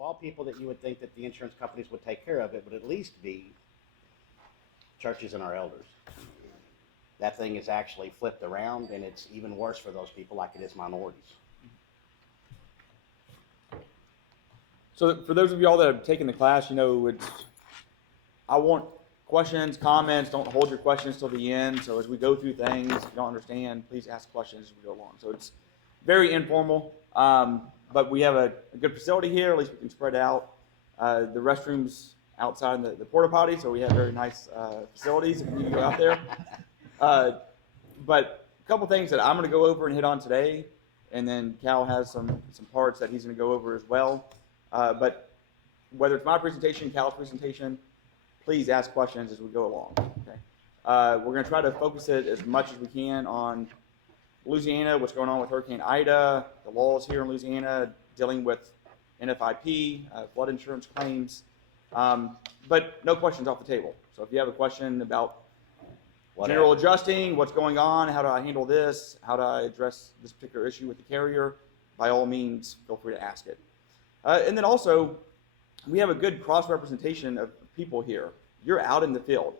all people that you would think that the insurance companies would take care of, it would at least be churches and our elders. That thing is actually flipped around, and it's even worse for those people like it is minorities. So for those of y'all that have taken the class, I want questions, comments. Don't hold your questions till the end. So as we go through things, if you don't understand, please ask questions as we go along. So it's very informal, but we have a good facility here. At least we can spread out. The restrooms outside the porta potty, so we have very nice facilities if you need to go out there. But a couple things that I'm going to go over and hit on today, and then Cal has some parts that he's going to go over as well. But whether it's my presentation, Cal's presentation, please ask questions as we go along. Okay. We're going to try to focus it as much as we can on Louisiana, what's going on with Hurricaneida, the laws here in Louisiana, dealing with NFIP, flood insurance claims, but no questions off the table. So if you have a question about general adjusting, what's going on, how do I handle this, how do I address this particular issue with the carrier, by all means, feel free to ask it. And then also, we have a good cross-representation of people here. You're out in the field.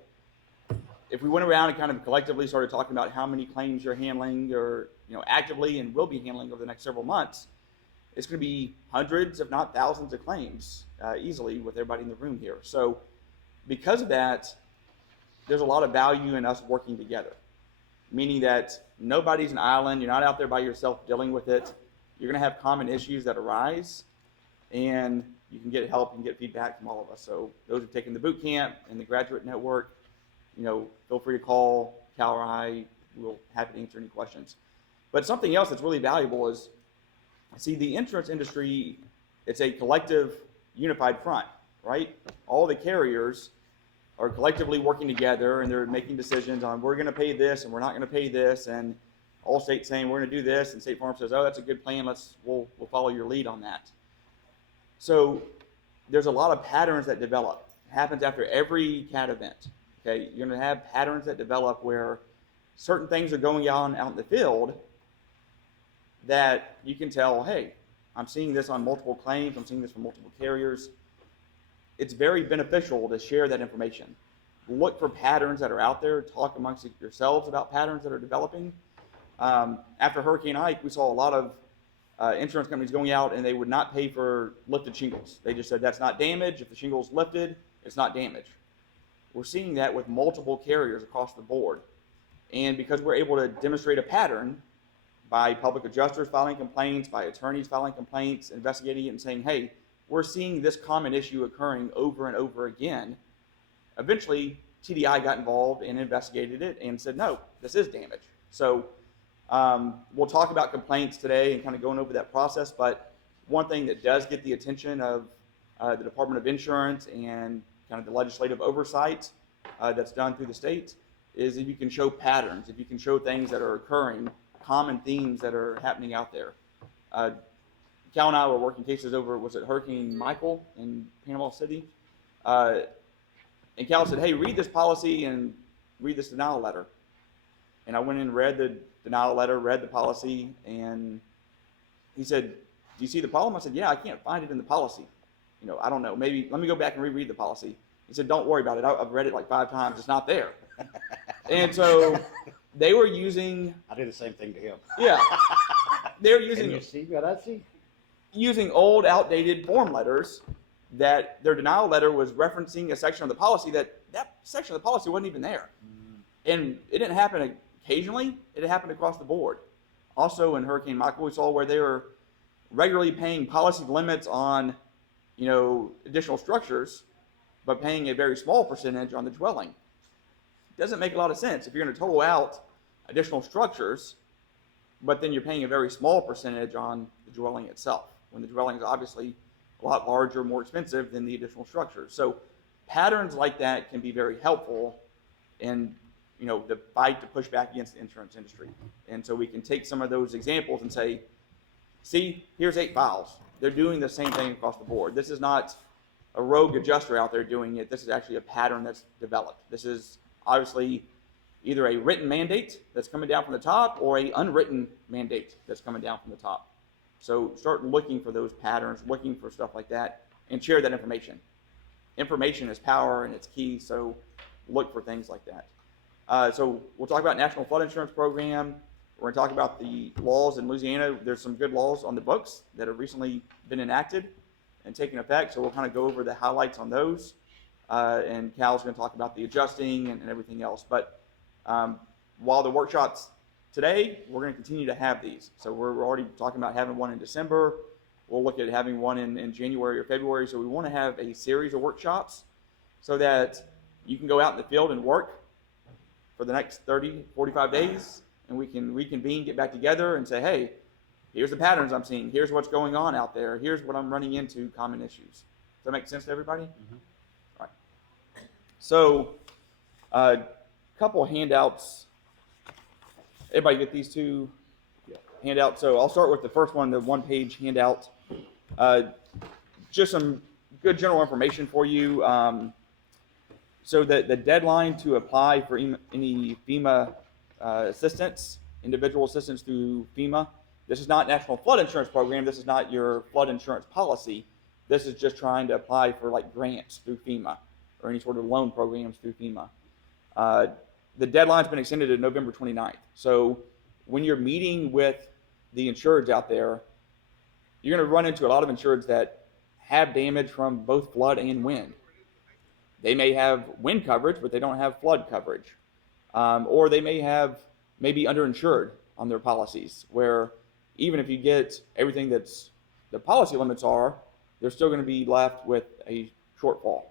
If we went around and kind of collectively started talking about how many claims you're handling or actively and will be handling over the next several months, it's going to be hundreds, if not thousands of claims easily with everybody in the room here. So because of that, there's a lot of value in us working together, meaning that nobody's an island. You're not out there by yourself dealing with it. You're going to have common issues that arise, and you can get help and get feedback from all of us. So those who've taken the boot camp and the graduate network, feel free to call Cal or I. We'll happy to answer any questions. But something else that's really valuable is, see, the insurance industry, it's a collective, unified front, right? All the carriers are collectively working together, and they're making decisions on, we're going to pay this and we're not going to pay this, and Allstate saying we're going to do this, and State Farm says, oh, that's a good plan, we'll follow your lead on that. So there's a lot of patterns that develop. It happens after every CAT event. Okay, you're going to have patterns that develop where certain things are going on out in the field that you can tell, hey, I'm seeing this on multiple claims, I'm seeing this from multiple carriers. It's very beneficial to share that information. Look for patterns that are out there, talk amongst yourselves about patterns that are developing. After Hurricane Ike, we saw a lot of insurance companies going out and they would not pay for lifted shingles. They just said that's not damage. If the shingle's lifted, it's not damage. We're seeing that with multiple carriers across the board. And because we're able to demonstrate a pattern by public adjusters filing complaints, by attorneys filing complaints, investigating it and saying, hey, we're seeing this common issue occurring over and over again. Eventually, TDI got involved and investigated it and said, no, this is damage. So we'll talk about complaints today and kind of going over that process, but one thing that does get the attention of the Department of Insurance and kind of the legislative oversight that's done through the state is if you can show patterns, if you can show things that are occurring, common themes that are happening out there. Cal and I were working cases over, was it Hurricane Michael in Panama City? And Cal said, hey, read this policy and read this denial letter. And I went in and read the denial letter, read the policy, and he said, do you see the problem? I said, yeah, I can't find it in the policy. I don't know, maybe let me go back and reread the policy. He said, don't worry about it. I've read it like 5 times. It's not there. And so they were using... I do the same thing to him. Yeah. They're using... Can you see what I see? Using old, outdated form letters that their denial letter was referencing a section of the policy that section of the policy wasn't even there. And it didn't happen occasionally. It happened across the board. Also in Hurricane Michael, we saw where they were regularly paying policy limits on additional structures, but paying a very small percentage on the dwelling. It doesn't make a lot of sense. If you're going to total out additional structures, but then you're paying a very small percentage on the dwelling itself, when the dwelling is obviously a lot larger, more expensive than the additional structures. So patterns like that can be very helpful in the fight to push back against the insurance industry. And so we can take some of those examples and say, see, here's 8 files. They're doing the same thing across the board. This is not a rogue adjuster out there doing it. This is actually a pattern that's developed. This is obviously either a written mandate that's coming down from the top or a unwritten mandate that's coming down from the top. So start looking for those patterns, looking for stuff like that, and share that information. Information is power and it's key, so look for things like that. So we'll talk about National Flood Insurance Program. We're going to talk about the laws in Louisiana. There's some good laws on the books that have recently been enacted and taken effect, so we'll kind of go over the highlights on those. And Cal's going to talk about the adjusting and everything else. But while the workshops today, we're going to continue to have these. So we're already talking about having one in December. We'll look at having one in January or February. So we want to have a series of workshops so that you can go out in the field and work for the next 30, 45 days, and we can reconvene, get back together and say, hey, here's the patterns I'm seeing. Here's what's going on out there. Here's what I'm running into, common issues. Does that make sense to everybody? Mm-hmm. All right. So a couple handouts. Everybody get these two handouts? So I'll start with the first one, the one-page handout. Just some good general information for you. So the deadline to apply for any FEMA assistance, individual assistance through FEMA. This is not National Flood Insurance Program. This is not your flood insurance policy. This is just trying to apply for like grants through FEMA or any sort of loan programs through FEMA. The deadline's been extended to November 29th. So when you're meeting with the insureds out there, you're going to run into a lot of insureds that have damage from both flood and wind. They may have wind coverage, but they don't have flood coverage. Or they may be underinsured on their policies, where even if you get everything that's the policy limits are, they're still going to be left with a shortfall.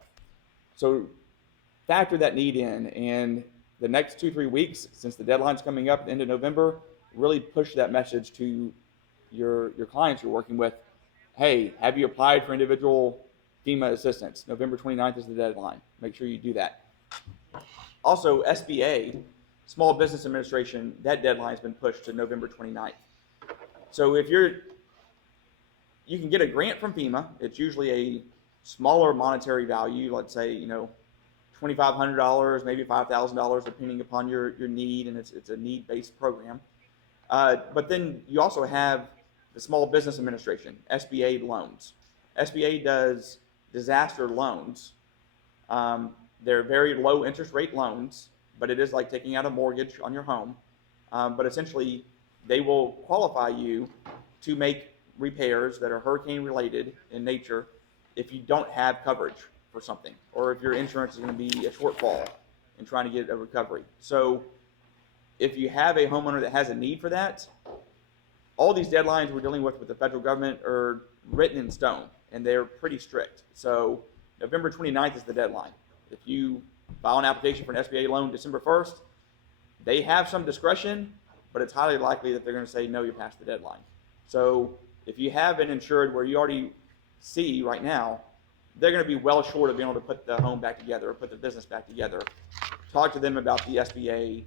So factor that need in, and the next 2-3 weeks, since the deadline's coming up at the end of November, really push that message to your clients you're working with. Hey, have you applied for individual FEMA assistance? November 29th is the deadline. Make sure you do that. Also, SBA, Small Business Administration, that deadline has been pushed to November 29th. So if you can get a grant from FEMA. It's usually a smaller monetary value, let's say, $2,500, maybe $5,000, depending upon your need, and it's a need-based program. But then you also have the Small Business Administration, SBA loans. SBA does disaster loans. They're very low interest rate loans, but it is like taking out a mortgage on your home. But essentially, they will qualify you to make repairs that are hurricane related in nature if you don't have coverage for something, or if your insurance is going to be a shortfall in trying to get a recovery. So if you have a homeowner that has a need for that, all these deadlines we're dealing with the federal government are written in stone, and they're pretty strict. So November 29th is the deadline. If you file an application for an SBA loan December 1st, they have some discretion, but it's highly likely that they're going to say, no, you're past the deadline. So if you have an insured where you already see right now, they're going to be well short of being able to put the home back together or put the business back together. Talk to them about the SBA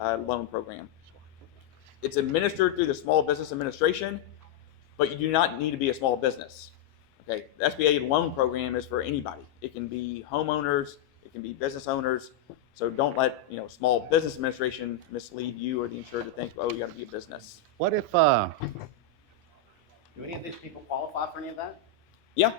loan program. It's administered through the Small Business Administration, but you do not need to be a small business. Okay, the SBA loan program is for anybody. It can be homeowners, it can be business owners. So don't let Small Business Administration mislead you or the insured to think, oh, you got to be a business. What if, do any of these people qualify for any of that? Yeah,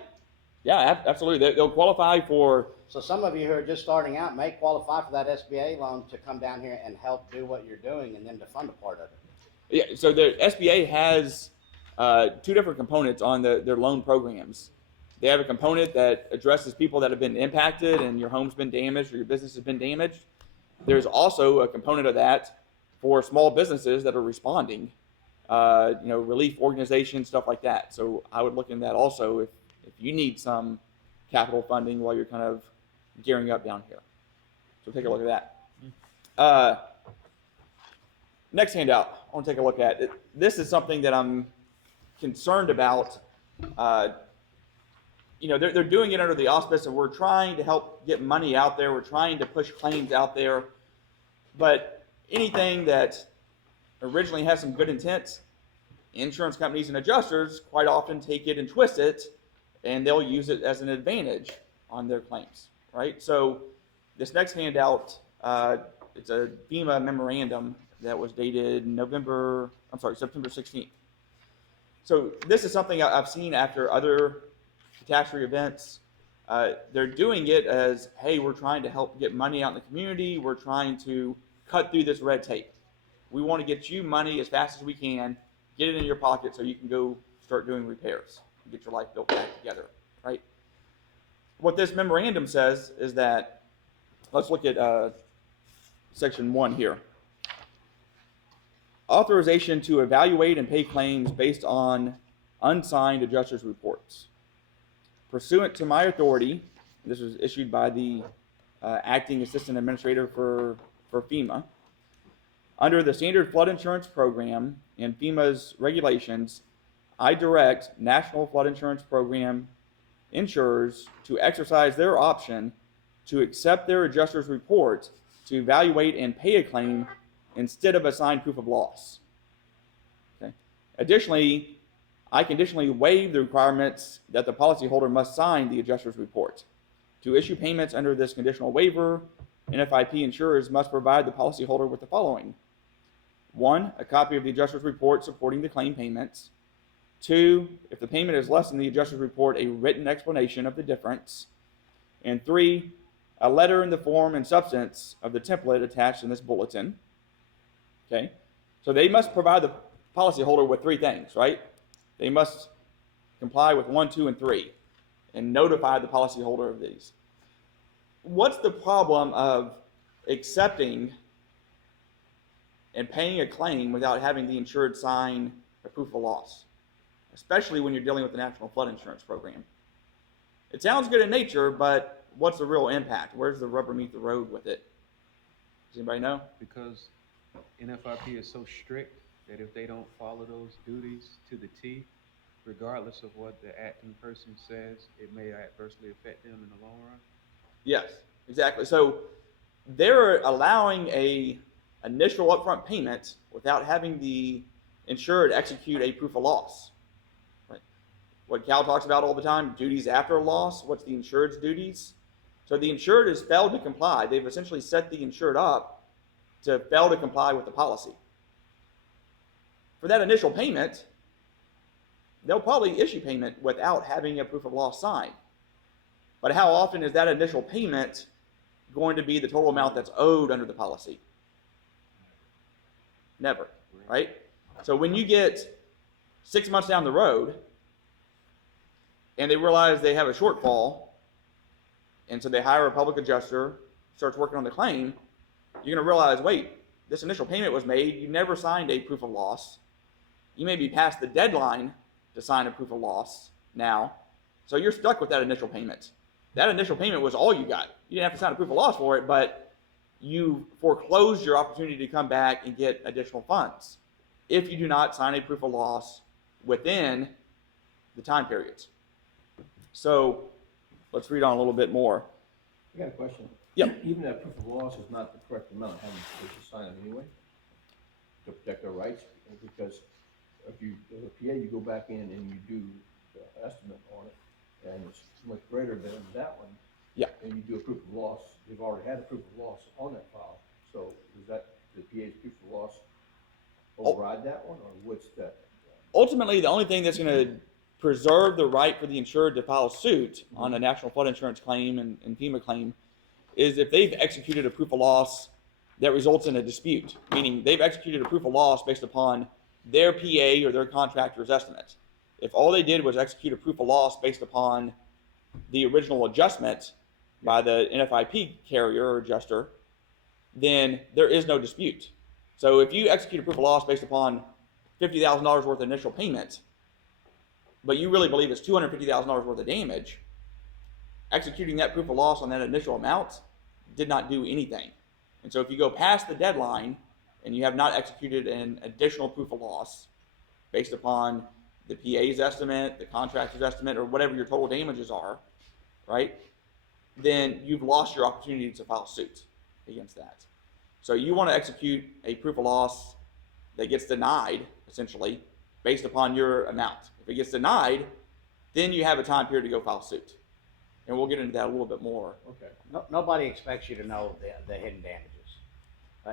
absolutely. They'll qualify for. So some of you who are just starting out may qualify for that SBA loan to come down here and help do what you're doing and then to fund a part of it. Yeah, so the SBA has two different components on their loan programs. They have a component that addresses people that have been impacted and your home's been damaged or your business has been damaged. There's also a component of that for small businesses that are responding, relief organizations, stuff like that. So I would look in that also if you need some capital funding while you're kind of gearing up down here. So take a look at that. Next handout I want to take a look at. This is something that I'm concerned about. They're doing it under the auspice of we're trying to help get money out there. We're trying to push claims out there. But anything that originally has some good intent, insurance companies and adjusters quite often take it and twist it, and they'll use it as an advantage on their claims, right? So this next handout, it's a FEMA memorandum that was dated September 16th. So this is something I've seen after other catastrophe events. They're doing it as, hey, we're trying to help get money out in the community. We're trying to cut through this red tape. We want to get you money as fast as we can, get it in your pocket so you can go start doing repairs, get your life built back together, right? What this memorandum says is that, let's look at section 1 here. Authorization to evaluate and pay claims based on unsigned adjuster's reports. Pursuant to my authority, this was issued by the acting assistant administrator for FEMA, under the standard flood insurance program and FEMA's regulations, I direct National Flood Insurance Program insurers to exercise their option to accept their adjuster's report to evaluate and pay a claim instead of a signed proof of loss. Okay. Additionally, I conditionally waive the requirements that the policyholder must sign the adjuster's report. To issue payments under this conditional waiver, NFIP insurers must provide the policyholder with the following. 1, a copy of the adjuster's report supporting the claim payments. 2, if the payment is less than the adjuster's report, a written explanation of the difference. And 3, a letter in the form and substance of the template attached in this bulletin. Okay, so they must provide the policyholder with 3 things, right? They must comply with 1, 2, and 3 and notify the policyholder of these. What's the problem of accepting and paying a claim without having the insured sign a proof of loss, especially when you're dealing with the National Flood Insurance Program? It sounds good in nature, but what's the real impact? Where's the rubber meet the road with it? Does anybody know? Because NFIP is so strict that if they don't follow those duties to the T, regardless of what the acting person says, it may adversely affect them in the long run. Yes, exactly. So they're allowing a initial upfront payment without having the insured execute a proof of loss. Right? What Cal talks about all the time, duties after a loss, what's the insured's duties? So the insured has failed to comply. They've essentially set the insured up to fail to comply with the policy. For that initial payment, they'll probably issue payment without having a proof of loss signed. But how often is that initial payment going to be the total amount that's owed under the policy? Never, right? So when you get 6 months down the road and they realize they have a shortfall, and so they hire a public adjuster, starts working on the claim, you're going to realize, wait, this initial payment was made, you never signed a proof of loss. You may be past the deadline to sign a proof of loss now, so you're stuck with that initial payment. That initial payment was all you got. You didn't have to sign a proof of loss for it, but you foreclosed your opportunity to come back and get additional funds if you do not sign a proof of loss within the time periods. So let's read on a little bit more. I got a question. Yep. Even if proof of loss is not the correct amount, how much we should sign it anyway to protect our rights? Because if you, as a PA, you go back in and you do the estimate on it, and it's much greater than that one. Yeah. And you do a proof of loss, you've already had a proof of loss on that file. So is that the PA's proof of loss override that one, or what's that? Ultimately, the only thing that's going to preserve the right for the insured to file suit on a National Flood Insurance claim and FEMA claim is if they've executed a proof of loss that results in a dispute, meaning they've executed a proof of loss based upon their PA or their contractor's estimate. If all they did was execute a proof of loss based upon the original adjustment by the NFIP carrier or adjuster, then there is no dispute. So if you execute a proof of loss based upon $50,000 worth of initial payment, but you really believe it's $250,000 worth of damage, executing that proof of loss on that initial amount did not do anything. And so if you go past the deadline and you have not executed an additional proof of loss based upon the PA's estimate, the contractor's estimate, or whatever your total damages are, right, then you've lost your opportunity to file suit against that. So you want to execute a proof of loss that gets denied, essentially, based upon your amount. If it gets denied, then you have a time period to go file suit. And we'll get into that a little bit more. Okay. Nobody expects you to know the hidden damages.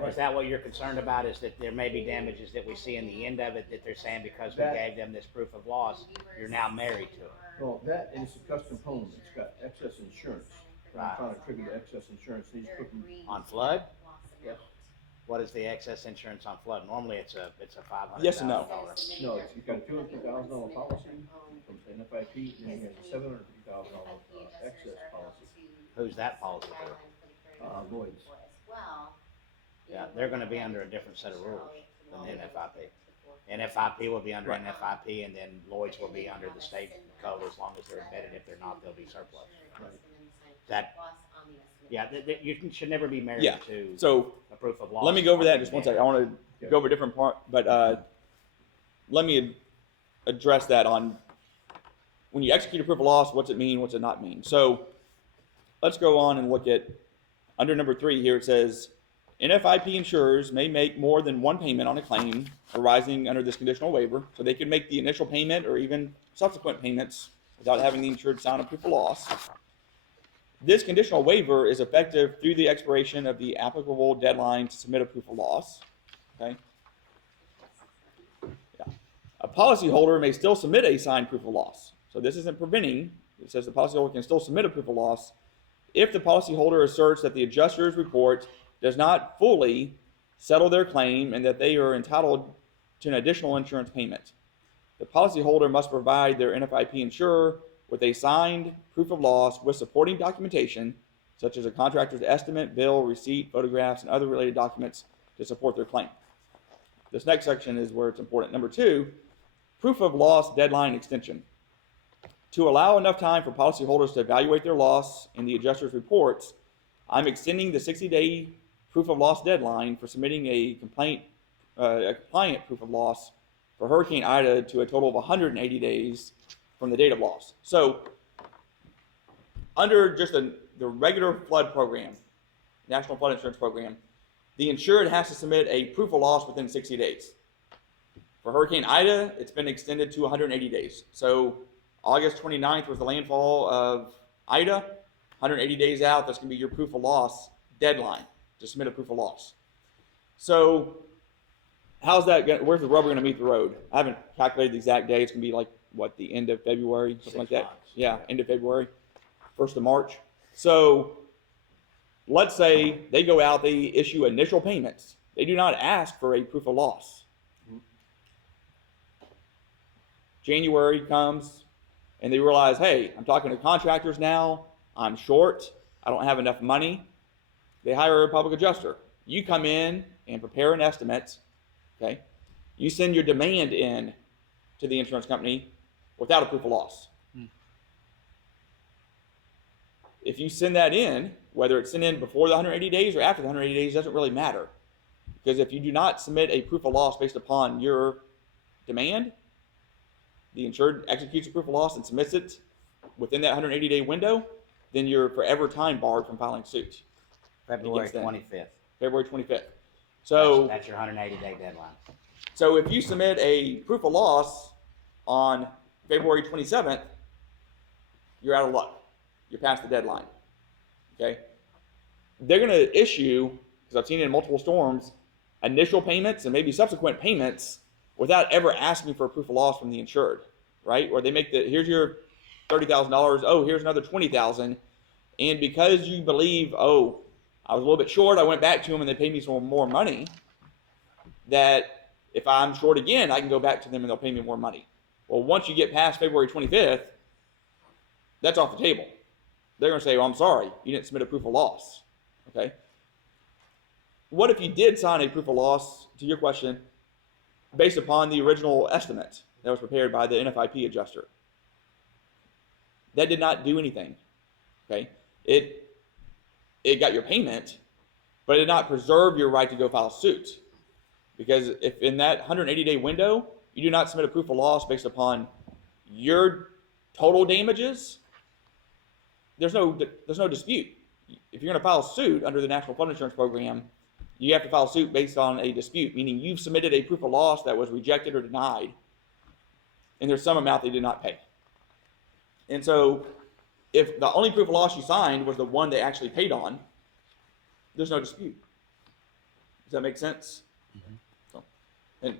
Is that what you're concerned about, is that there may be damages that we see in the end of it, that they're saying because we gave them this proof of loss, you're now married to it? Well, that, and it's a custom home, it's got excess insurance. I'm trying to trigger the excess insurance, he's putting, On flood? yes, What is the excess insurance on flood? Normally it's a $500,000. Yes and no. no, you've got a $250,000 policy from NFIP, and then he has a $750,000 excess policy, Who's that policy for? Lloyd's. Yeah, they're gonna be under a different set of rules than the NFIP. NFIP will be under Right. NFIP, and then Lloyd's will be under the state code as long as they're embedded. If they're not, they'll be surplus. That, yeah, you should never be married Yeah. to So a proof of loss. let me go over that in just one second. I want to go over a different part, but let me address that on when you execute a proof of loss, what's it mean, what's it not mean? So let's go on and look at under number 3 here. It says NFIP insurers may make more than one payment on a claim arising under this conditional waiver. So they could make the initial payment or even subsequent payments without having the insured sign a proof of loss. This conditional waiver is effective through the expiration of the applicable deadline to submit a proof of loss. Okay. Yeah. A policyholder may still submit a signed proof of loss. So this isn't preventing. It says the policyholder can still submit a proof of loss if the policyholder asserts that the adjuster's report does not fully settle their claim and that they are entitled to an additional insurance payment. The policyholder must provide their NFIP insurer with a signed proof of loss with supporting documentation, such as a contractor's estimate, bill, receipt, photographs, and other related documents to support their claim. This next section is where it's important. Number 2, proof of loss deadline extension. To allow enough time for policyholders to evaluate their loss in the adjuster's reports, I'm extending the 60-day proof of loss deadline for submitting a compliant proof of loss for Hurricaneida to a total of 180 days from the date of loss. So, under just the regular flood program, National Flood Insurance Program, the insured has to submit a proof of loss within 60 days. For Hurricaneida, it's been extended to 180 days. So, August 29th was the landfall of Ida. 180 days out, that's going to be your proof of loss deadline to submit a proof of loss. So, how's that going? Where's the rubber going to meet the road? I haven't calculated the exact day. It's going to be like, what, the end of February, something like that? 6 months. Yeah, end of February, 1st of March. So, let's say they go out, they issue initial payments. They do not ask for a proof of loss. January comes, and they realize, hey, I'm talking to contractors now. I'm short. I don't have enough money. They hire a public adjuster. You come in and prepare an estimate. Okay. You send your demand in to the insurance company without a proof of loss. If you send that in, whether it's sent in before the 180 days or after the 180 days, doesn't really matter. Because if you do not submit a proof of loss based upon your demand, the insured executes a proof of loss and submits it within that 180-day window, then you're forever time barred from filing suit. February Against them. 25th. February 25th. So That's your 180-day deadline. So if you submit a proof of loss on February 27th, you're out of luck. You're past the deadline. Okay? They're going to issue, because I've seen it in multiple storms, initial payments and maybe subsequent payments without ever asking for a proof of loss from the insured, right? Or they make here's your $30,000, oh, here's another $20,000, and because you believe, oh, I was a little bit short, I went back to them and they paid me some more money, that if I'm short again, I can go back to them and they'll pay me more money. Well, once you get past February 25th, that's off the table. They're going to say, well, I'm sorry, you didn't submit a proof of loss, okay? What if you did sign a proof of loss, to your question, based upon the original estimate that was prepared by the NFIP adjuster? That did not do anything, okay? It got your payment, but it did not preserve your right to go file suit. Because if in that 180-day window, you do not submit a proof of loss based upon your total damages, there's no dispute. If you're going to file suit under the National Flood Insurance Program, you have to file suit based on a dispute, meaning you've submitted a proof of loss that was rejected or denied, and there's some amount they did not pay. And so if the only proof of loss you signed was the one they actually paid on, there's no dispute. Does that make sense? So, and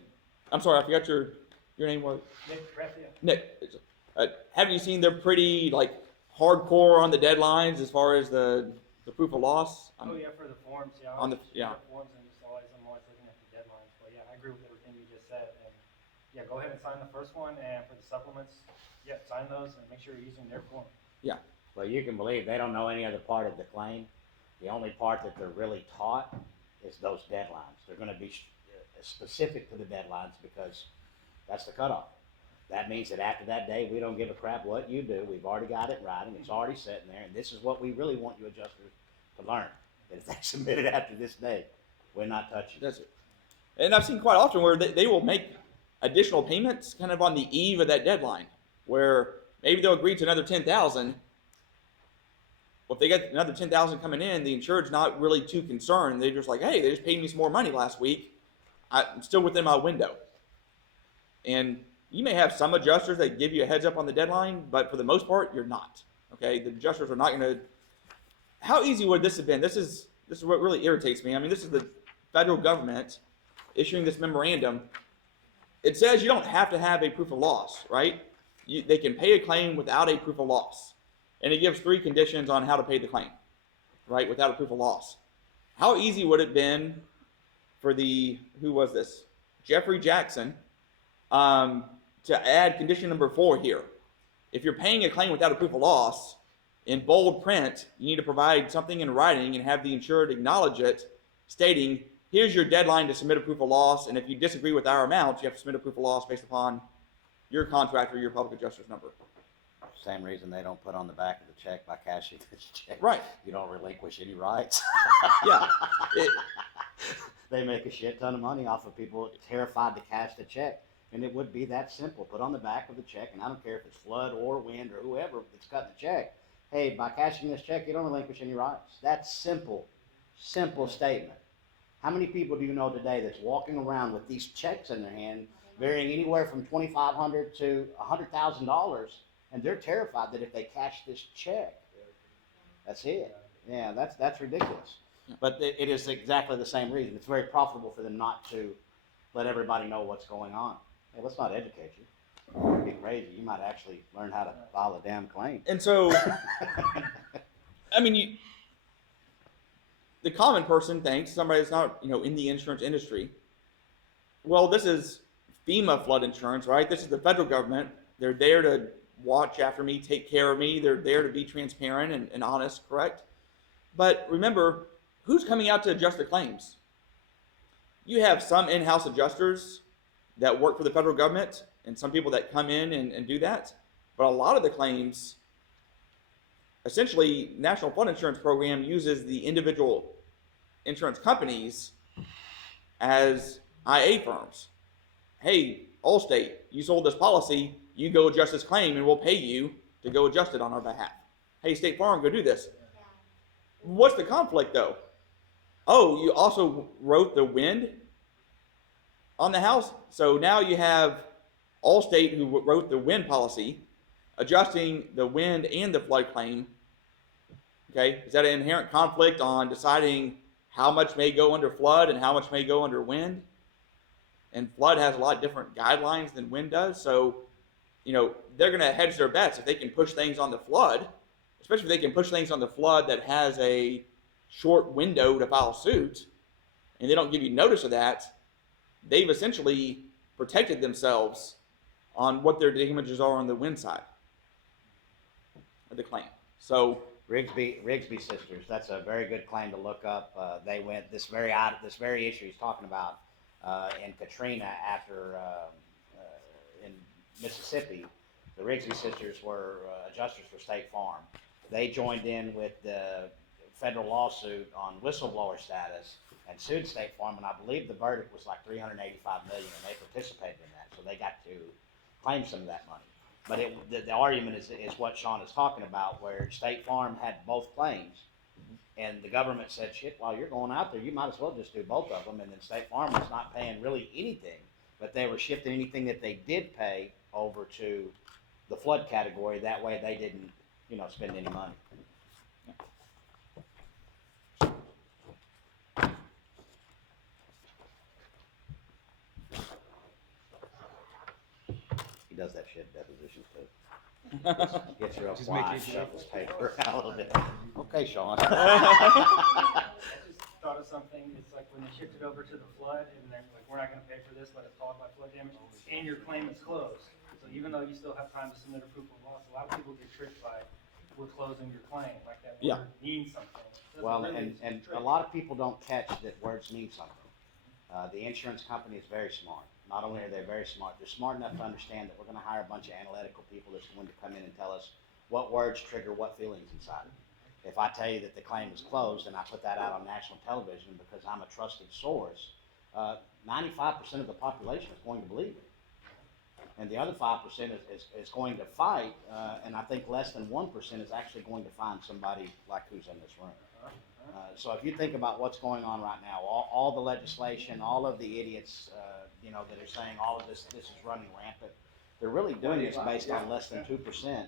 I'm sorry, I forgot your name was? Nick Graffia. Nick, have you seen they're pretty like hardcore on the deadlines as far as the proof of loss? Oh yeah, for the forms, yeah. On the- yeah. Forms and just always, I'm always looking at the deadlines, but yeah, I agree with everything you just said, and yeah, go ahead and sign the first one, and for the supplements, yeah, sign those and make sure you're using their form. Well, you can believe they don't know any other part of the claim. The only part that they're really taught is those deadlines. They're gonna be specific to the deadlines because that's the cutoff. That means that after that day, we don't give a crap what you do. We've already got it in writing. It's already sitting there, and this is what we really want you adjusters to learn. That if they submit it after this day, we're not touching it. That's it. And I've seen quite often where they will make additional payments kind of on the eve of that deadline, where maybe they'll agree to another $10,000. Well, if they get another $10,000 coming in, the insured's not really too concerned. They're just like, hey, they just paid me some more money last week. I'm still within my window. And you may have some adjusters that give you a heads up on the deadline, but for the most part, you're not. Okay, the adjusters are not going to. How easy would this have been? This is what really irritates me. I mean, this is the federal government issuing this memorandum. It says you don't have to have a proof of loss, right? They can pay a claim without a proof of loss. And it gives 3 conditions on how to pay the claim, right, without a proof of loss. How easy would it have been for who was this? Jeffrey Jackson, to add condition number 4 here. If you're paying a claim without a proof of loss, in bold print, you need to provide something in writing and have the insured acknowledge it, stating, here's your deadline to submit a proof of loss, and if you disagree with our amount, you have to submit a proof of loss based upon your contractor, your public adjuster's number. Same reason they don't put on the back of the check by cashing this check. Right. You don't relinquish any rights. Yeah. They make a shit ton of money off of people terrified to cash the check. And it would be that simple. Put on the back of the check, and I don't care if it's flood or wind or whoever that's cutting the check. Hey, by cashing this check, you don't relinquish any rights. That's simple statement. How many people do you know today that's walking around with these checks in their hand, varying anywhere from $2,500 to $100,000, and they're terrified that if they cash this check, that's it. Yeah, that's ridiculous. But it is exactly the same reason. It's very profitable for them not to let everybody know what's going on. Hey, let's not educate you. It'd be crazy. You might actually learn how to file a damn claim. And so, I mean, the common person thinks, somebody that's not, in the insurance industry, well, this is FEMA flood insurance, right? This is the federal government. They're there to watch after me, take care of me. They're there to be transparent and honest, correct? But remember, who's coming out to adjust the claims? You have some in-house adjusters that work for the federal government and some people that come in and do that. But a lot of the claims, essentially, National Flood Insurance Program uses the individual insurance companies as IA firms. Hey, Allstate, you sold this policy, you go adjust this claim and we'll pay you to go adjust it on our behalf. Hey, State Farm, go do this. What's the conflict though? Oh, you also wrote the wind on the house? So now you have Allstate, who wrote the wind policy, adjusting the wind and the flood claim. Okay, is that an inherent conflict on deciding how much may go under flood and how much may go under wind? And flood has a lot different guidelines than wind does. So, they're going to hedge their bets if they can push things on the flood, especially if they can push things on the flood that has a short window to file suit, and they don't give you notice of that. They've essentially protected themselves on what their damages are on the wind side of the claim. So Rigsby Sisters, that's a very good claim to look up. They went this very issue he's talking about in Katrina after in Mississippi. The Rigsby Sisters were adjusters for State Farm. They joined in with the federal lawsuit on whistleblower status and sued State Farm, and I believe the verdict was like $385 million, and they participated in that, so they got to claim some of that money. But the argument is what Shaun is talking about, where State Farm had both claims, and the government said, shit, while you're going out there, you might as well just do both of them, and then State Farm was not paying really anything, but they were shifting anything that they did pay over to the flood category. That way they didn't, spend any money. does that shit depositions too. Gets your Just make apply, it- shuffles paper out a little bit. Okay, Shaun. I just thought of something, it's like when they shifted over to the flood, and they're like, we're not gonna pay for this, but it's caused by flood damage, and your claim is closed. So even though you still have time to submit a proof of loss, a lot of people get tricked by, we're closing your claim, like that Yeah. word means something. Doesn't Well, really and trick. a lot of people don't catch that words mean something. The insurance company is very smart. Not only are they very smart, they're smart enough to understand that we're gonna hire a bunch of analytical people that's going to come in and tell us what words trigger what feelings inside. If I tell you that the claim is closed and I put that out on national television because I'm a trusted source, 95% of the population is going to believe it. And the other 5% is going to fight, and I think less than 1% is actually going to find somebody like who's in this room. So if you think about what's going on right now, all the legislation, all of the idiots, that are saying all of this is running rampant, they're really doing this based on less than 2%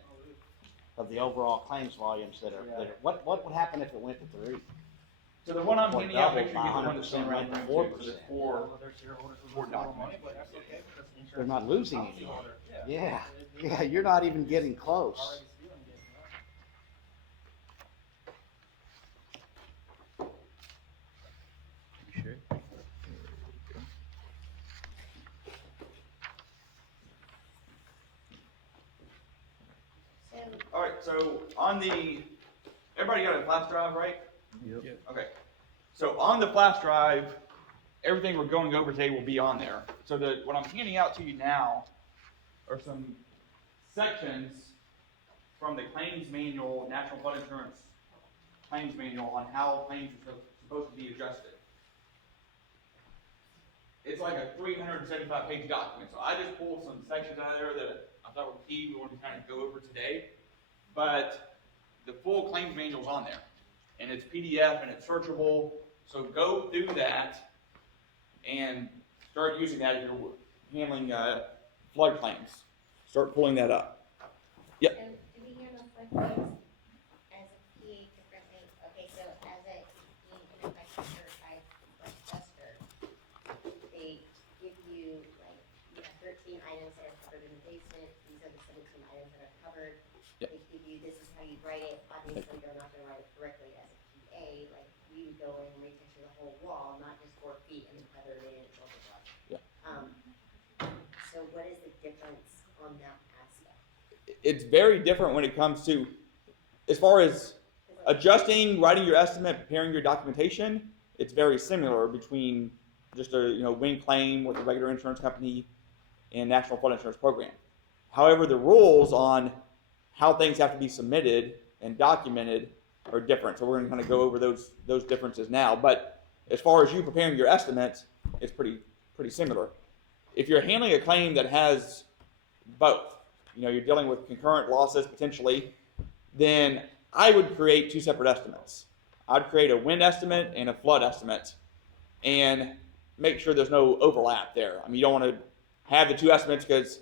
of the overall claims volumes that are, what would happen if it went to 3? So the one I'm Or handing out, make double sure you by get the one that's 100% around rate to 4%. 4%. For Well, their shareholders will lose a little money, but that's okay, because the insurance They're not losing any policyholder, money. yeah. Yeah, you're not even getting close. Already stealing it, You sure? All right, so on the, everybody got a flash drive, right? Yep. Okay. So on the flash drive, everything we're going over today will be on there. So what I'm handing out to you now are some sections from the claims manual, National Flood Insurance claims manual on how claims are supposed to be adjusted. It's like a 375-page document. So I just pulled some sections out of there that I thought were key we wanted to kind of go over today. But the full claims manual is on there. And it's PDF and it's searchable. So go through that and start using that if you're handling flood claims. Start pulling that up. Yep. And do we handle flood claims as a PA differently? Okay, so as a NFIP certified flood adjuster, they give you like, you have 13 items that are covered in the basement. These are the 17 items that are covered. Yep. They give you, this is how you write it. Obviously, they're not gonna write it correctly as a PA. Like, we would go in and retexture the whole wall, not just 4 feet and feather it in, blah, blah, blah. Yeah. So what is the difference on that aspect? It's very different when it comes to, as far as adjusting, writing your estimate, preparing your documentation. It's very similar between just a wind claim with a regular insurance company and National Flood Insurance Program. However, the rules on how things have to be submitted and documented are different. So we're going to kind of go over those differences now. But as far as you preparing your estimates, it's pretty similar. If you're handling a claim that has both, you're dealing with concurrent losses potentially, then I would create 2 separate estimates. I'd create a wind estimate and a flood estimate and make sure there's no overlap there. I mean, you don't want to have the 2 estimates because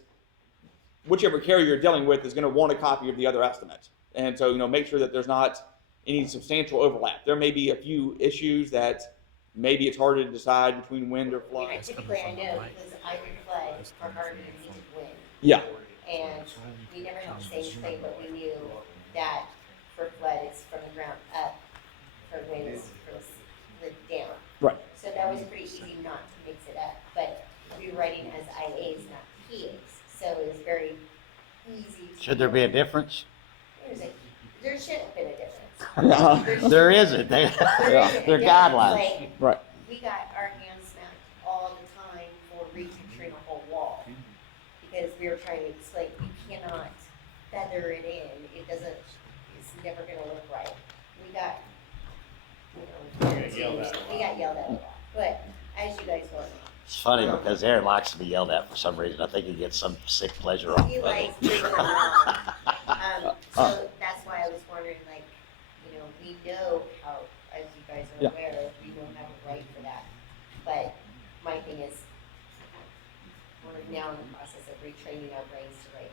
whichever carrier you're dealing with is going to want a copy of the other estimate. And so, make sure that there's not any substantial overlap. There may be a few issues that maybe it's harder to decide between wind or flood. Typically, I know because I would flood are harder to meet with wind. Yeah. And we never had the same claim, but we knew that for flood it's from the ground up, for wind it's from the down. Right. So that was pretty easy not to mix it up. But rewriting as IAs, not PAs. So it was very easy. Should there be a difference? There should have been a difference. There isn't. They're guidelines. Like, Right. we got our hands smacked all the time for retexturing a whole wall. Because we were trying to explain, you cannot feather it in. It doesn't, it's never gonna look right. We got, we got yelled at a lot. But as you guys know, It's funny because Aaron likes to be yelled at for some reason. I think he gets some sick pleasure off he of it. likes bringing them around. So that's why I was wondering, like, we know how, as you guys are Yeah. aware, we don't have a right for that. But my thing is, we're now in the process of retraining our brains to write.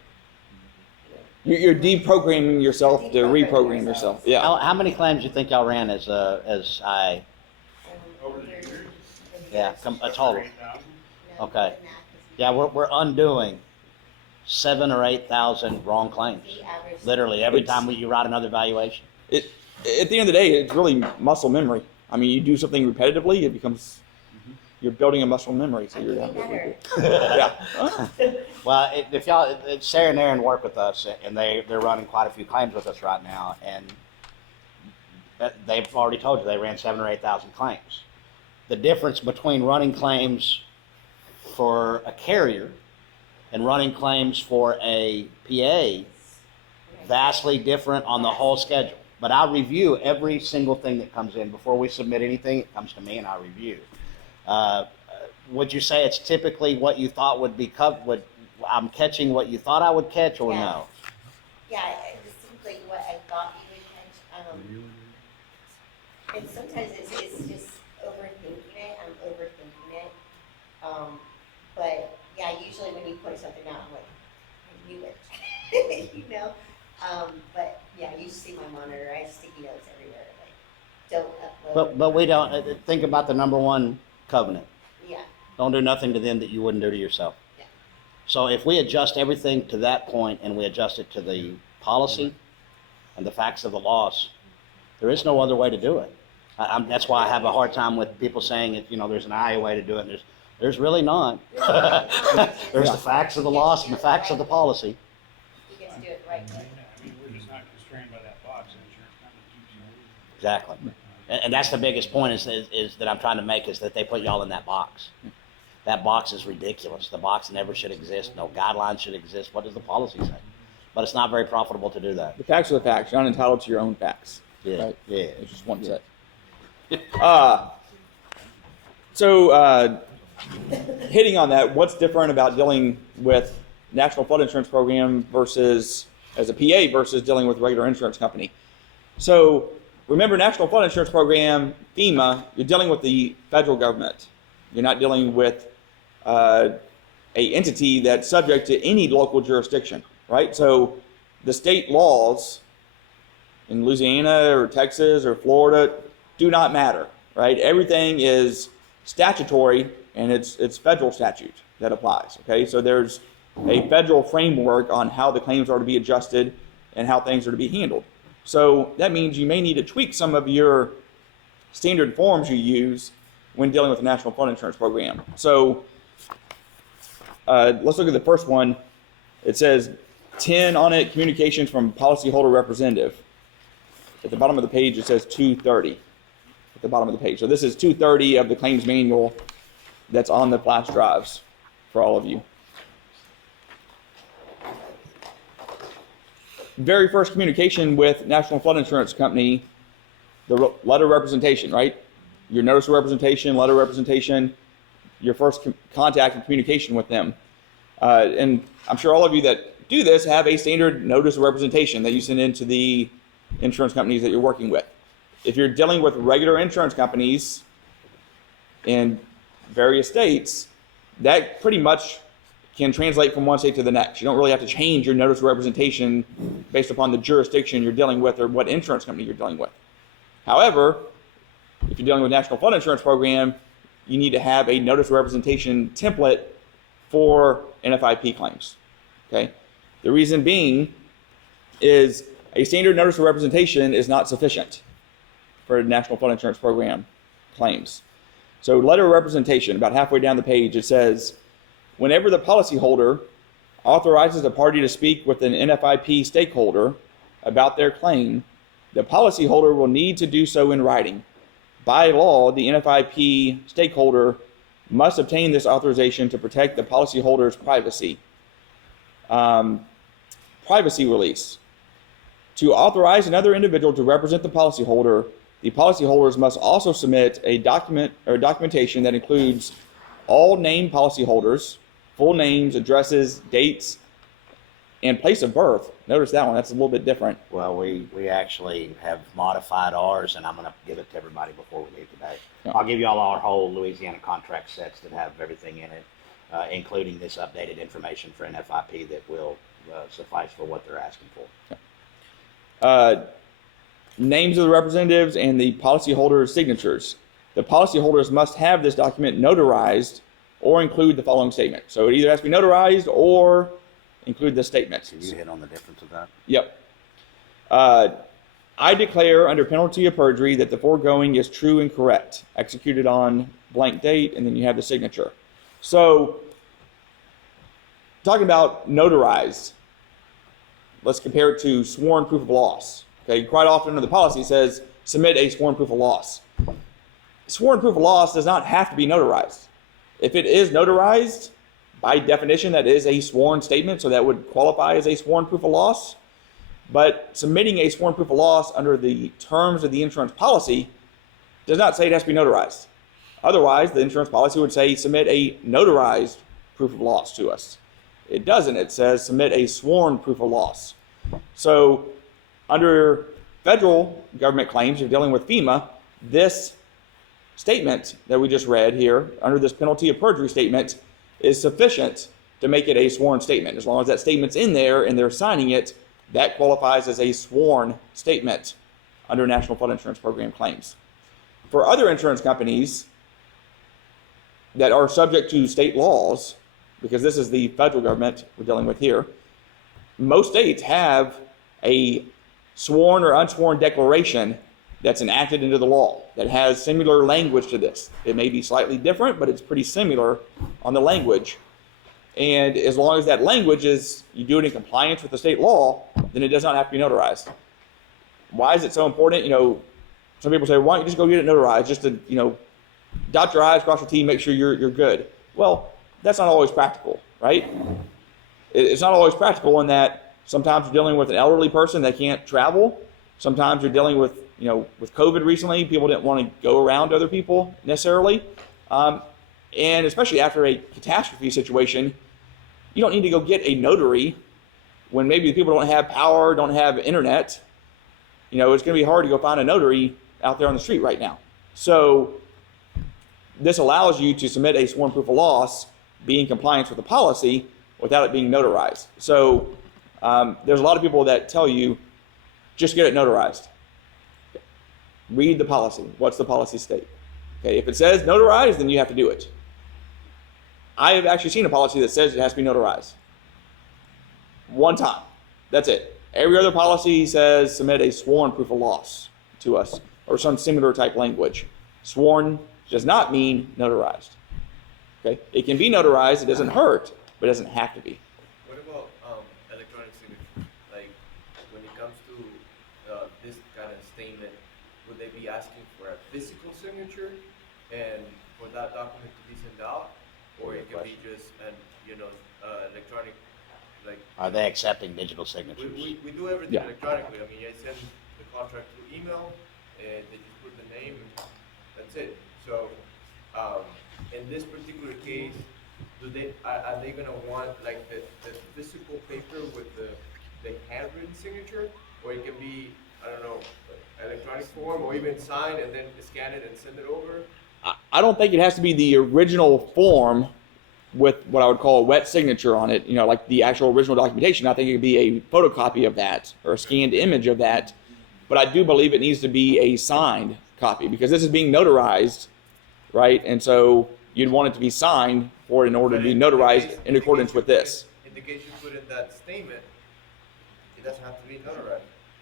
You're deprogramming yourself to reprogram yourself. Yeah. How many claims do you think y'all ran as I? Yeah, a total. Okay. Yeah, we're undoing 7,000 or 8,000 wrong claims. The average. Literally, every It's- time you write another valuation. At the end of the day, it's really muscle memory. I mean, you do something repetitively, it becomes, you're building a muscle memory. So I'm you're getting better. yeah. Well, if y'all, Sarah and Aaron work with us, and they're running quite a few claims with us right now, and they've already told you they ran 7,000 or 8,000 claims. The difference between running claims for a carrier and running claims for a PA, vastly different on the whole schedule. But I review every single thing that comes in. Before we submit anything, it comes to me and I review. Would you say it's typically what you thought would be covered? I'm catching what you thought I would catch, or Yeah. no? Yeah, it's simply what I thought you would catch. And sometimes it's just overthinking it. I'm overthinking it. But yeah, usually when you point something out, I'm like, I knew it. You know? But yeah, you see my monitor. I have sticky notes everywhere. Like, don't upload. But we don't think about the number one covenant. Yeah, Don't do nothing to them that you wouldn't do to yourself. Yeah. So if we adjust everything to that point and we adjust it to the policy and the facts of the loss, there is no other way to do it. That's why I have a hard time with people saying that, there's an IA way to do it. There's really not. There's the facts of the loss and the facts of the policy. you get to do it right. I mean, we're just not constrained by that box, the insurance company keeps you. Exactly. And that's the biggest point is that I'm trying to make, is that they put y'all in that box. That box is ridiculous. The box never should exist. No guidelines should exist. What does the policy say? But it's not very profitable to do that. The facts are the facts. You're not entitled to your own facts. Yeah. Right? Yeah. It's just one set. So hitting on that, what's different about dealing with National Flood Insurance Program versus as a PA versus dealing with a regular insurance company? So remember, National Flood Insurance Program, FEMA, you're dealing with the federal government. You're not dealing with a entity that's subject to any local jurisdiction, right? So the state laws in Louisiana or Texas or Florida do not matter, right? Everything is statutory, and it's federal statute that applies, okay? So there's a federal framework on how the claims are to be adjusted and how things are to be handled. So that means you may need to tweak some of your standard forms you use when dealing with the National Flood Insurance Program. So let's look at the first one. It says 10 on it, communications from policyholder representative. At the bottom of the page, it says 230 at the bottom of the page. So this is 230 of the claims manual that's on the flash drives for all of you. Very first communication with National Flood Insurance Company, the letter of representation, right? Your notice of representation, letter of representation, your first contact and communication with them. And I'm sure all of you that do this have a standard notice of representation that you send into the insurance companies that you're working with. If you're dealing with regular insurance companies in various states, that pretty much can translate from one state to the next. You don't really have to change your notice of representation based upon the jurisdiction you're dealing with or what insurance company you're dealing with. However, if you're dealing with National Flood Insurance Program, you need to have a notice of representation template for NFIP claims. Okay? The reason being is a standard notice of representation is not sufficient for National Flood Insurance Program claims. So letter of representation, about halfway down the page, it says, whenever the policyholder authorizes a party to speak with an NFIP stakeholder about their claim, the policyholder will need to do so in writing. By law, the NFIP stakeholder must obtain this authorization to protect the policyholder's privacy. Privacy release. To authorize another individual to represent the policyholders must also submit a document or documentation that includes all named policyholders, full names, addresses, dates, and place of birth. Notice that one, that's a little bit different. Well, we actually have modified ours, and I'm going to give it to everybody before we leave today. Yeah. I'll give you all our whole Louisiana contract sets that have everything in it, including this updated information for NFIP that will suffice for what they're asking for. Names of the representatives and the policyholders' signatures. The policyholders must have this document notarized or include the following statement. So it either has to be notarized or include this statement. Can you hit on the difference of that? Yep. I declare under penalty of perjury that the foregoing is true and correct, executed on blank date, and then you have the signature. So, talking about notarized, let's compare it to sworn proof of loss. Okay, quite often under the policy it says submit a sworn proof of loss. Sworn proof of loss does not have to be notarized. If it is notarized, by definition that is a sworn statement, so that would qualify as a sworn proof of loss. But submitting a sworn proof of loss under the terms of the insurance policy does not say it has to be notarized. Otherwise, the insurance policy would say submit a notarized proof of loss to us. It doesn't. It says submit a sworn proof of loss. So under federal government claims, you're dealing with FEMA, this statement that we just read here, under this penalty of perjury statement, is sufficient to make it a sworn statement. As long as that statement's in there and they're signing it, that qualifies as a sworn statement under National Flood Insurance Program claims. For other insurance companies that are subject to state laws, because this is the federal government we're dealing with here, most states have a sworn or unsworn declaration that's enacted into the law that has similar language to this. It may be slightly different, but it's pretty similar on the language. And as long as that language is, you do it in compliance with the state law, then it does not have to be notarized. Why is it so important? You know, some people say, why don't you just go get it notarized just to, you know, dot your I's, cross your T's, make sure you're good. Well, that's not always practical, right? It's not always practical in that sometimes you're dealing with an elderly person that can't travel. Sometimes you're dealing with, you know, with COVID recently, people didn't want to go around to other people necessarily. And especially after a catastrophe situation, you don't need to go get a notary when maybe people don't have power, don't have internet. You know, it's going to be hard to go find a notary out there on the street right now. So this allows you to submit a sworn proof of loss, be in compliance with the policy without it being notarized. So there's a lot of people that tell you, just get it notarized. Read the policy. What's the policy state? Okay, if it says notarized, then you have to do it. I have actually seen a policy that says it has to be notarized. One time. That's it. Every other policy says submit a sworn proof of loss to us or some similar type language. Sworn does not mean notarized. Okay? It can be notarized, it doesn't hurt, but it doesn't have to be. What about electronic signature? Like when it comes to this kind of statement, would they be asking for a physical signature and for that document to be sent out? Or it can be just an, electronic, like. Are they accepting digital signatures? We do everything Yeah. electronically. I mean, I send the contract through email, and they just put the name, and that's it. So, in this particular case, are they gonna want like the physical paper with the handwritten signature, or it can be, I don't know, electronic form, or even sign and then scan it and send it over? I don't think it has to be the original form with what I would call a wet signature on it, like the actual original documentation. I think it could be a photocopy of that or a scanned image of that. But I do believe it needs to be a signed copy because this is being notarized, right? And so you'd want it to be signed for it in order to be notarized in accordance with this. In the case you put in that statement, it doesn't have to be notarized.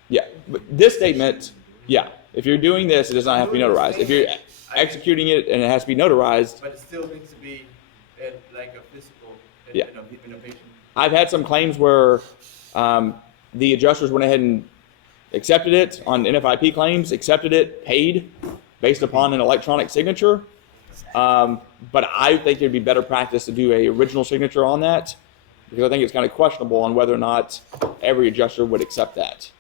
Yeah, but this statement, yeah, if you're doing this, it does not have to be notarized. If you're executing it and it has to be notarized. But it still needs to be in like a physical, Yeah. in a patient. I've had some claims where the adjusters went ahead and accepted it on NFIP claims, accepted it, paid based upon an electronic signature. But I think it'd be better practice to do a original signature on that because I think it's kind of questionable on whether or not every adjuster would accept that.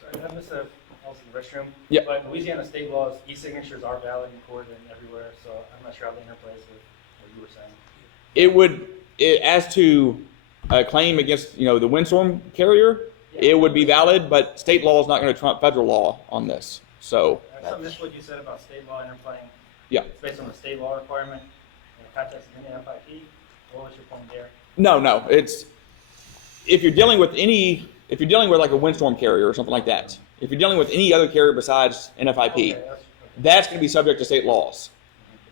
Sorry, I missed a, I was in the restroom. Yeah. But Louisiana state laws, e-signatures are valid in court and everywhere, so I'm not sure how they interplays with what you were saying. As to a claim against, the windstorm carrier, it would be valid, but state law is not going to trump federal law on this. So, I missed what you said about state law interplaying. Yeah. It's based on the state law requirement in the context of any NFIP. What was your point there? no, it's, if you're dealing with like a windstorm carrier or something like that, if you're dealing with any other carrier besides NFIP, Okay, that's going to be subject to state laws.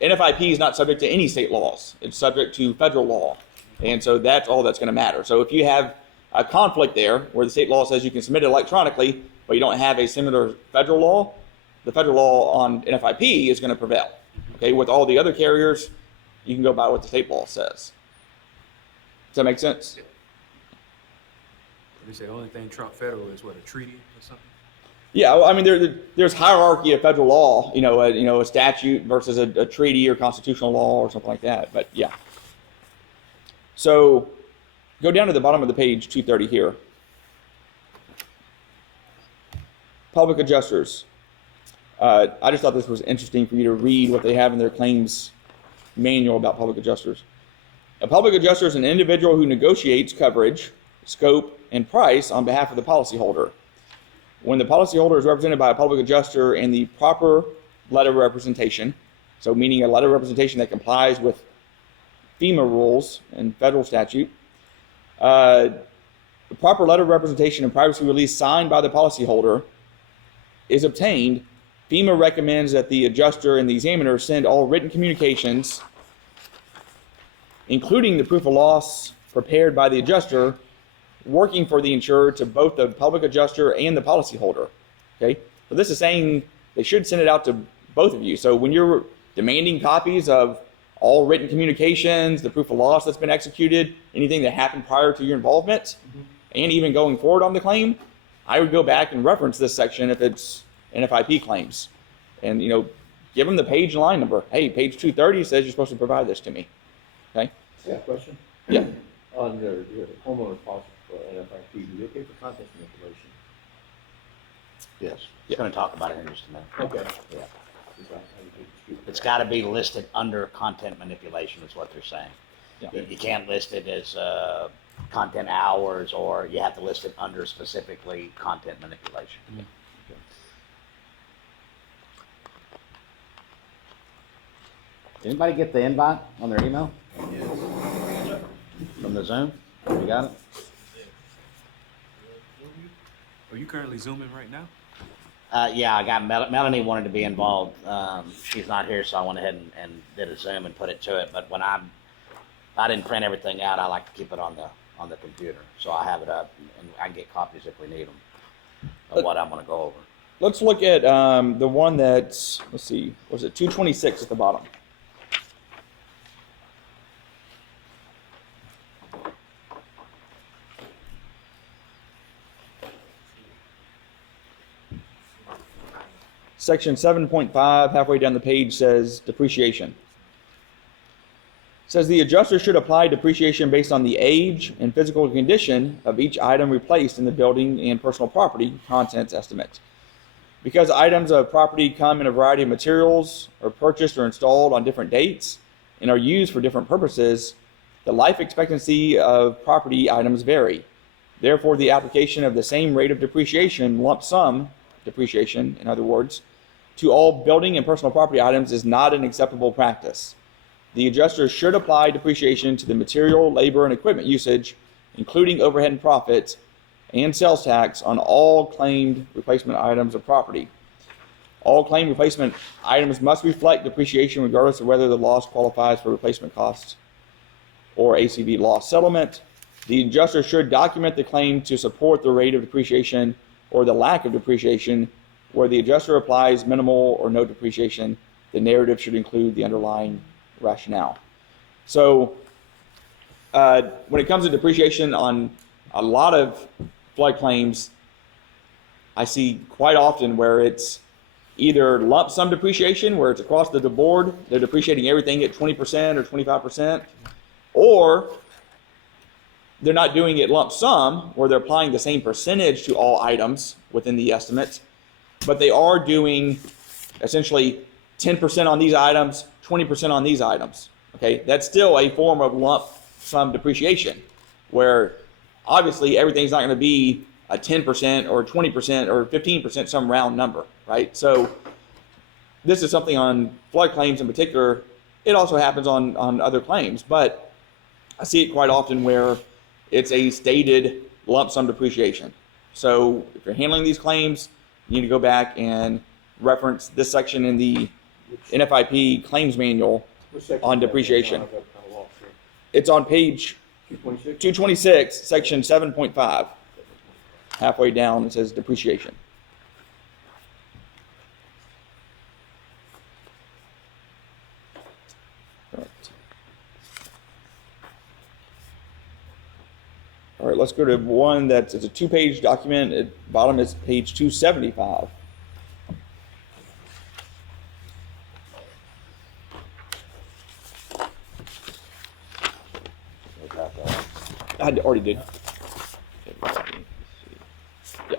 NFIP is not subject to any state laws. It's subject to federal law. And so that's all that's going to matter. So if you have a conflict there where the state law says you can submit it electronically, but you don't have a similar federal law, the federal law on NFIP is going to prevail. Okay, with all the other carriers, you can go by what the state law says. Does that make sense? They say the only thing trump federal is what, a treaty or something? Yeah, well, I mean, there's hierarchy of federal law, a statute versus a treaty or constitutional law or something like that. But yeah. So go down to the bottom of the page, 230 here. Public adjusters. I just thought this was interesting for you to read what they have in their claims manual about public adjusters. A public adjuster is an individual who negotiates coverage, scope, and price on behalf of the policyholder. When the policyholder is represented by a public adjuster in the proper letter of representation, so meaning a letter of representation that complies with FEMA rules and federal statute, the proper letter of representation and privacy release signed by the policyholder is obtained, FEMA recommends that the adjuster and the examiner send all written communications, including the proof of loss prepared by the adjuster, working for the insured, to both the public adjuster and the policyholder. Okay, so this is saying they should send it out to both of you. So when you're demanding copies of all written communications, the proof of loss that's been executed, anything that happened prior to your involvement, and even going forward on the claim, I would go back and reference this section if it's NFIP claims, and give them the page and line number. Hey, page 230 says you're supposed to provide this to me. Okay. Yeah, question? Yeah. On the homeowner policy for NFIP, do they pay for contents manipulation? Yes. It's going to talk about it in just a minute. Okay. Yeah. It's got to be listed under content manipulation is what they're saying. Yeah. You can't list it as content hours, or you have to list it under specifically content manipulation. Mm-hmm. Did anybody get the invite on their email? From the Zoom? You got it? Are you currently Zooming right now? Yeah, I got Melanie wanted to be involved. She's not here, so I went ahead and did a Zoom and put it to it. But when I didn't print everything out, I like to keep it on the computer, so I have it up and I can get copies if we need them of what I'm going to go over. Let's look at the one that's, let's see, was it 226 at the bottom? Section 7.5, halfway down the page, says depreciation. It says the adjuster should apply depreciation based on the age and physical condition of each item replaced in the building and personal property contents estimate. Because items of property come in a variety of materials, are purchased or installed on different dates, and are used for different purposes, the life expectancy of property items vary. Therefore, the application of the same rate of depreciation, lump sum depreciation, in other words, to all building and personal property items is not an acceptable practice. The adjuster should apply depreciation to the material, labor, and equipment usage, including overhead and profit, and sales tax on all claimed replacement items of property. All claimed replacement items must reflect depreciation regardless of whether the loss qualifies for replacement costs or ACV loss settlement. The adjuster should document the claim to support the rate of depreciation or the lack of depreciation. Where the adjuster applies minimal or no depreciation, the narrative should include the underlying rationale. So when it comes to depreciation on a lot of flood claims, I see quite often where it's either lump sum depreciation, where it's across the board, they're depreciating everything at 20% or 25%, or they're not doing it lump sum, where they're applying the same percentage to all items within the estimate, but they are doing essentially 10% on these items, 20% on these items. Okay, that's still a form of lump sum depreciation, where obviously everything's not going to be a 10% or 20% or 15%, some round number, right? So this is something on flood claims in particular. It also happens on other claims, but I see it quite often where it's a stated lump sum depreciation. So if you're handling these claims, you need to go back and reference this section in the NFIP claims manual on depreciation. It's on page 226? 226, section 7.5. Halfway down, it says depreciation. All right, let's go to one that's it's a 2-page document. At the bottom is page 275. I already did. Yeah.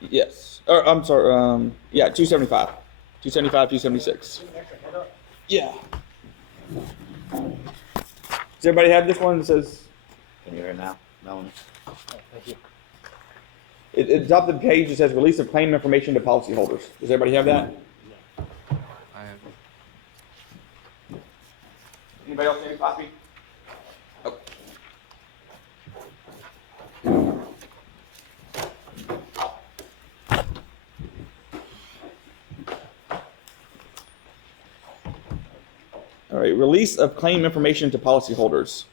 Yes. Or, I'm sorry. Yeah, 275. 275, 276. Yeah. Does everybody have this one that says? Can you hear it now? Melanie? Thank you. At the top of the page it says release of claim information to policyholders. Does everybody have that? I have. Anybody else need a copy? Oh. All right, release of claim information to policyholders.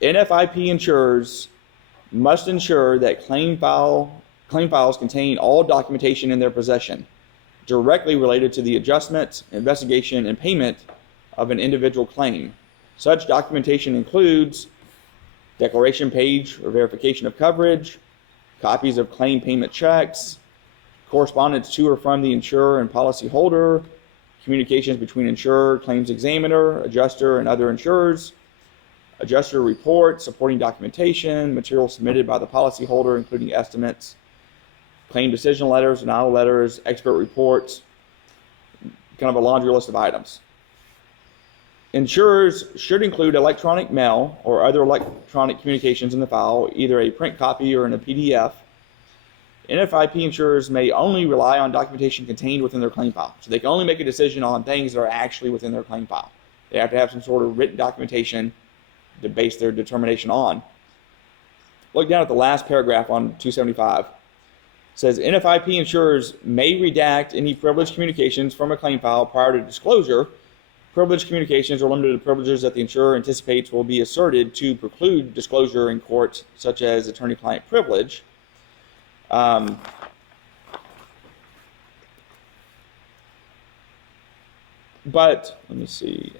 NFIP insurers must ensure that claim files contain all documentation in their possession directly related to the adjustment, investigation, and payment of an individual claim. Such documentation includes declaration page or verification of coverage, copies of claim payment checks, correspondence to or from the insurer and policyholder, communications between insurer, claims examiner, adjuster, and other insurers, adjuster reports, supporting documentation, material submitted by the policyholder, including estimates, claim decision letters, denial letters, expert reports, kind of a laundry list of items. Insurers should include electronic mail or other electronic communications in the file, either a print copy or in a PDF. NFIP insurers may only rely on documentation contained within their claim file. So they can only make a decision on things that are actually within their claim file. They have to have some sort of written documentation to base their determination on. Look down at the last paragraph on 275. It says NFIP insurers may redact any privileged communications from a claim file prior to disclosure. Privileged communications are limited to privileges that the insurer anticipates will be asserted to preclude disclosure in court, such as attorney-client privilege. But let me see.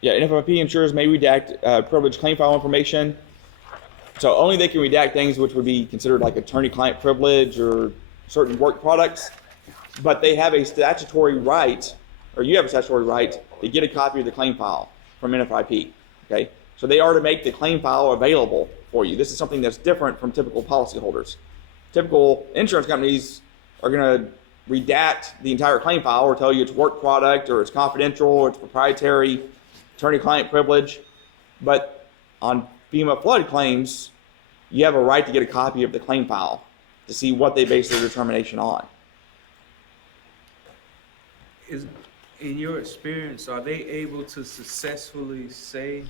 Yeah, NFIP insurers may redact privileged claim file information. So only they can redact things which would be considered like attorney-client privilege or certain work products. But they have a statutory right, or you have a statutory right, to get a copy of the claim file from NFIP. Okay, so they are to make the claim file available for you. This is something that's different from typical policyholders. Typical insurance companies are going to redact the entire claim file or tell you it's work product or it's confidential or it's proprietary, attorney-client privilege. But on FEMA flood claims, you have a right to get a copy of the claim file to see what they base their determination on. Is, in your experience, are they able to successfully say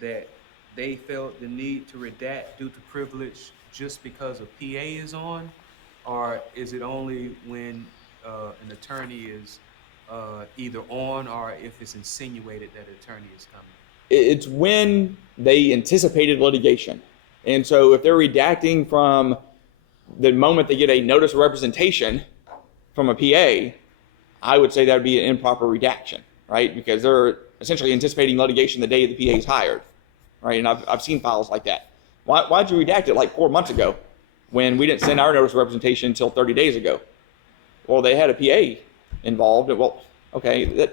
that they felt the need to redact due to privilege just because a PA is on? Or is it only when an attorney is either on or if it's insinuated that an attorney is coming? It's when they anticipated litigation. And so if they're redacting from the moment they get a notice of representation from a PA, I would say that would be an improper redaction, right? Because they're essentially anticipating litigation the day the PA is hired, right? And I've seen files like that. Why'd you redact it like 4 months ago when we didn't send our notice of representation until 30 days ago? Well, they had a PA involved. Well, okay,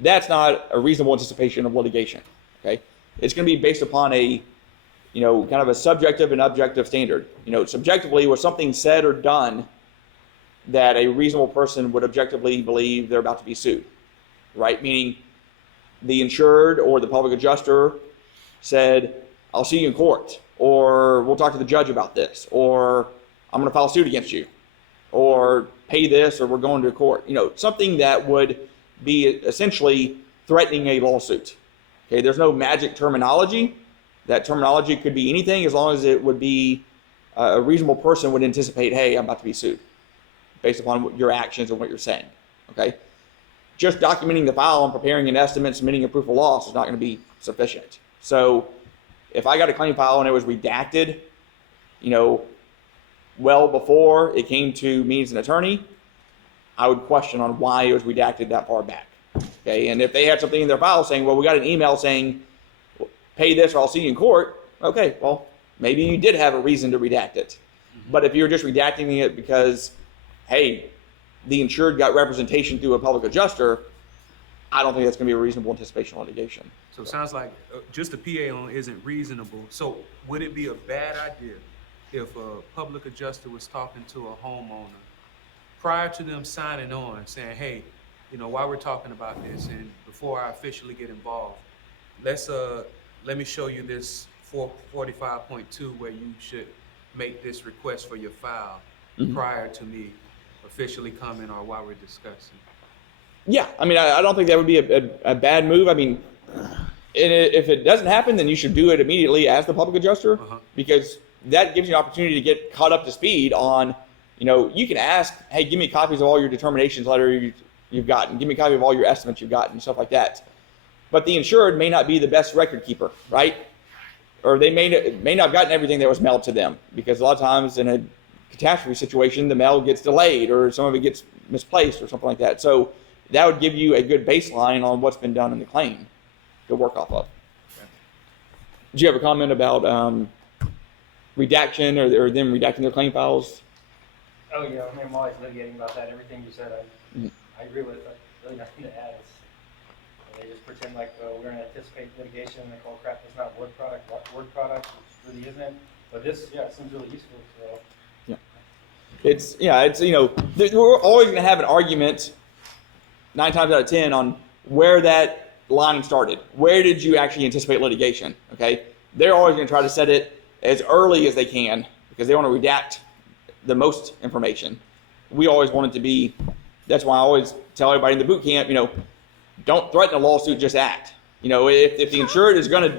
that's not a reasonable anticipation of litigation, okay? It's going to be based upon a, kind of a subjective and objective standard. Subjectively, was something said or done that a reasonable person would objectively believe they're about to be sued, right? Meaning the insured or the public adjuster said, I'll see you in court, or we'll talk to the judge about this, or I'm going to file a suit against you, or pay this, or we're going to court. Something that would be essentially threatening a lawsuit. Okay, there's no magic terminology, That terminology could be anything as long as it would be a reasonable person would anticipate, hey, I'm about to be sued based upon your actions and what you're saying, okay? Just documenting the file and preparing an estimate, submitting a proof of loss is not going to be sufficient. So if I got a claim file and it was redacted, well before it came to me as an attorney, I would question on why it was redacted that far back, okay? And if they had something in their file saying, well, we got an email saying, pay this or I'll see you in court, okay, well, maybe you did have a reason to redact it. But if you're just redacting it because, hey, the insured got representation through a public adjuster, I don't think that's going to be a reasonable anticipation of litigation. So it sounds like just a PA on isn't reasonable. So would it be a bad idea if a public adjuster was talking to a homeowner prior to them signing on, saying, hey, while we're talking about this and before I officially get involved, let me show you this 445.2 where you should make this request for your file prior to me officially coming or while we're discussing? Yeah, I mean, I don't think that would be a bad move. I mean, if it doesn't happen, then you should do it immediately as the public adjuster, because that gives you an opportunity to get caught up to speed on, you can ask, hey, give me copies of all your determinations letter you've gotten, give me a copy of all your estimates you've gotten, stuff like that. But the insured may not be the best record keeper, right? Or they may not have gotten everything that was mailed to them, because a lot of times in a catastrophe situation, the mail gets delayed or some of it gets misplaced or something like that. So that would give you a good baseline on what's been done in the claim to work off of. Did you have a comment about redaction or them redacting their claim files? Oh, yeah, I mean, I'm always litigating about that. Everything you said, I agree with. Really nothing to add. They just pretend like we're going to anticipate litigation and they call crap. It's not word product, which really isn't. But this, it seems really useful. So. It's we're always going to have an argument 9 times out of 10 on where that line started. Where did you actually anticipate litigation? Okay, they're always going to try to set it as early as they can because they want to redact the most information. We always want it to be. That's why I always tell everybody in the boot camp, don't threaten a lawsuit, just act. If the insured is gonna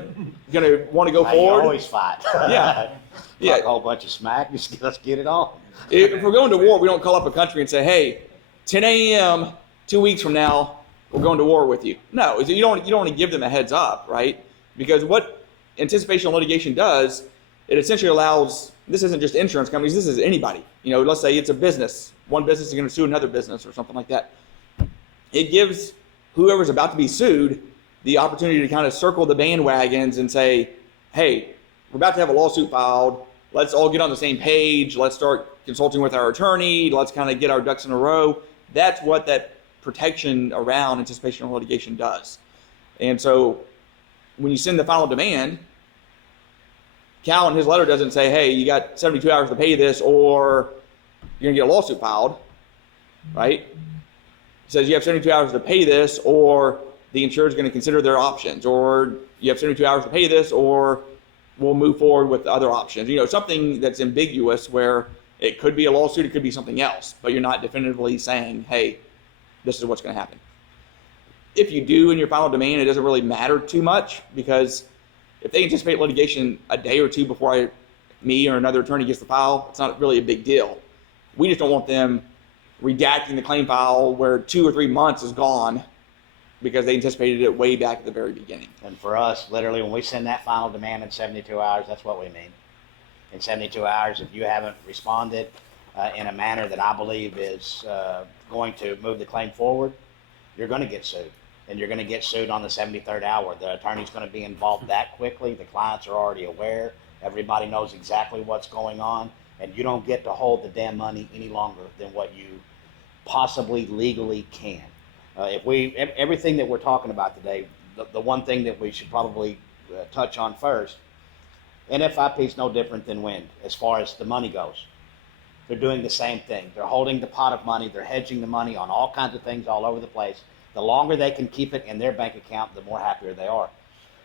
want to go forward, always fight. Yeah. Talk a whole bunch of smack. Let's get it on. If we're going to war, we don't call up a country and say, hey, 10 a.m. 2 weeks from now, we're going to war with you. No, you don't want to give them a heads up, right? Because what anticipation litigation does, it essentially allows, this isn't just insurance companies, this is anybody. Let's say it's a business. One business is going to sue another business or something like that. It gives whoever's about to be sued the opportunity to kind of circle the bandwagons and say, hey, we're about to have a lawsuit filed. Let's all get on the same page. Let's start consulting with our attorney. Let's kind of get our ducks in a row. That's what that protection around anticipation of litigation does. And so when you send the final demand, Cal in his letter doesn't say, hey, you got 72 hours to pay this or you're going to get a lawsuit filed, right? It says you have 72 hours to pay this or the insurer is going to consider their options, or you have 72 hours to pay this or we'll move forward with other options. Something that's ambiguous where it could be a lawsuit, it could be something else, but you're not definitively saying, hey, this is what's going to happen. If you do in your final demand, it doesn't really matter too much because if they anticipate litigation a day or two before me or another attorney gets the file, it's not really a big deal. We just don't want them redacting the claim file where 2 or 3 months is gone because they anticipated it way back at the very beginning. And for us, literally, when we send that final demand in 72 hours, that's what we mean. In 72 hours, if you haven't responded in a manner that I believe is going to move the claim forward, you're going to get sued. And you're going to get sued on the 73rd hour. The attorney's going to be involved that quickly. The clients are already aware. Everybody knows exactly what's going on. And you don't get to hold the damn money any longer than what you possibly legally can. Everything that we're talking about today, the one thing that we should probably touch on first, NFIP is no different than wind as far as the money goes. They're doing the same thing. They're holding the pot of money. They're hedging the money on all kinds of things all over the place. The longer they can keep it in their bank account, the more happier they are.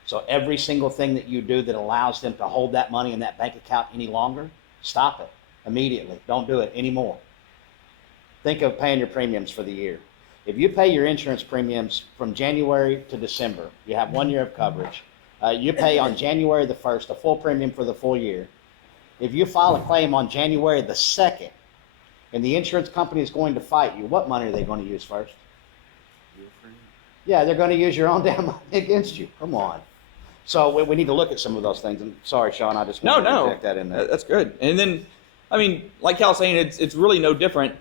So every single thing that you do that allows them to hold that money in that bank account any longer, stop it immediately. Don't do it anymore. Think of paying your premiums for the year. If you pay your insurance premiums from January to December, you have 1 year of coverage. You pay on January the 1st, the full premium for the full year. If you file a claim on January the 2nd, and the insurance company is going to fight you, what money are they going to use first? Yeah, they're going to use your own damn money against you. Come on. So we need to look at some of those things. And sorry, Shaun, I just wanted to inject that in there. That's good. And then, I mean, like Cal's saying, it's really no different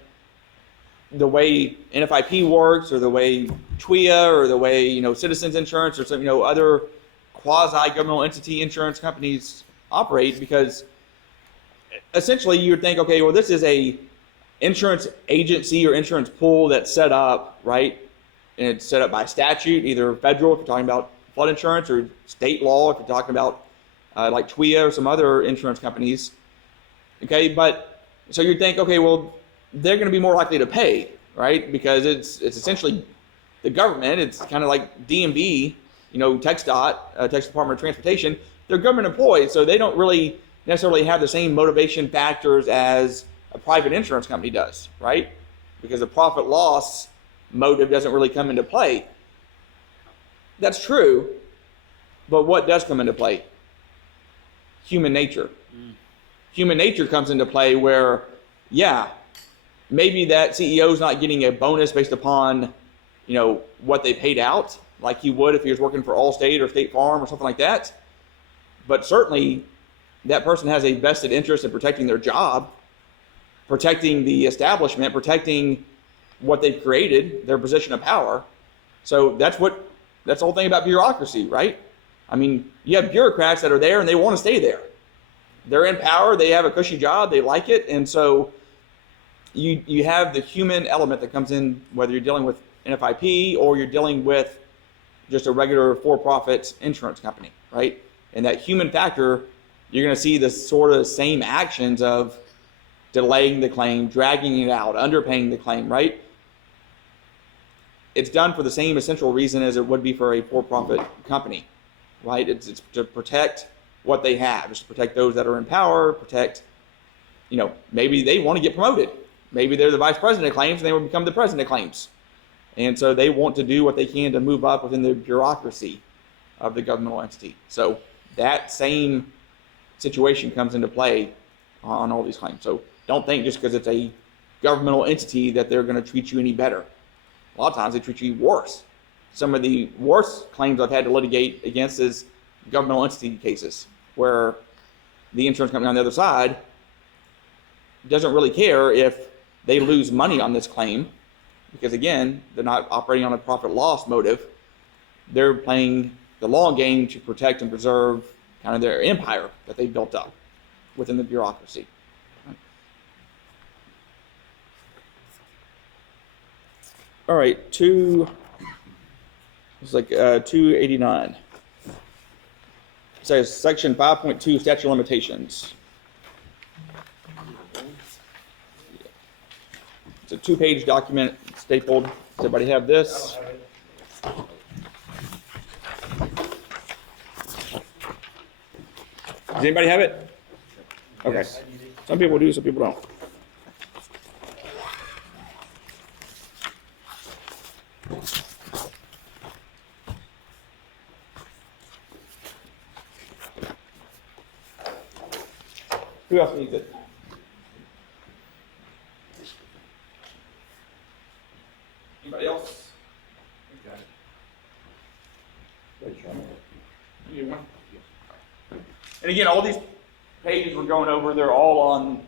the way NFIP works, or the way TWIA, or the way, Citizens Insurance, or some, other quasi-governmental entity insurance companies operate, because essentially you would think, okay, well, this is a insurance agency or insurance pool that's set up, right? And it's set up by statute, either federal if you're talking about flood insurance, or state law if you're talking about like TWIA or some other insurance companies. Okay, but so you'd think, okay, well, they're going to be more likely to pay, right? Because it's essentially the government. It's kind of like DMV, TxDOT, Texas Department of Transportation. They're government employees, so they don't really necessarily have the same motivation factors as a private insurance company does, right? Because the profit loss motive doesn't really come into play. That's true, but what does come into play? Human nature. Human nature comes into play where, yeah, maybe that CEO is not getting a bonus based upon, what they paid out, like he would if he was working for Allstate or State Farm or something like that. But certainly, that person has a vested interest in protecting their job, protecting the establishment, protecting what they've created, their position of power. So that's the whole thing about bureaucracy, right? I mean, you have bureaucrats that are there and they want to stay there. They're in power, they have a cushy job, they like it, and so you have the human element that comes in, whether you're dealing with NFIP or you're dealing with just a regular for-profit insurance company, right? And that human factor, you're going to see the sort of same actions of delaying the claim, dragging it out, underpaying the claim, right? It's done for the same essential reason as it would be for a for-profit company, right? It's to protect what they have. It's to protect those that are in power, protect, maybe they want to get promoted. Maybe they're the vice president of claims and they will become the president of claims. And so they want to do what they can to move up within the bureaucracy of the governmental entity. So that same situation comes into play on all these claims. So don't think just because it's a governmental entity that they're going to treat you any better. A lot of times they treat you worse. Some of the worst claims I've had to litigate against is governmental entity cases, where the insurance company on the other side doesn't really care if they lose money on this claim, because again, they're not operating on a profit loss motive. They're playing the long game to protect and preserve kind of their empire that they've built up within the bureaucracy. All right, it's like 289. It says section 5.2 statute of limitations. It's a 2-page document, stapled. Does everybody have this? Does anybody have it? Okay. Yes. Some people do, some people don't. Who else needs it? Anybody else? You need one? And again, all these pages we're going over, they're all on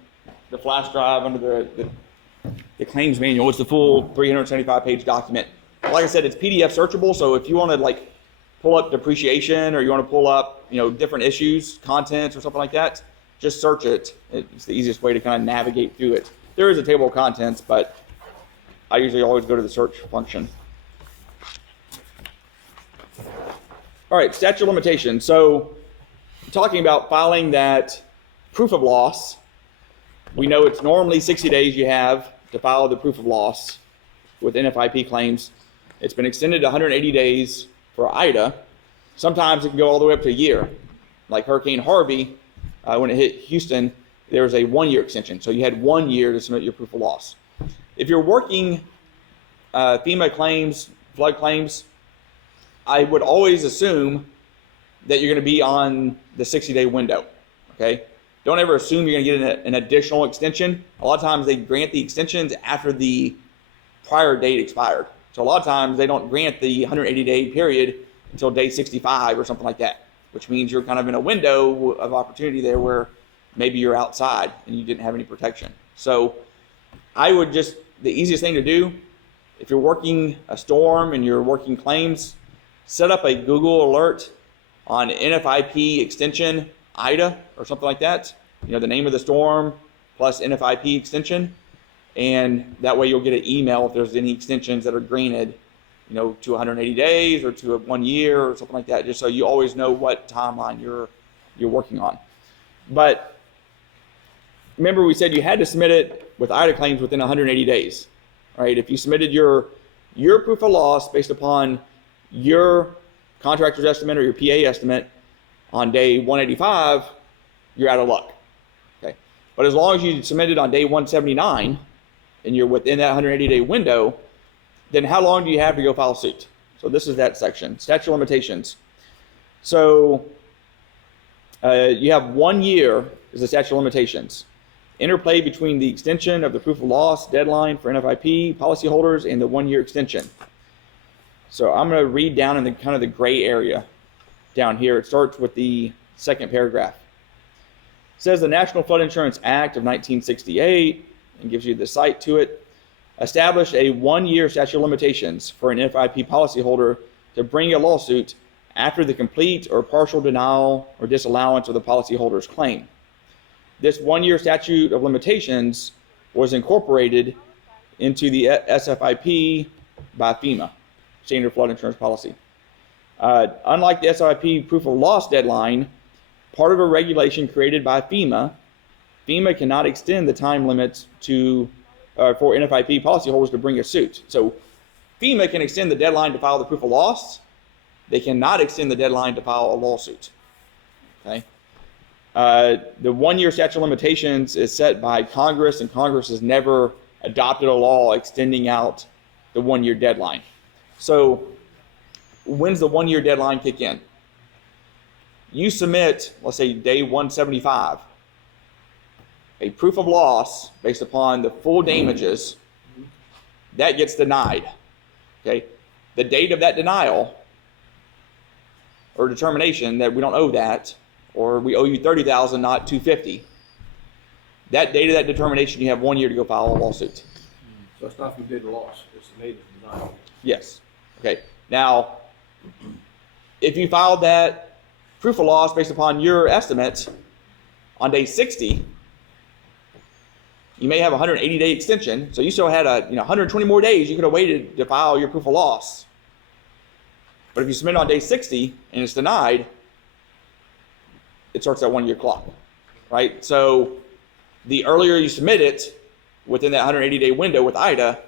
the flash drive under the claims manual. It's the full 375-page document. Like I said, it's PDF searchable, so if you want to pull up depreciation, or you want to pull up different issues, contents, or something like that, just search it. It's the easiest way to kind of navigate through it. There is a table of contents, but I usually always go to the search function. All right, statute of limitations. So talking about filing that proof of loss, we know it's normally 60 days you have to file the proof of loss with NFIP claims. It's been extended to 180 days for Ida. Sometimes it can go all the way up to a year. Like Hurricane Harvey, when it hit Houston, there was a 1-year extension. So you had 1 year to submit your proof of loss. If you're working FEMA claims, flood claims, I would always assume that you're going to be on the 60-day window, okay? Don't ever assume you're going to get an additional extension. A lot of times they grant the extensions after the prior date expired. So a lot of times they don't grant the 180-day period until day 65 or something like that, which means you're kind of in a window of opportunity there where maybe you're outside and you didn't have any protection. So I would just, the easiest thing to do, if you're working a storm and you're working claims, set up a Google alert on NFIP extension Ida or something like that. You know, the name of the storm plus NFIP extension. And that way you'll get an email if there's any extensions that are granted, you know, to 180 days or to 1 year or something like that, just so you always know what timeline you're working on. But remember we said you had to submit it with Ida claims within 180 days, right? If you submitted your proof of loss based upon your contractor's estimate or your PA estimate on day 185, you're out of luck, okay? But as long as you submitted on day 179 and you're within that 180-day window, then how long do you have to go file suit? So this is that section, statute of limitations. So you have 1 year is the statute of limitations. Interplay between the extension of the proof of loss deadline for NFIP policyholders and the 1 year extension. So I'm going to read down in the kind of the gray area down here. It starts with the second paragraph. It says the National Flood Insurance Act of 1968, and gives you the cite to it, established a 1 year statute of limitations for an NFIP policyholder to bring a lawsuit after the complete or partial denial or disallowance of the policyholder's claim. This 1 year statute of limitations was incorporated into the SFIP by FEMA, Standard Flood Insurance Policy. Unlike the SFIP proof of loss deadline, part of a regulation created by FEMA cannot extend the time limits to for NFIP policyholders to bring a suit. So FEMA can extend the deadline to file the proof of loss. They cannot extend the deadline to file a lawsuit. Okay. The 1 year statute of limitations is set by Congress, and Congress has never adopted a law extending out the 1 year deadline. So when's the 1 year deadline kick in? You submit, let's say day 175, a proof of loss based upon the full damages, that gets denied. Okay, the date of that denial or determination that we don't owe that, or we owe you $30,000, not $250. That date of that determination, you have 1 year to go file a lawsuit. So it's not from date of loss, it's the date of denial. Yes. Okay. Now, if you filed that proof of loss based upon your estimate on day 60, you may have a 180-day extension, so you still had 120 more days you could have waited to file your proof of loss. But if you submit on day 60 and it's denied, it starts that 1 year clock, right? So the earlier you submit it within that 180-day window with IDA,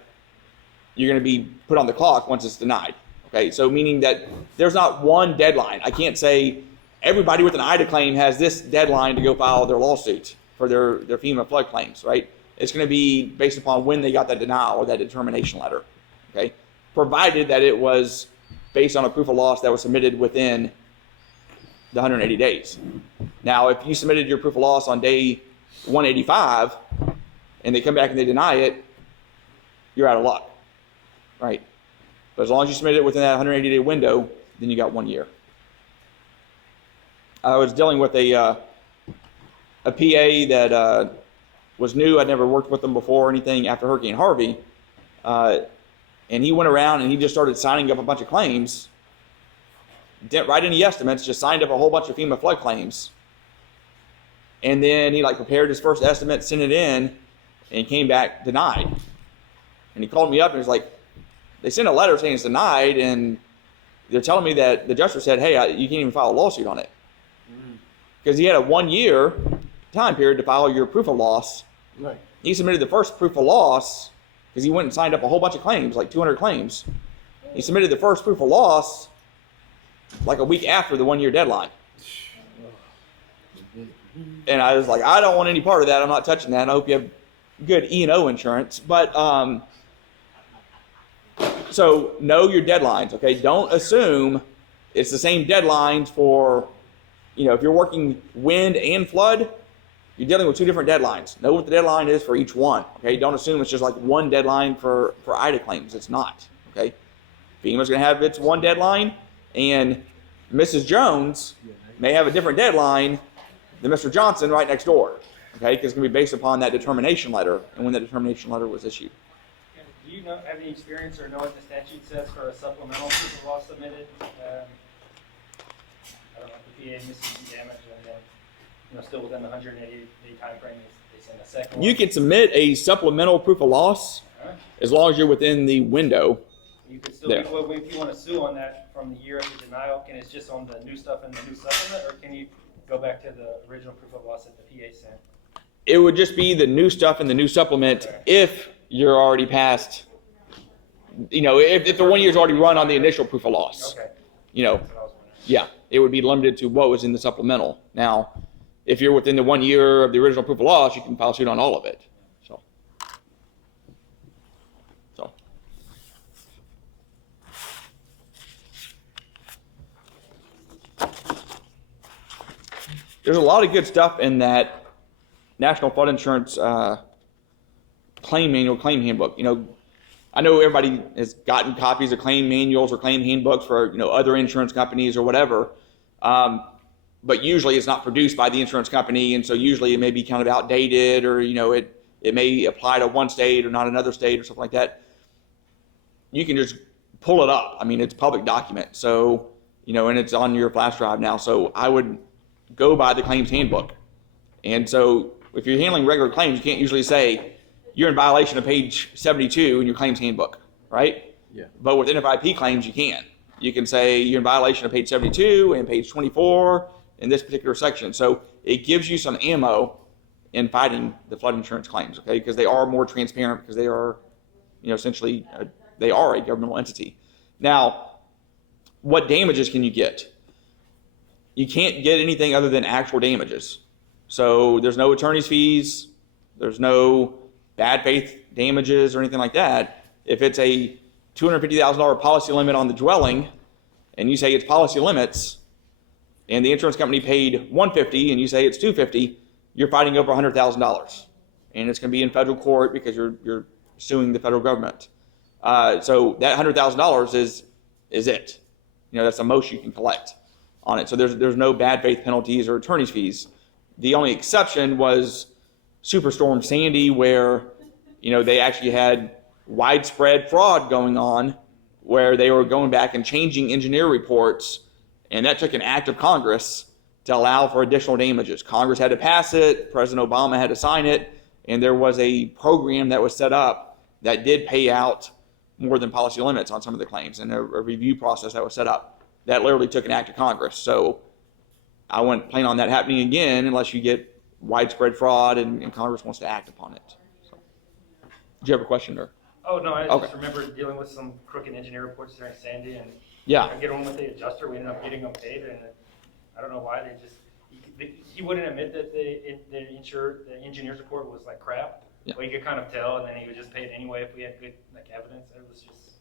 you're going to be put on the clock once it's denied. Okay, so meaning that there's not one deadline. I can't say everybody with an IDA claim has this deadline to go file their lawsuit for their FEMA flood claims, right? It's going to be based upon when they got that denial or that determination letter, okay? Provided that it was based on a proof of loss that was submitted within the 180 days. Now, if you submitted your proof of loss on day 185 and they come back and they deny it, you're out of luck, right? But as long as you submit it within that 180-day window, then you got 1 year. I was dealing with a PA that was new. I'd never worked with them before or anything after Hurricane Harvey. And he went around and he just started signing up a bunch of claims. Didn't write any estimates, just signed up a whole bunch of FEMA flood claims. And then he prepared his first estimate, sent it in, and came back denied. And he called me up and was like, they sent a letter saying it's denied, and they're telling me that the adjuster said, hey, you can't even file a lawsuit on it. Because he had a 1 year time period to file your proof of loss. Right. He submitted the first proof of loss because he went and signed up a whole bunch of claims, like 200 claims. He submitted the first proof of loss like a week after the 1 year deadline. And I was like, I don't want any part of that. I'm not touching that. I hope you have good E&O insurance. But so know your deadlines, okay? Don't assume it's the same deadlines for, if you're working wind and flood, you're dealing with two different deadlines. Know what the deadline is for each one, okay? Don't assume it's just like one deadline for Ida claims. It's not, okay? FEMA's going to have its one deadline, and Mrs. Jones may have a different deadline than Mr. Johnson right next door, okay? Because it's going to be based upon that determination letter and when that determination letter was issued. Do you have any experience or know what the statute says for a supplemental proof of loss submitted? I don't know if the PA misses the damage and then, still within the 180-day time frame, they send a second one. You can submit a supplemental proof of loss as long as you're within the window. You could still, there. if you want to sue on that from the year of the denial, can it's just on the new stuff and the new supplement, or can you go back to the original proof of loss that the PA sent? It would just be the new stuff and the new supplement if you're already past, if the 1 year's already run on the initial proof of loss. Okay. That's what I was wondering. Yeah, it would be limited to what was in the supplemental. Now, if you're within the 1 year of the original proof of loss, you can file suit on all of it. So. There's a lot of good stuff in that National Flood Insurance claim manual, claim handbook. I know everybody has gotten copies of claim manuals or claim handbooks for other insurance companies or whatever, but usually it's not produced by the insurance company, and so usually it may be kind of outdated, or it may apply to one state or not another state or something like that. You can just pull it up. I mean, it's a public document, so and it's on your flash drive now. So I would go by the claims handbook. And so if you're handling regular claims, you can't usually say you're in violation of page 72 in your claims handbook, right? Yeah. But with NFIP claims, you can. You can say you're in violation of page 72 and page 24 in this particular section. So it gives you some ammo in fighting the flood insurance claims, okay? Because they are more transparent, because they are, essentially, they are a governmental entity. Now, what damages can you get? You can't get anything other than actual damages. So there's no attorney's fees, there's no bad faith damages or anything like that. If it's a $250,000 policy limit on the dwelling, and you say it's policy limits, and the insurance company paid $150 and you say it's $250, you're fighting over $100,000, and it's going to be in federal court because you're suing the federal government. So that $100,000 is it. That's the most you can collect on it. So there's no bad faith penalties or attorney's fees. The only exception was Superstorm Sandy, where they actually had widespread fraud going on, where they were going back and changing engineer reports, and that took an act of Congress to allow for additional damages. Congress had to pass it, President Obama had to sign it, and there was a program that was set up that did pay out more than policy limits on some of the claims, and a review process that was set up. That literally took an act of Congress. So I wouldn't plan on that happening again unless you get widespread fraud and Congress wants to act upon it. So, did you have a question, or? Oh, no, I Okay. just remember dealing with some crooked engineer reports during Sandy, and Yeah. I get on with the adjuster, we ended up getting them paid, and I don't know why he wouldn't admit that the engineer's report was like crap. Yeah. Well, you could kind of tell, and then he would just pay it anyway if we had good evidence.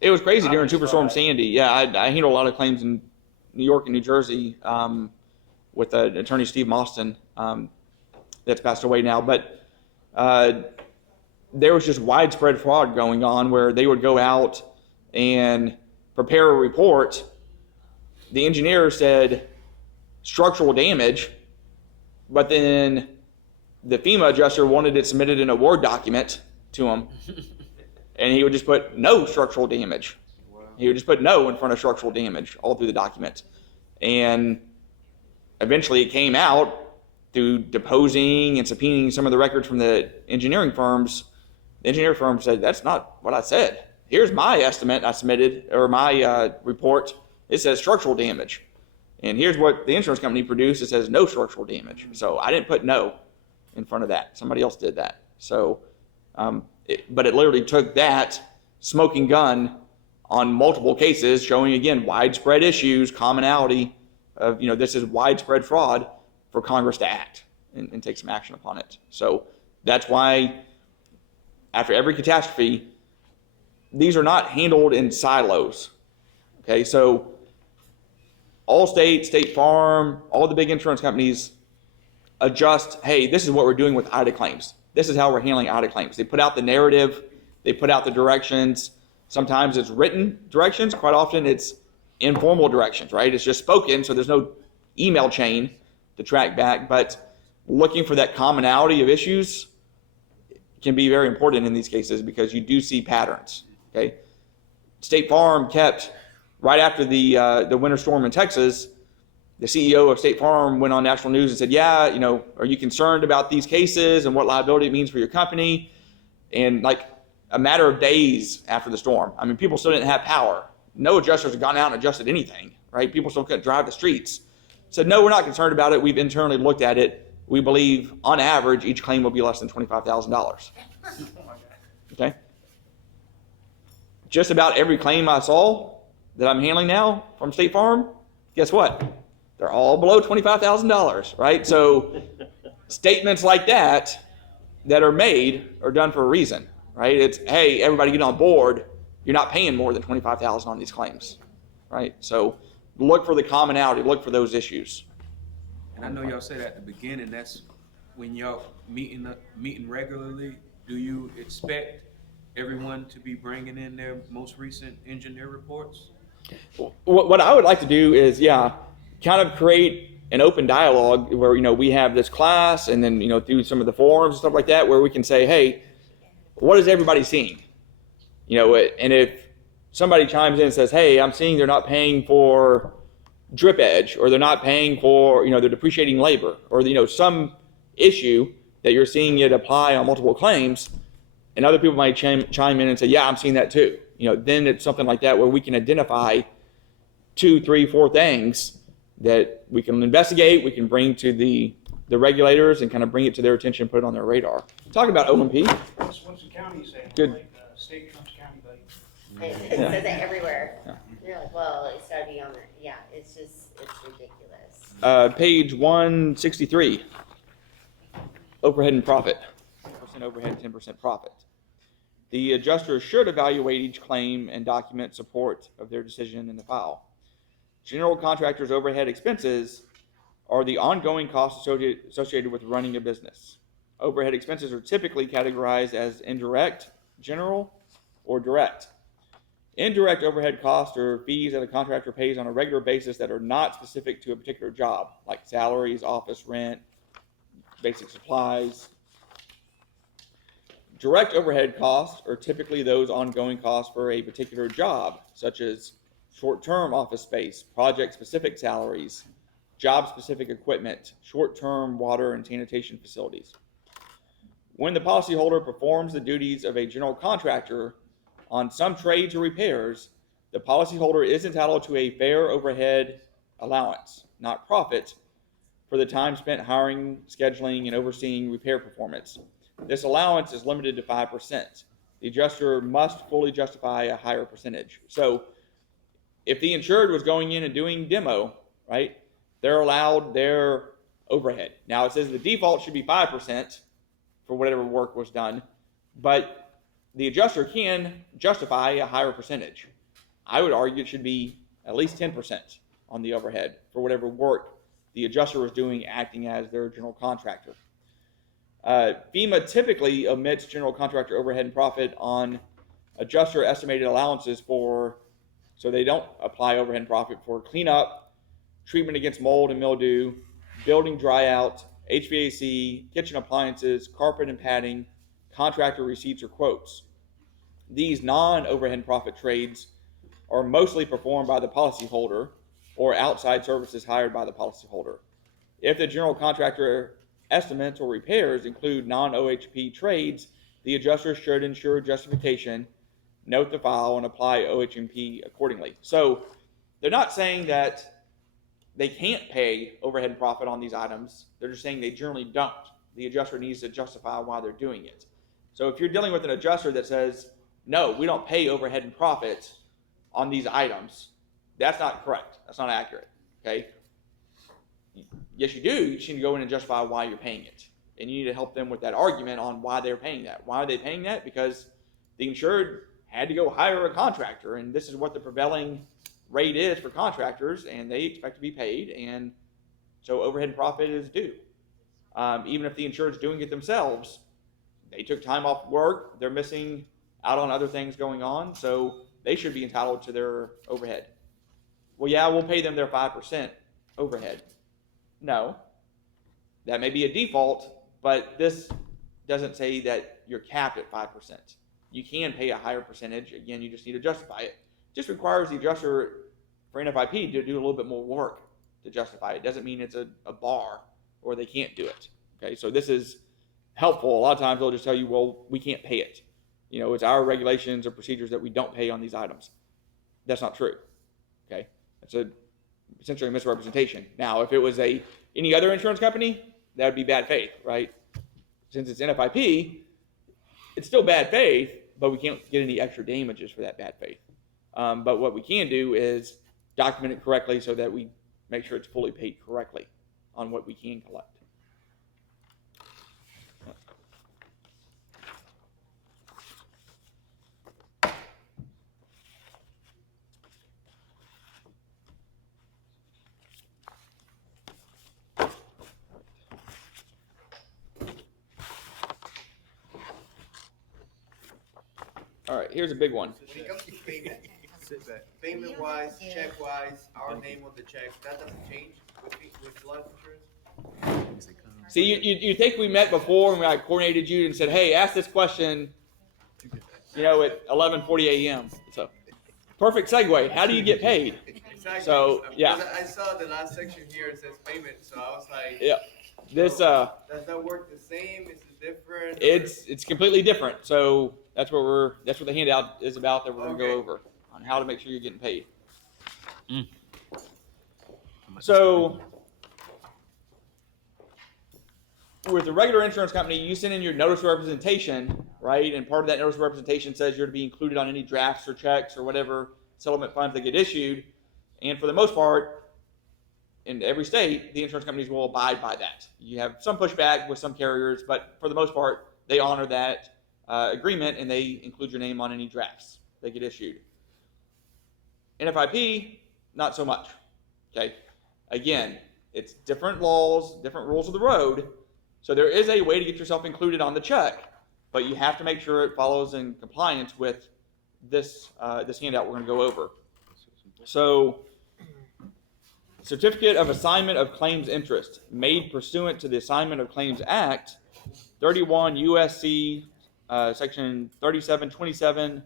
It was crazy during obvious Superstorm fraud. Sandy. Yeah, I handle a lot of claims in New York and New Jersey with attorney Steve Mostyn that's passed away now. But there was just widespread fraud going on, where they would go out and prepare a report. The engineer said structural damage, but then the FEMA adjuster wanted it submitted in a Word document to him, and he would just put no structural damage. He would just put no in front of structural damage all through the document. And eventually it came out through deposing and subpoenaing some of the records from the engineering firms. The engineer firm said, that's not what I said. Here's my estimate I submitted, or my report. It says structural damage. And here's what the insurance company produced. It says no structural damage. So I didn't put no in front of that. Somebody else did that. So, but it literally took that smoking gun on multiple cases, showing, again, widespread issues, commonality of, this is widespread fraud, for Congress to act and take some action upon it. So that's why after every catastrophe, these are not handled in silos. Okay, so Allstate, State Farm, all the big insurance companies adjust, hey, this is what we're doing with IDA claims. This is how we're handling IDA claims. They put out the narrative, they put out the directions. Sometimes it's written directions, quite often it's informal directions, right? It's just spoken, so there's no email chain to track back, but looking for that commonality of issues can be very important in these cases because you do see patterns, okay? State Farm kept, right after the winter storm in Texas, the CEO of State Farm went on national news and said, yeah, you know, are you concerned about these cases and what liability it means for your company? And like a matter of days after the storm, I mean, people still didn't have power. No adjusters had gone out and adjusted anything, right? People still couldn't drive the streets. Said, no, we're not concerned about it. We've internally looked at it. We believe, on average, each claim will be less than $25,000. Okay? Just about every claim I saw that I'm handling now from State Farm, guess what? They're all below $25,000, right? So statements like that are made are done for a reason, right? It's, hey, everybody get on board. You're not paying more than $25,000 on these claims, right? So look for the commonality, look for those issues. And I know y'all said at the beginning, that's when y'all meeting regularly, do you expect everyone to be bringing in their most recent engineer reports? What I would like to do is, kind of create an open dialogue where, you know, we have this class and then, you know, through some of the forums and stuff like that, where we can say, hey, what is everybody seeing? You know, and if somebody chimes in and says, hey, I'm seeing they're not paying for drip edge, or they're not paying for, you know, they're depreciating labor, or, you know, some issue that you're seeing it apply on multiple claims, and other people might chime in and say, yeah, I'm seeing that too. You know, then it's something like that where we can identify 2, 3, 4 things that we can investigate, we can bring to the regulators and kind of bring it to their attention, put it on their radar. Talking about OMP. What's the county saying? Good. Like, state trumps county, buddy. It says it everywhere. You're like, well, it's gotta be on there. Yeah, it's ridiculous. Page 163. Overhead and profit. 10% overhead, 10% profit. The adjuster should evaluate each claim and document support of their decision in the file. General contractors' overhead expenses are the ongoing costs associated with running a business. Overhead expenses are typically categorized as indirect, general, or direct. Indirect overhead costs are fees that a contractor pays on a regular basis that are not specific to a particular job, like salaries, office rent, basic supplies. Direct overhead costs are typically those ongoing costs for a particular job, such as short-term office space, project-specific salaries, job-specific equipment, short-term water and sanitation facilities. When the policyholder performs the duties of a general contractor on some trades or repairs, the policyholder is entitled to a fair overhead allowance, not profit, for the time spent hiring, scheduling, and overseeing repair performance. This allowance is limited to 5%. The adjuster must fully justify a higher percentage. So if the insured was going in and doing demo, right, they're allowed their overhead. Now it says the default should be 5% for whatever work was done, but the adjuster can justify a higher percentage. I would argue it should be at least 10% on the overhead for whatever work the adjuster was doing acting as their general contractor. FEMA typically omits general contractor overhead and profit on adjuster estimated allowances so they don't apply overhead and profit for cleanup, treatment against mold and mildew, building dry out, HVAC, kitchen appliances, carpet and padding, contractor receipts or quotes. These non-overhead and profit trades are mostly performed by the policyholder or outside services hired by the policyholder. If the general contractor estimates or repairs include non-OHP trades, the adjuster should ensure justification, note the file, and apply OHP accordingly. So they're not saying that they can't pay overhead and profit on these items. They're just saying they generally don't. The adjuster needs to justify why they're doing it. So if you're dealing with an adjuster that says, no, we don't pay overhead and profit on these items, that's not correct. That's not accurate, okay? Yes, you do. You just need to go in and justify why you're paying it. And you need to help them with that argument on why they're paying that. Why are they paying that? Because the insured had to go hire a contractor, and this is what the prevailing rate is for contractors, and they expect to be paid, and so overhead and profit is due. Even if the insured's doing it themselves, they took time off work, they're missing out on other things going on, so they should be entitled to their overhead. Well, yeah, we'll pay them their 5% overhead. No, that may be a default, but this doesn't say that you're capped at 5%. You can pay a higher percentage. Again, you just need to justify it. It just requires the adjuster for NFIP to do a little bit more work to justify it. It doesn't mean it's a bar or they can't do it. Okay, so this is helpful. A lot of times they'll just tell you, well, we can't pay it. You know, it's our regulations or procedures that we don't pay on these items. That's not true. Okay, that's essentially a misrepresentation. Now, if it was any other insurance company, that would be bad faith, right? Since it's NFIP, it's still bad faith, but we can't get any extra damages for that bad faith. But what we can do is document it correctly so that we make sure it's fully paid correctly on what we can collect. All right, here's a big one. When it comes to payment wise, check wise, our name on the check, that doesn't change with life insurance? See, you think we met before and I coordinated you and said, hey, ask this question, at 11:40 a.m. So, perfect segue. How do you get paid? Exactly. So, yeah. Because I saw the last section here, it says payment, so I was like, Yeah. This does that work the same? Is it different? it's completely different. So that's what the handout is about that we're gonna go over on how to make sure you're getting paid. So with a regular insurance company, you send in your notice of representation, right? And part of that notice of representation says you're to be included on any drafts or checks or whatever settlement funds that get issued. And for the most part, in every state, the insurance companies will abide by that. You have some pushback with some carriers, but for the most part, they honor that agreement and they include your name on any drafts that get issued. NFIP, not so much. Okay. Again, it's different laws, different rules of the road. So there is a way to get yourself included on the check, but you have to make sure it follows in compliance with this handout we're going to go over. So, Certificate of Assignment of Claims Interest made pursuant to the Assignment of Claims Act, 31 U.S.C. Section 3727B.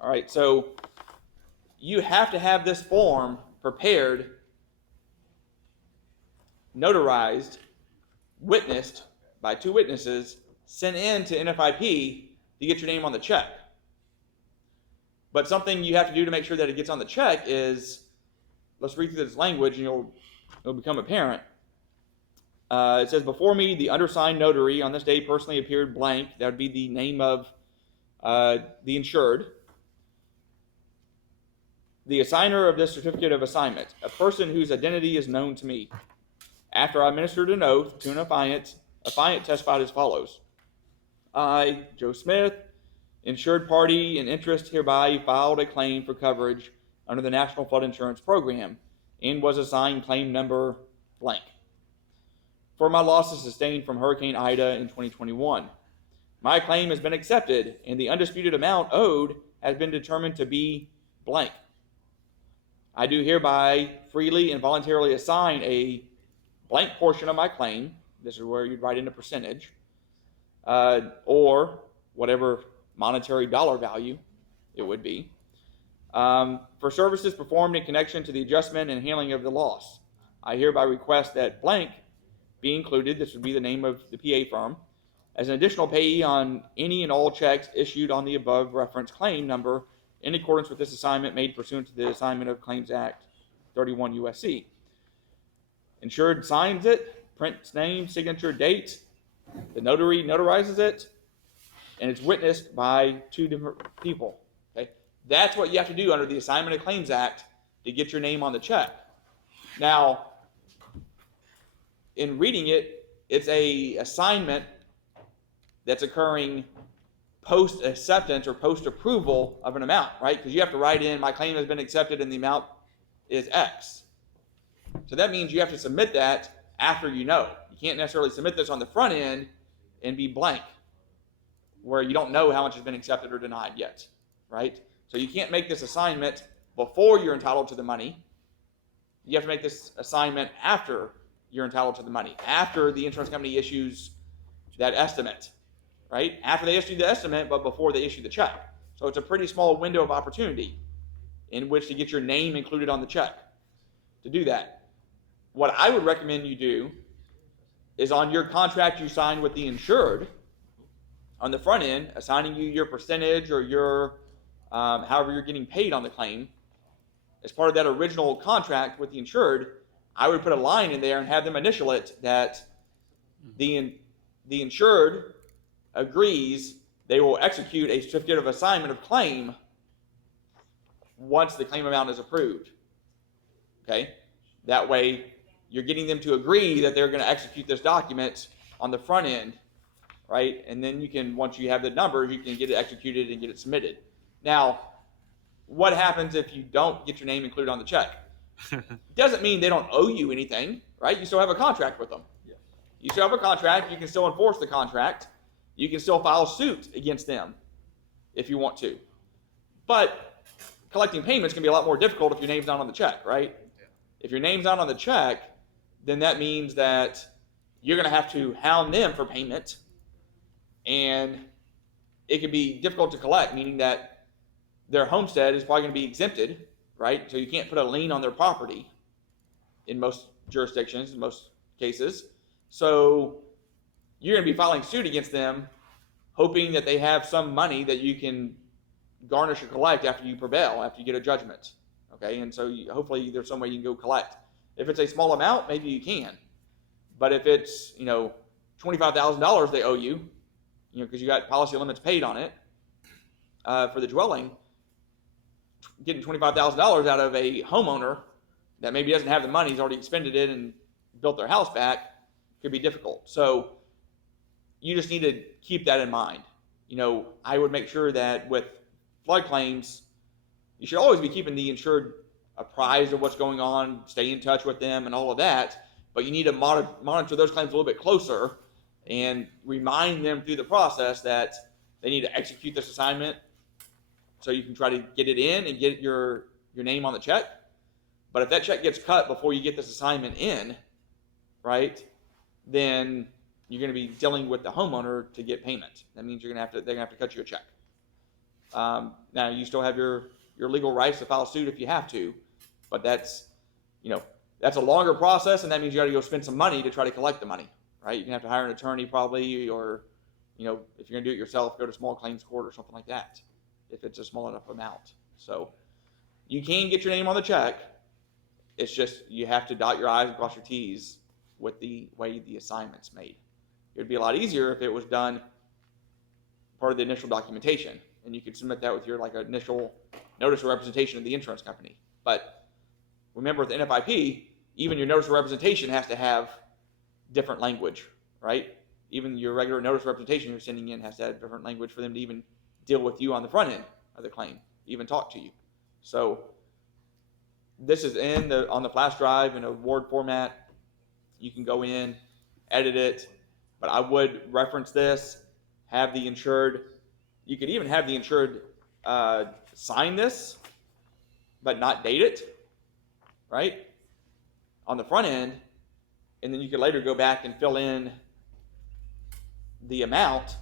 All right, so you have to have this form prepared, notarized, witnessed by 2 witnesses, sent in to NFIP to get your name on the check. But something you have to do to make sure that it gets on the check is, let's read through this language and it'll become apparent. It says, before me, the undersigned notary on this day personally appeared blank. That would be the name of the insured. The assigner of this certificate of assignment, a person whose identity is known to me. After I administered an oath to an affiant testified as follows. I, Joe Smith, insured party in interest hereby filed a claim for coverage under the National Flood Insurance Program and was assigned claim number blank for my losses sustained from Hurricaneida in 2021. My claim has been accepted and the undisputed amount owed has been determined to be blank. I do hereby freely and voluntarily assign a blank portion of my claim. This is where you'd write in a percentage or whatever monetary dollar value it would be. For services performed in connection to the adjustment and handling of the loss. I hereby request that blank be included, this would be the name of the PA firm, as an additional payee on any and all checks issued on the above referenced claim number in accordance with this assignment made pursuant to the Assignment of Claims Act 31 U.S.C. Insured signs it, prints name, signature, date, the notary notarizes it, and it's witnessed by 2 different people. Okay, that's what you have to do under the Assignment of Claims Act to get your name on the check. Now, in reading it, it's a assignment that's occurring post acceptance or post approval of an amount, right? Because you have to write in, my claim has been accepted and the amount is X. So that means you have to submit that after you know. You can't necessarily submit this on the front end and be blank, where you don't know how much has been accepted or denied yet, right? So you can't make this assignment before you're entitled to the money. You have to make this assignment after you're entitled to the money, after the insurance company issues that estimate, right? After they issue the estimate, but before they issue the check. So it's a pretty small window of opportunity in which to get your name included on the check to do that. What I would recommend you do is on your contract you sign with the insured, on the front end, assigning you your percentage or your however you're getting paid on the claim, as part of that original contract with the insured, I would put a line in there and have them initial it that the insured agrees they will execute a certificate of assignment of claim once the claim amount is approved. Okay? That way, you're getting them to agree that they're going to execute this document on the front end, right? And then you can, once you have the numbers, you can get it executed and get it submitted. Now, what happens if you don't get your name included on the check? Doesn't mean they don't owe you anything, right? You still have a contract with them. Yeah. You still have a contract. You can still enforce the contract. You can still file suit against them if you want to. But collecting payments can be a lot more difficult if your name's not on the check, right? Yeah. If your name's not on the check, then that means that you're going to have to hound them for payment, and it can be difficult to collect, meaning that their homestead is probably going to be exempted, right? So you can't put a lien on their property in most jurisdictions, in most cases. So you're going to be filing suit against them, hoping that they have some money that you can garnish or collect after you prevail, after you get a judgment. Okay, and so hopefully there's some way you can go collect. If it's a small amount, maybe you can. But if it's, $25,000 they owe you, because you got policy limits paid on it for the dwelling, getting $25,000 out of a homeowner that maybe doesn't have the money, he's already expended it and built their house back, could be difficult. So you just need to keep that in mind. I would make sure that with flood claims, you should always be keeping the insured apprised of what's going on, stay in touch with them and all of that, but you need to monitor those claims a little bit closer and remind them through the process that they need to execute this assignment so you can try to get it in and get your name on the check. But if that check gets cut before you get this assignment in, right, then you're going to be dealing with the homeowner to get payment. That means they're going to have to cut you a check. Now you still have your legal rights to file suit if you have to, but that's a longer process, and that means you got to go spend some money to try to collect the money, right? You're going to have to hire an attorney probably, or if you're going to do it yourself, go to small claims court or something like that, if it's a small enough amount. So you can get your name on the check. It's just you have to dot your I's and cross your T's with the way the assignment's made. It would be a lot easier if it was done part of the initial documentation, and you could submit that with your initial notice of representation of the insurance company. But remember, with the NFIP, even your notice of representation has to have different language, right? Even your regular notice of representation you're sending in has to have different language for them to even deal with you on the front end of the claim, even talk to you. So this is on the flash drive in a Word format. You can go in, edit it, but I would reference this, have the insured. You could even have the insured sign this, but not date it, right, on the front end, and then you could later go back and fill in the amount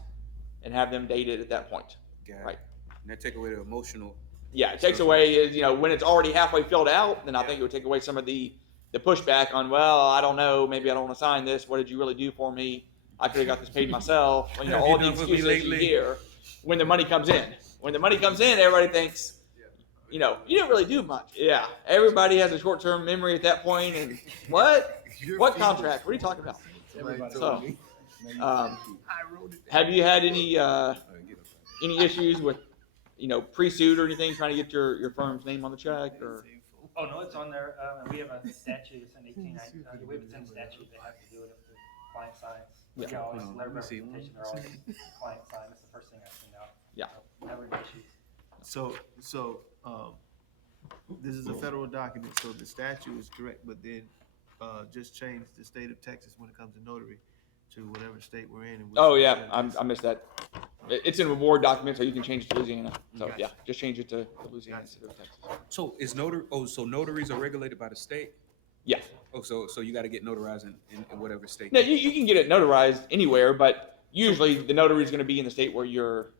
and have them date it at that point. Right. And that take away the emotional. Yeah, it takes away, when it's already halfway filled out, then I think it would take away some of the pushback on, well, I don't know, maybe I don't want to sign this. What did you really do for me? I could have got this paid myself. All the excuses you hear when the money comes in. When the money comes in, everybody thinks, you didn't really do much. Yeah, everybody has a short-term memory at that point. And what? What contract? What are you talking about? So, have you had any issues with, pre-suit or anything, trying to get your firm's name on the check? Or Oh, no, it's on there. We have a statute, it's in 1890, it's in statute, they have to do it if the client signs. Yeah. Always letter of representation, they're always client sign, that's the first thing I send out. So, this is a federal document, so the statute is correct, but then, just change the state of Texas when it comes to notary to whatever state we're in. And which Oh yeah, percentage. I missed that. It's in a Word document, so you can change it to Louisiana. So Gotcha. yeah, just change it to Louisiana instead of Texas. So is so notaries are regulated by the state? Yeah. Oh, so you gotta get notarized in whatever state. No, you can get it notarized anywhere, but usually the notary is going to be in the state where you're,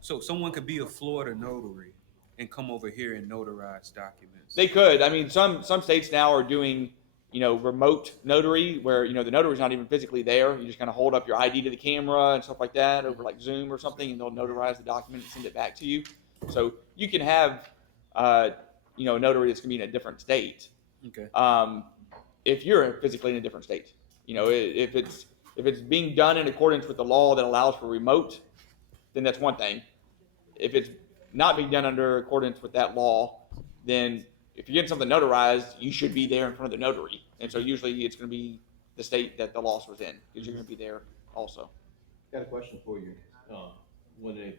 So someone could be a Florida notary and come over here and notarize documents. they could. I mean, some states now are doing, remote notary where, the notary's not even physically there. You just kind of hold up your ID to the camera and stuff like that over like Zoom or something, and they'll notarize the document and send it back to you. So you can have, a notary that's going to be in a different state. Okay. If you're physically in a different state, if it's being done in accordance with the law that allows for remote, then that's one thing. If it's not being done under accordance with that law, then if you're getting something notarized, you should be there in front of the notary. And so usually it's going to be the state that the loss was in, because you're going to be there also. Got a question for you. When they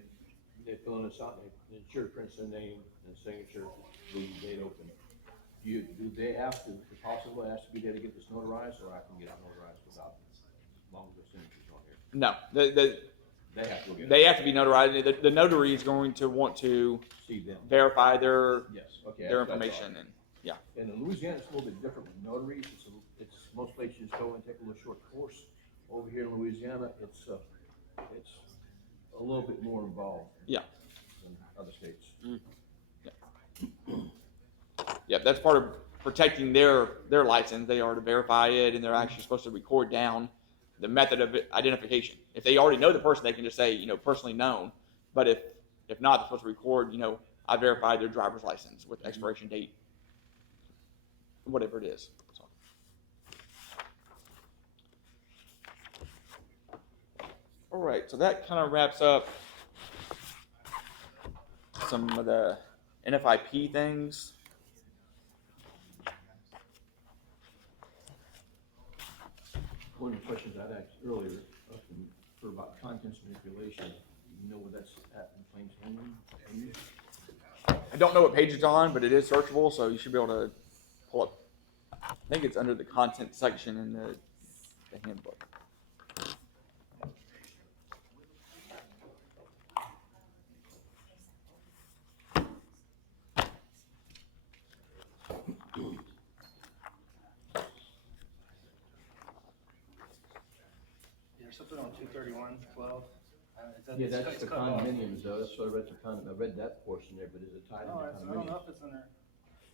fill in this out, the insured prints their name and signature, the date open. Do they have to, the possible has to be there to get this notarized, or I can get it notarized without, as long as the signature's on here? No, They have to go get it. they have to be notarized. The notary is going to want to See them. verify their Yes, okay. their that's all. And information, in Louisiana, it's a little bit different with notaries. It's most places you just go and take a little short course. Over here in Louisiana, it's a little bit more involved. Yeah. Than other states. Yeah, that's part of protecting their license. They are to verify it, and they're actually supposed to record down the method of identification. If they already know the person, they can just say, personally known. But if not, they're supposed to record, I verified their driver's license with expiration date, whatever it is. So. All right, so that kind of wraps up some of the NFIP things. One of the questions I'd asked earlier, for about contents manipulation, you know where that's at in claims handling? I don't know what page it's on, but it is searchable, so you should be able to pull up. I think it's under the content section in the handbook. There's something on 231:12. Yeah, that's the condominiums, though, that's what I read, I read that portion there, but is it tied No, into I don't know condominiums? if it's under,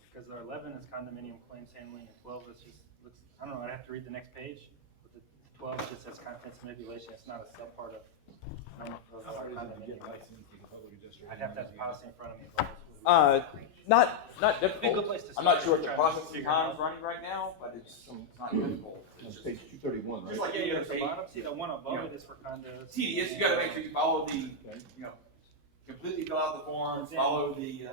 because our 11 is condominium claims handling, and 12 is just, looks, I don't know, I'd have to read the next page. But the 12 just says contents manipulation, it's not a subpart of our condominium. I'd have to have the policy in front of me. Not It'd be a good difficult. place to I'm not start sure if the trying to processing figure it out. time's running right now, but it's not difficult. It's page 231, right? Just like any other At the page. bottom, see the one above it is for condos. Tedious, you gotta make sure you follow the, Okay. completely fill out the forms, follow the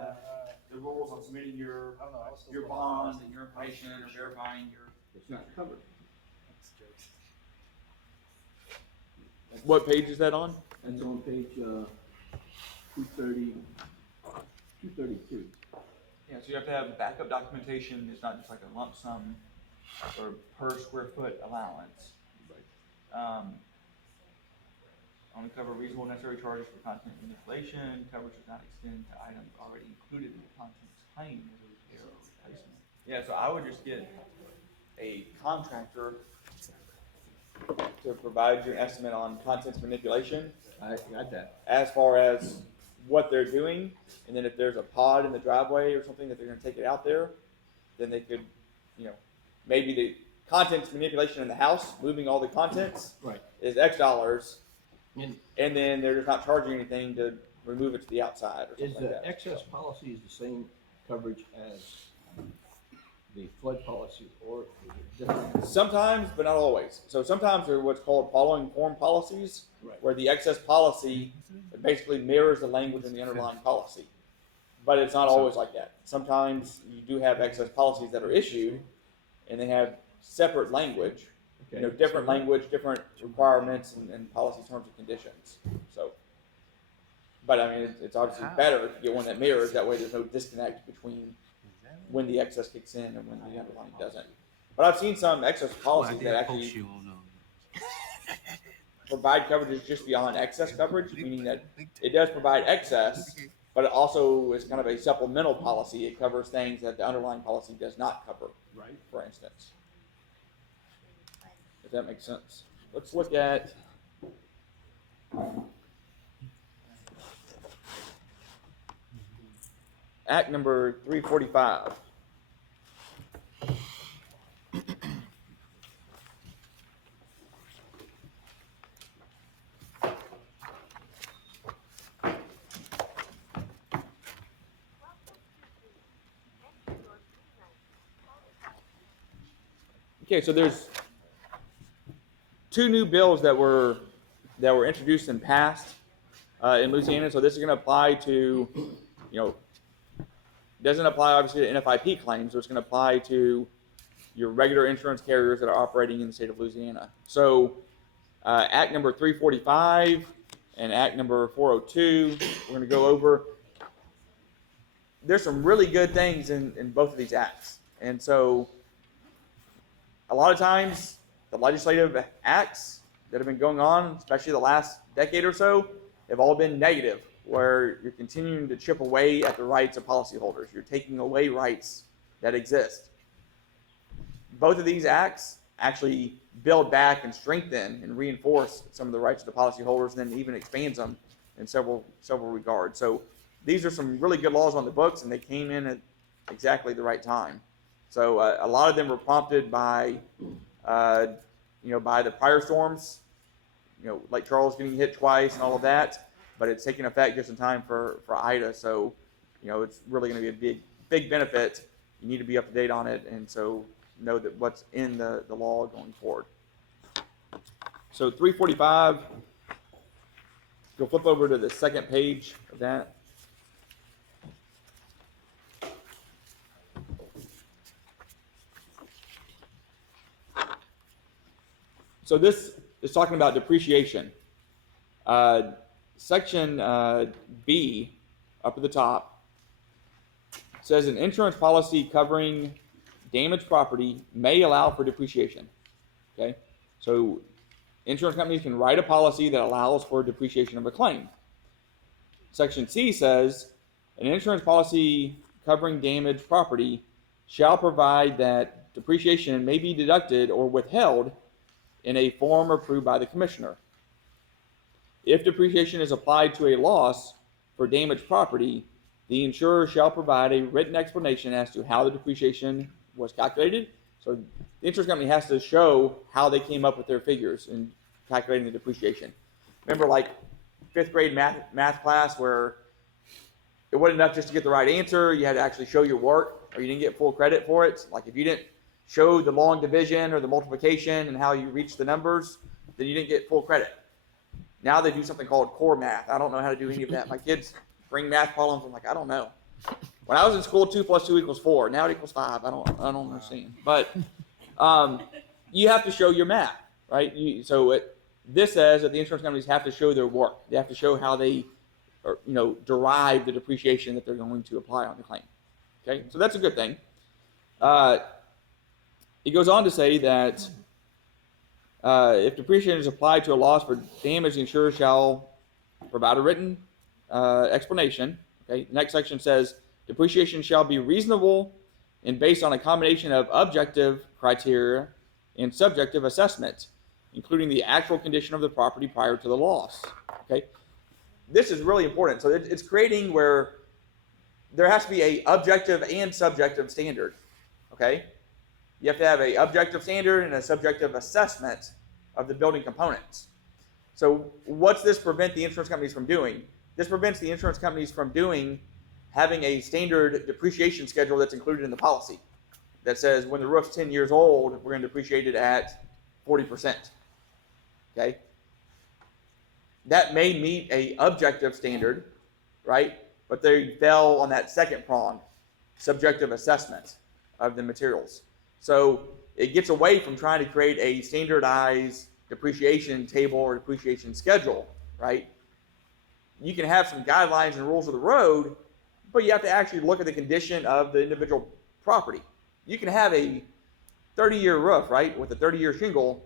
rules on submitting your I don't know, I was still your supposed to- bonds and your information, or verifying your. It's not covered. What page is that on? That's on page, 232. Yeah, so you have to have backup documentation. It's not just like a lump sum or per square foot allowance. Only cover reasonable necessary charges for content manipulation. Coverage does not extend to items already included in the contents claim as a repair or replacement. Yeah, so I would just get a contractor to provide you an estimate on contents manipulation I got that. as far as what they're doing, and then if there's a pod in the driveway or something that they're gonna take it out there, then they could, maybe the contents manipulation in the house, moving all the contents Right. is X dollars, And and then they're just not charging anything to remove it to the outside or is something like the that. excess policy is the same coverage as the flood policy, or is it different? Sometimes, but not always. So sometimes they're what's called following form policies, Right. where the excess policy basically mirrors the language in the underlying policy. But it's not always like that. Sometimes you do have excess policies that are issued, and they have separate language, Okay. different language, different requirements and policy terms and conditions. So, But I mean, it's obviously better to get one that mirrors. That way, there's no disconnect between when the excess kicks in and when the underlying doesn't. But I've seen some excess policies that actually provide coverages just beyond excess coverage, meaning that it does provide excess, but it also is kind of a supplemental policy. It covers things that the underlying policy does not cover, Right. for instance. If that makes sense. Let's look at Act number 345. Okay, so there's two new bills that were introduced and passed in Louisiana. So this is going to apply to, doesn't apply obviously to NFIP claims. So it's going to apply to your regular insurance carriers that are operating in the state of Louisiana. So Act number 345 and Act number 402, we're going to go over. There's some really good things in both of these acts. And so a lot of times the legislative acts that have been going on, especially the last decade or so, have all been negative, where you're continuing to chip away at the rights of policyholders. You're taking away rights that exist. Both of these acts actually build back and strengthen and reinforce some of the rights of the policyholders, and then even expands them in several regards. So these are some really good laws on the books, and they came in at exactly the right time. So a lot of them were prompted by, by the prior storms, Lake Charles getting hit twice and all of that. But it's taking effect just in time for Ida. So, it's really going to be a big benefit. You need to be up to date on it, and so know that what's in the law going forward. So 345, go flip over to the second page of that. So this is talking about depreciation. Section B, up at the top, says an insurance policy covering damaged property may allow for depreciation. Okay, so insurance companies can write a policy that allows for depreciation of a claim. Section C says an insurance policy covering damaged property shall provide that depreciation may be deducted or withheld in a form approved by the commissioner. If depreciation is applied to a loss for damaged property, the insurer shall provide a written explanation as to how the depreciation was calculated. So the insurance company has to show how they came up with their figures in calculating the depreciation. Remember, like 5th grade math class, where it wasn't enough just to get the right answer. You had to actually show your work, or you didn't get full credit for it. Like if you didn't show the long division or the multiplication and how you reached the numbers, then you didn't get full credit. Now they do something called core math. I don't know how to do any of that. My kids bring math problems. I'm like, I don't know. When I was in school, 2 + 2 = 4. Now it equals 5. I don't understand. But you have to show your math, right? This says that the insurance companies have to show their work. They have to show how they, derive the depreciation that they're going to apply on the claim. Okay, so that's a good thing. It goes on to say that if depreciation is applied to a loss for damage, the insurer shall provide a written explanation. Okay. The next section says depreciation shall be reasonable and based on a combination of objective criteria and subjective assessment, including the actual condition of the property prior to the loss. Okay. This is really important. So it's creating where there has to be a objective and subjective standard. Okay. You have to have an objective standard and a subjective assessment of the building components. So what's this prevent the insurance companies from doing? This prevents the insurance companies from having a standard depreciation schedule that's included in the policy that says when the roof's 10 years old, we're going to depreciate it at 40%. Okay? That may meet a objective standard, right? But they fell on that second prong, subjective assessment of the materials. So it gets away from trying to create a standardized depreciation table or depreciation schedule, right? you can have some guidelines and rules of the road, but you have to actually look at the condition of the individual property. You can have a 30-year roof, right, with a 30-year shingle.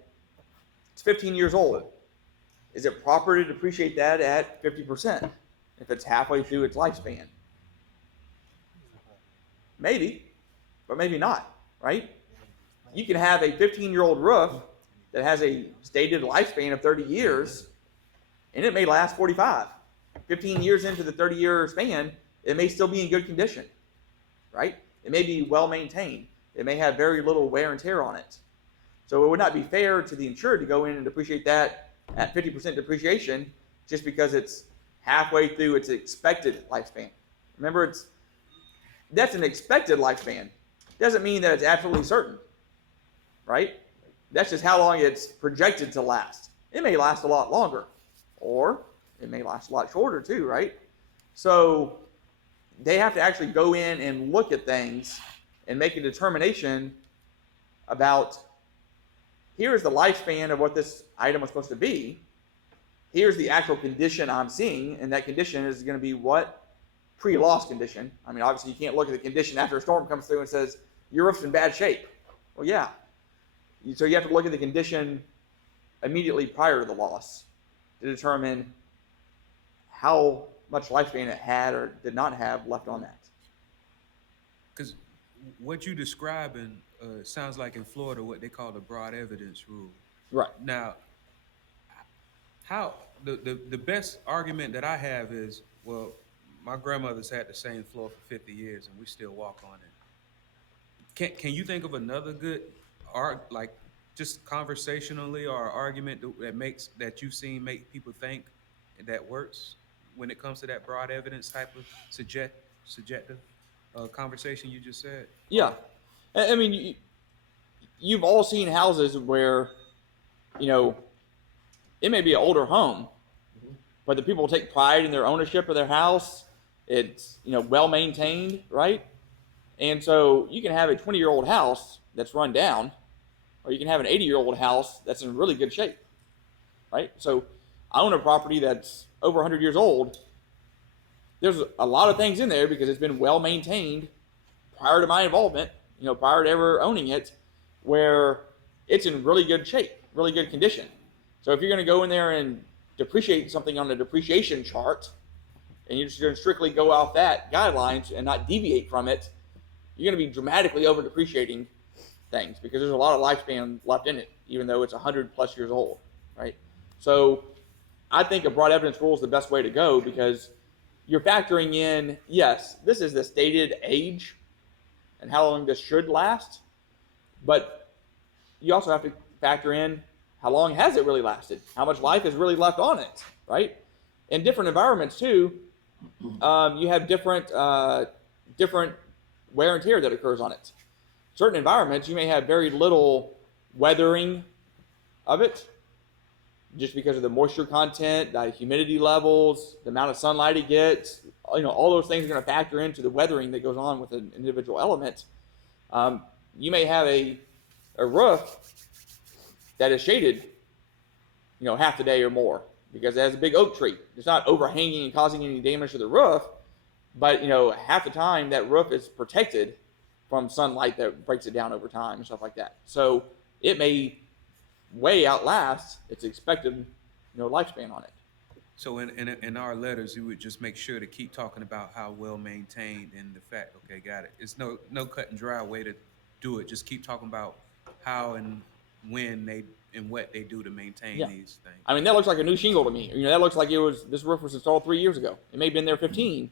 It's 15 years old. Is it proper to depreciate that at 50% if it's halfway through its lifespan? Maybe, but maybe not, right? You can have a 15-year-old roof that has a stated lifespan of 30 years, and it may last 45. 15 years into the 30-year span, it may still be in good condition, right? It may be well maintained. It may have very little wear and tear on it. So it would not be fair to the insured to go in and depreciate that at 50% depreciation just because it's halfway through its expected lifespan. Remember, that's an expected lifespan. Doesn't mean that it's absolutely certain, right? That's just how long it's projected to last. It may last a lot longer, or it may last a lot shorter too, right? So they have to actually go in and look at things and make a determination about, here's the lifespan of what this item was supposed to be. Here's the actual condition I'm seeing, and that condition is going to be what? Pre-loss condition. I mean, obviously you can't look at the condition after a storm comes through and says, your roof's in bad shape. Well, yeah. So you have to look at the condition immediately prior to the loss to determine how much lifespan it had or did not have left on that. Because what you describing sounds like in Florida what they call the broad evidence rule. Right. Now, how the best argument that I have is, well, my grandmother's had the same floor for 50 years and we still walk on it. Can you think of another good like just conversationally or argument that you've seen make people think that works when it comes to that broad evidence type of subjective conversation you just said? Yeah. I mean, you've all seen houses where, you know, it may be an older home, but the people take pride in their ownership of their house. It's, you know, well maintained, right? And so you can have a 20-year-old house that's run down, or you can have an 80-year-old house that's in really good shape, right? So I own a property that's over 100 years old. There's a lot of things in there because it's been well maintained prior to my involvement, you know, prior to ever owning it, where it's in really good shape, really good condition. So if you're going to go in there and depreciate something on the depreciation chart, and you're just going to strictly go off that guidelines and not deviate from it, you're going to be dramatically over depreciating things because there's a lot of lifespan left in it, even though it's 100 plus years old, right? So I think a broad evidence rule is the best way to go because you're factoring in, yes, this is the stated age and how long this should last, but you also have to factor in how long has it really lasted? How much life is really left on it, right? In different environments too, you have different wear and tear that occurs on it. Certain environments, you may have very little weathering of it just because of the moisture content, the humidity levels, the amount of sunlight it gets. You know, all those things are going to factor into the weathering that goes on with an individual element. You may have a roof that is shaded, you know, half the day or more because it has a big oak tree. It's not overhanging and causing any damage to the roof, but, you know, half the time that roof is protected from sunlight that breaks it down over time and stuff like that. So it may way outlast its expected, you know, lifespan on it. So in our letters, you would just make sure to keep talking about how well maintained and the fact, okay, got it. It's no cut and dry way to do it. Just keep talking about how and when they and what they do to maintain these things. I mean, that looks like a new shingle to me. You know, that looks like this roof was installed 3 years ago. It may have been there 15,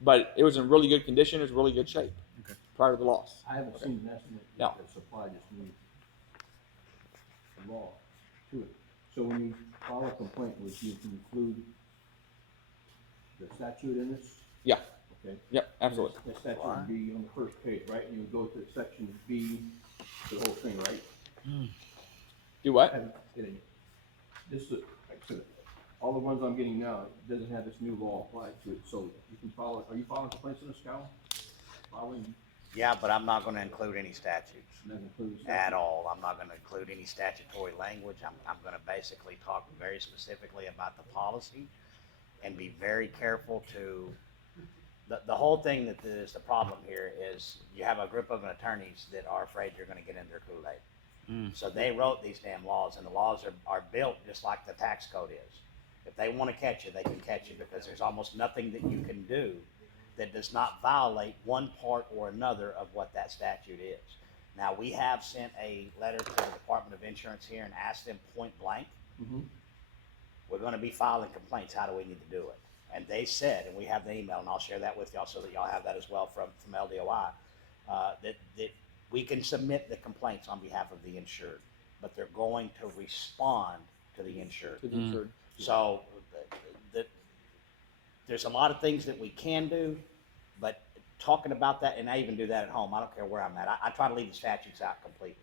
but it was in really good condition. It was really good shape prior to the loss. I haven't seen an estimate No. that supply this new law to it. So when you file a complaint, would you include the statute in this? Yeah. Okay. Yep, absolutely. The statute would be on the first page, right? And you would go to section B, the whole thing, right? Do what? Haven't get any. This is, like I said, all the ones I'm getting now, it doesn't have this new law applied to it, so you can file it. Are you filing complaints in this, Cal? Filing, Yeah, but I'm not gonna include any statutes that includes. at all. I'm not gonna include any statutory language. I'm gonna basically talk very specifically about the policy and be very careful to, the whole thing that is the problem here is you have a group of attorneys that are afraid you're gonna get in their Kool-Aid. So they wrote these damn laws, and the laws are built just like the tax code is. If they wanna catch you, they can catch you, because there's almost nothing that you can do that does not violate one part or another of what that statute is. Now, we have sent a letter to the Department of Insurance here and asked them point blank, we're gonna be filing complaints, how do we need to do it? And they said, and we have the email, and I'll share that with y'all so that y'all have that as well from LDOI, that we can submit the complaints on behalf of the insured, but they're going to respond to the insured. To the insured. So there's a lot of things that we can do, but talking about that, and I even do that at home, I don't care where I'm at. I try to leave the statutes out completely.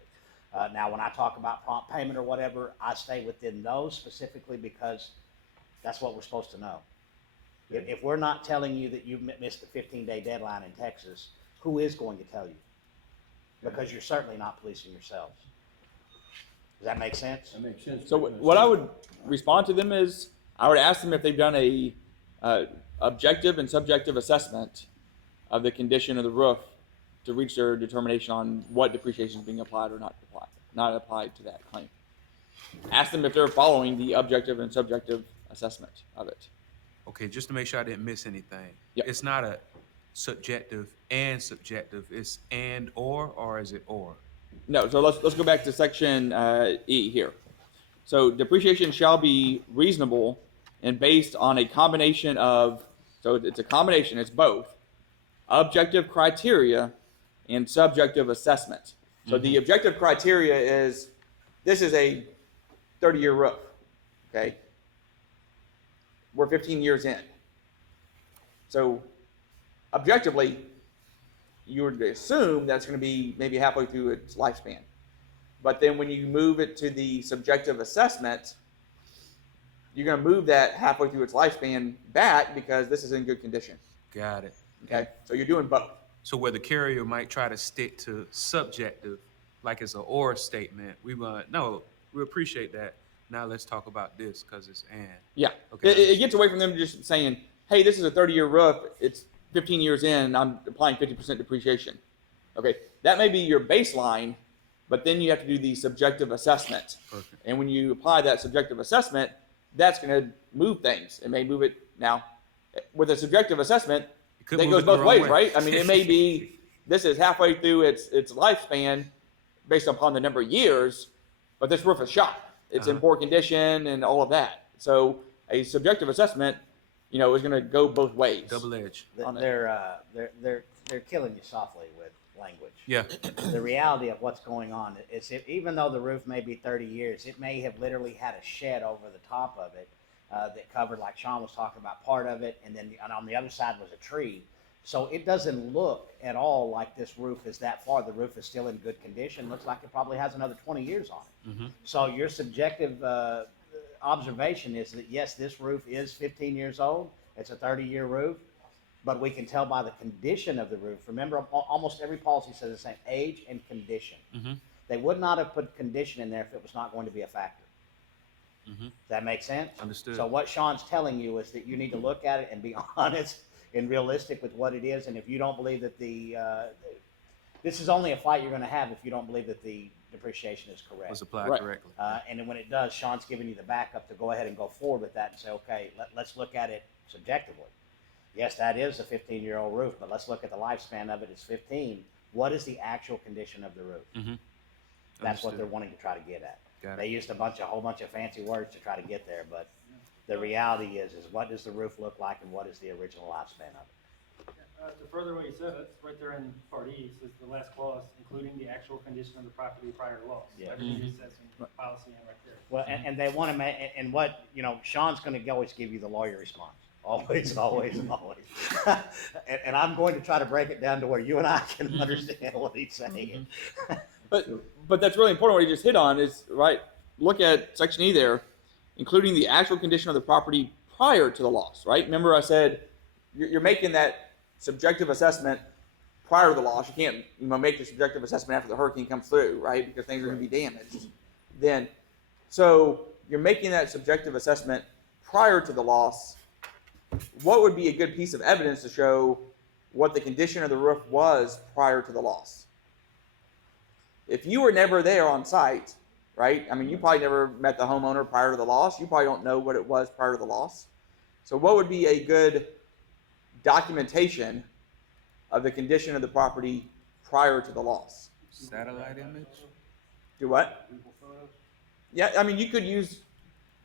Now, when I talk about prompt payment or whatever, I stay within those specifically because that's what we're supposed to know. If we're not telling you that you missed the 15-day deadline in Texas, who is going to tell you? Because you're certainly not policing yourselves. Does that make sense? That makes sense. So what I would respond to them is, I would ask them if they've done a objective and subjective assessment of the condition of the roof to reach their determination on what depreciation is being applied or not applied to that claim. Ask them if they're following the objective and subjective assessment of it. Okay, just to make sure I didn't miss anything. Yep. It's not a subjective and subjective, it's and or is it or? No, so let's go back to section E here. So depreciation shall be reasonable and based on a combination of, so it's a combination, it's both, objective criteria and subjective assessment. So the objective criteria is, this is a 30-year roof, okay? We're 15 years in. So objectively, you would assume that's going to be maybe halfway through its lifespan. But then when you move it to the subjective assessment, you're going to move that halfway through its lifespan back because this is in good condition. Got it. Okay, so you're doing both. So where the carrier might try to stick to subjective, like it's an or statement, we appreciate that. Now let's talk about this because it's and. Yeah, Okay. it gets away from them just saying, hey, this is a 30-year roof, it's 15 years in, I'm applying 50% depreciation. Okay, that may be your baseline, but then you have to do the subjective assessment. Perfect. And when you apply that subjective assessment, that's going to move things. It may move it. Now, with a subjective assessment, could that move goes it the both wrong ways, way. right? I mean, it may be, this is halfway through its lifespan based upon the number of years, but this roof is shot. It's in poor condition and all of that. So a subjective assessment, is going to go both ways. Double edge. On it. They're killing you softly with language. Yeah. The reality of what's going on is even though the roof may be 30 years, it may have literally had a shed over the top of it that covered, like Shaun was talking about, part of it, and then on the other side was a tree. So it doesn't look at all like this roof is that far. The roof is still in good condition. Looks like it probably has another 20 years on it. So your subjective observation is that, yes, this roof is 15 years old. It's a 30-year roof. But we can tell by the condition of the roof. Remember, almost every policy says the same, age and condition. They would not have put condition in there if it was not going to be a factor. Does that make sense? Understood. So what Shaun's telling you is that you need to look at it and be honest and realistic with what it is. And if you don't believe that this is only a fight you're going to have if you don't believe that the depreciation is correct. Was applied Right. correctly. And then when it does, Shaun's giving you the backup to go ahead and go forward with that and say, okay, let's look at it subjectively. Yes, that is a 15-year-old roof, but let's look at the lifespan of it. It's 15. What is the actual condition of the roof? That's what Understood. they're wanting to try to get at. Got They it. used a whole bunch of fancy words to try to get there, but the reality is what does the roof look like and what is the original lifespan of it? To further what you said, it's right there in Part E, says the last clause, including the actual condition of the property prior to loss. Yeah. Everything just says in policy and right there. Well, and they want to make, and what, Shaun's going to always give you the lawyer response. Always, always, always. and I'm going to try to break it down to where you and I can understand what he's saying. But that's really important. What you just hit on is, right, look at section E there, including the actual condition of the property prior to the loss, right? Remember I said you're making that subjective assessment prior to the loss. You can't make the subjective assessment after the hurricane comes through, right? Because things are going to be damaged. So you're making that subjective assessment prior to the loss. what would be a good piece of evidence to show what the condition of the roof was prior to the loss? If you were never there on site, right? I mean, you probably never met the homeowner prior to the loss. You probably don't know what it was prior to the loss. So what would be a good documentation of the condition of the property prior to the loss? Satellite image? Do what? Yeah, I mean, you could use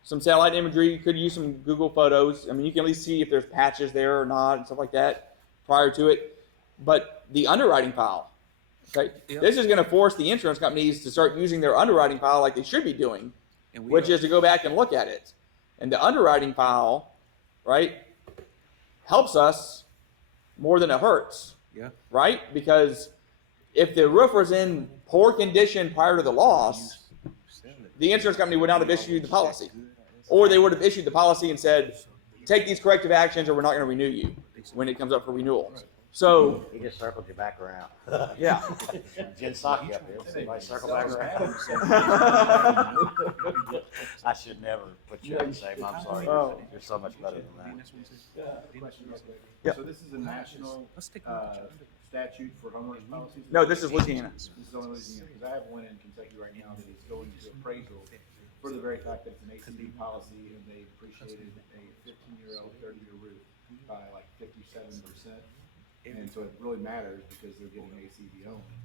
some satellite imagery. You could use some Google photos. I mean, you can at least see if there's patches there or not and stuff like that prior to it. But the underwriting file, okay? Yep. This is going to force the insurance companies to start using their underwriting file like they should be doing, which is to go back and look at it. And the underwriting file, right, helps us more than it hurts. Yeah. Right? Because if the roof was in poor condition prior to the loss, the insurance company would not have issued the policy. Or they would have issued the policy and said, take these corrective actions or we're not going to renew you when it comes up for renewal. So, He just circled you back around. yeah. Jen Psaki up here. Somebody circle back around. I should never put you in the same. I'm sorry. Oh. You're so much better than that. Question real quick. Yeah. So this is a national, statute for homeowners policies? No, this is Louisiana. This is only Louisiana, because I have one in Kentucky right now that is going to appraisal for the very fact that it's an ACV policy and they appreciated a 15-year-old, 30-year roof by like 57%. And so it really matters because they're getting ACV only.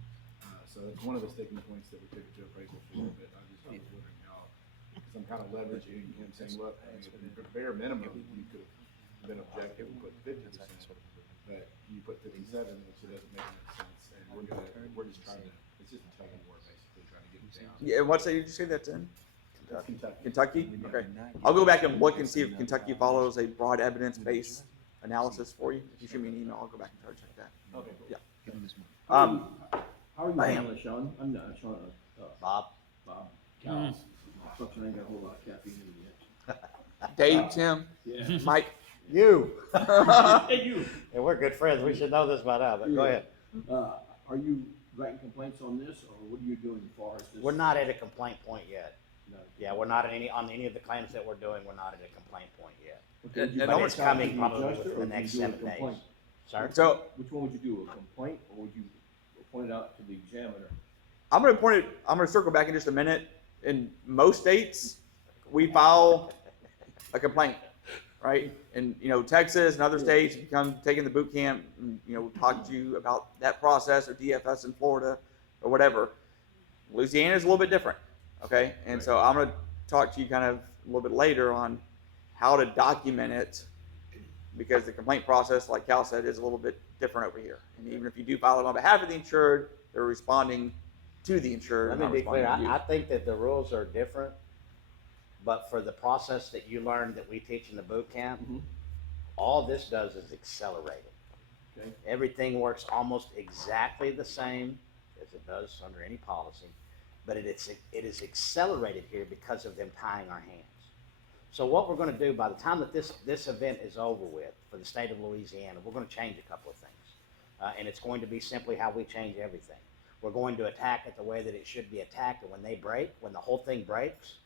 So that's one of the sticking points that we took it to appraisal for, but I was wondering how, because I'm kind of leveraging him saying, look, I mean, at the bare minimum, you could have been objective and put 50%, but you put 57, which it doesn't make any sense. And we're just trying to, it's just a tug of war basically, trying to get it down. Yeah, what's that? You just say that's in? That's Kentucky. Kentucky? Okay. I'll go back and look and see if Kentucky follows a broad evidence-based analysis for you. If you shoot me an email, I'll go back and try to check that. Okay. Yeah. How are you handling, Shaun? I'm not Shaun, Bob? Bob. Cal. Unfortunately, I ain't got a whole lot of caffeine in me yet. Dave, Tim, Yeah. Mike. You. Hey, you. And we're good friends. We should know this by now, but go ahead. Are you writing complaints on this, or what are you doing as far as this? We're not at a complaint point yet. No. Yeah, we're not at on any of the claims that we're doing, we're not at a complaint point yet. Okay, And you But reach it's out to coming the probably adjuster, within or the would you next do a 7 days. complaint? Sorry? So Which one would you do, a complaint, or would you point it out to the examiner? I'm gonna circle back in just a minute. In most states, we file a complaint, right? And Texas and other states, you come taking the boot camp, and, we'll talk to you about that process, or DFS in Florida, or whatever. Louisiana is a little bit different, okay? And so I'm gonna talk to you kind of a little bit later on how to document it, because the complaint process, like Cal said, is a little bit different over here. And even if you do file it on behalf of the insured, they're responding to the insured. Let not me be clear, responding to you. I think that the rules are different, but for the process that you learned that we teach in the boot camp, all this does is accelerate it. Okay. Everything works almost exactly the same as it does under any policy, but it is accelerated here because of them tying our hands. So what we're going to do by the time that this event is over with for the state of Louisiana, we're going to change a couple of things, and it's going to be simply how we change everything. We're going to attack it the way that it should be attacked, and when the whole thing breaks,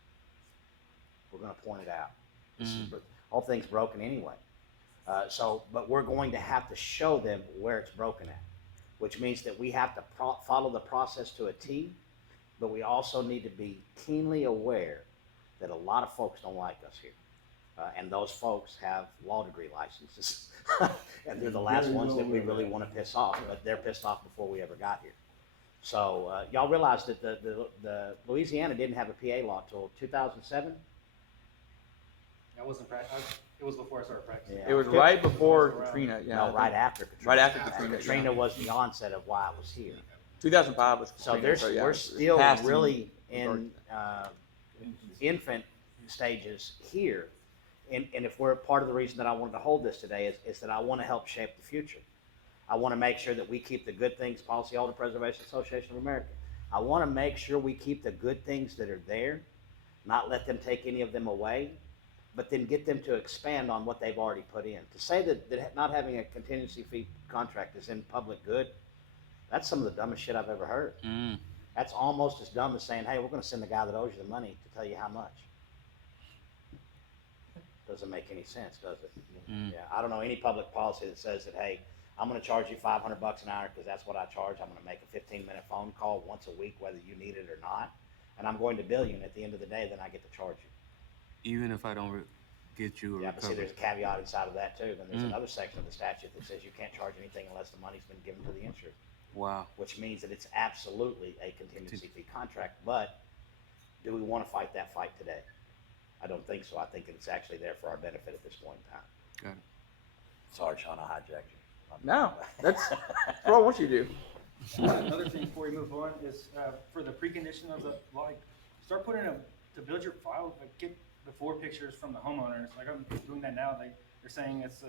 we're going to point it out. The whole thing's broken anyway. But we're going to have to show them where it's broken at, which means that we have to follow the process to a T, but we also need to be keenly aware that a lot of folks don't like us here. And those folks have law degree licenses. And they're the last ones that we really want to piss off, but they're pissed off before we ever got here. So y'all realize that the Louisiana didn't have a PA law till 2007? I wasn't it was before I started practicing. It was right before Katrina. Yeah, No, right after Katrina. Right after Katrina. Katrina was the onset of why I was here. 2005 was So Katrina, we're yeah, still past really and- in infant stages here. And if we're part of the reason that I wanted to hold this today is that I want to help shape the future. I want to make sure that we keep the good things, Policyholder Preservation Association of America. I want to make sure we keep the good things that are there, not let them take any of them away, but then get them to expand on what they've already put in. To say that not having a contingency fee contract is in public good, that's some of the dumbest shit I've ever heard. That's almost as dumb as saying, hey, we're going to send the guy that owes you the money to tell you how much. Doesn't make any sense, does it? Yeah, I don't know any public policy that says that, hey, I'm gonna charge you $500 an hour because that's what I charge. I'm gonna make a 15-minute phone call once a week, whether you need it or not. And I'm going to bill you, and at the end of the day, then I get to charge you. Even if I don't get you a Yeah, but see, recovery. there's a caveat inside of that too. Then there's another section of the statute that says you can't charge anything unless the money's been given to the insured, Wow. which means that it's absolutely a contingency fee contract. But do we want to fight that fight today? I don't think so. I think that it's actually there for our benefit at this point in time. Got it. Sorry, Shaun, I hijacked you. No, that's what I want you to do. Another thing before we move on is, for the precondition of the, like, start putting to build your file, like, get before pictures from the homeowners. Like, I'm doing that now. They're saying it's,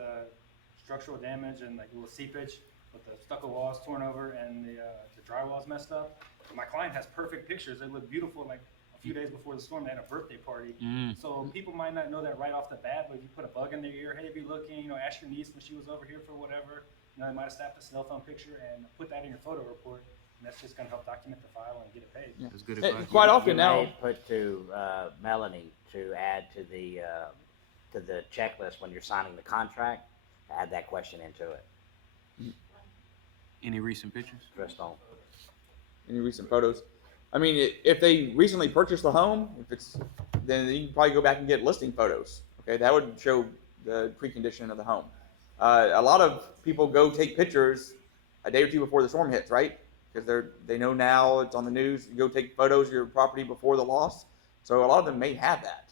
structural damage and like a little seepage, but the stucco wall's torn over and the drywall's messed up. My client has perfect pictures. They look beautiful. Like, a few days before the storm, they had a birthday party. So people might not know that right off the bat, but if you put a bug in their ear, hey, be looking, you know, ask your niece when she was over here for whatever. You know, they might have snapped a cell phone picture and put that in your photo report, and that's just gonna help document the file and get it paid. That's good Hey, advice. quite often You now, may put to Melanie to add to the checklist when you're signing the contract, add that question into it. Any recent pictures? Just don't. any recent photos. I mean, if they recently purchased the home, then you can probably go back and get listing photos. Okay, that would show the precondition of the home. A lot of people go take pictures a day or two before the storm hits, right? Because they know now it's on the news. You go take photos of your property before the loss. So a lot of them may have that,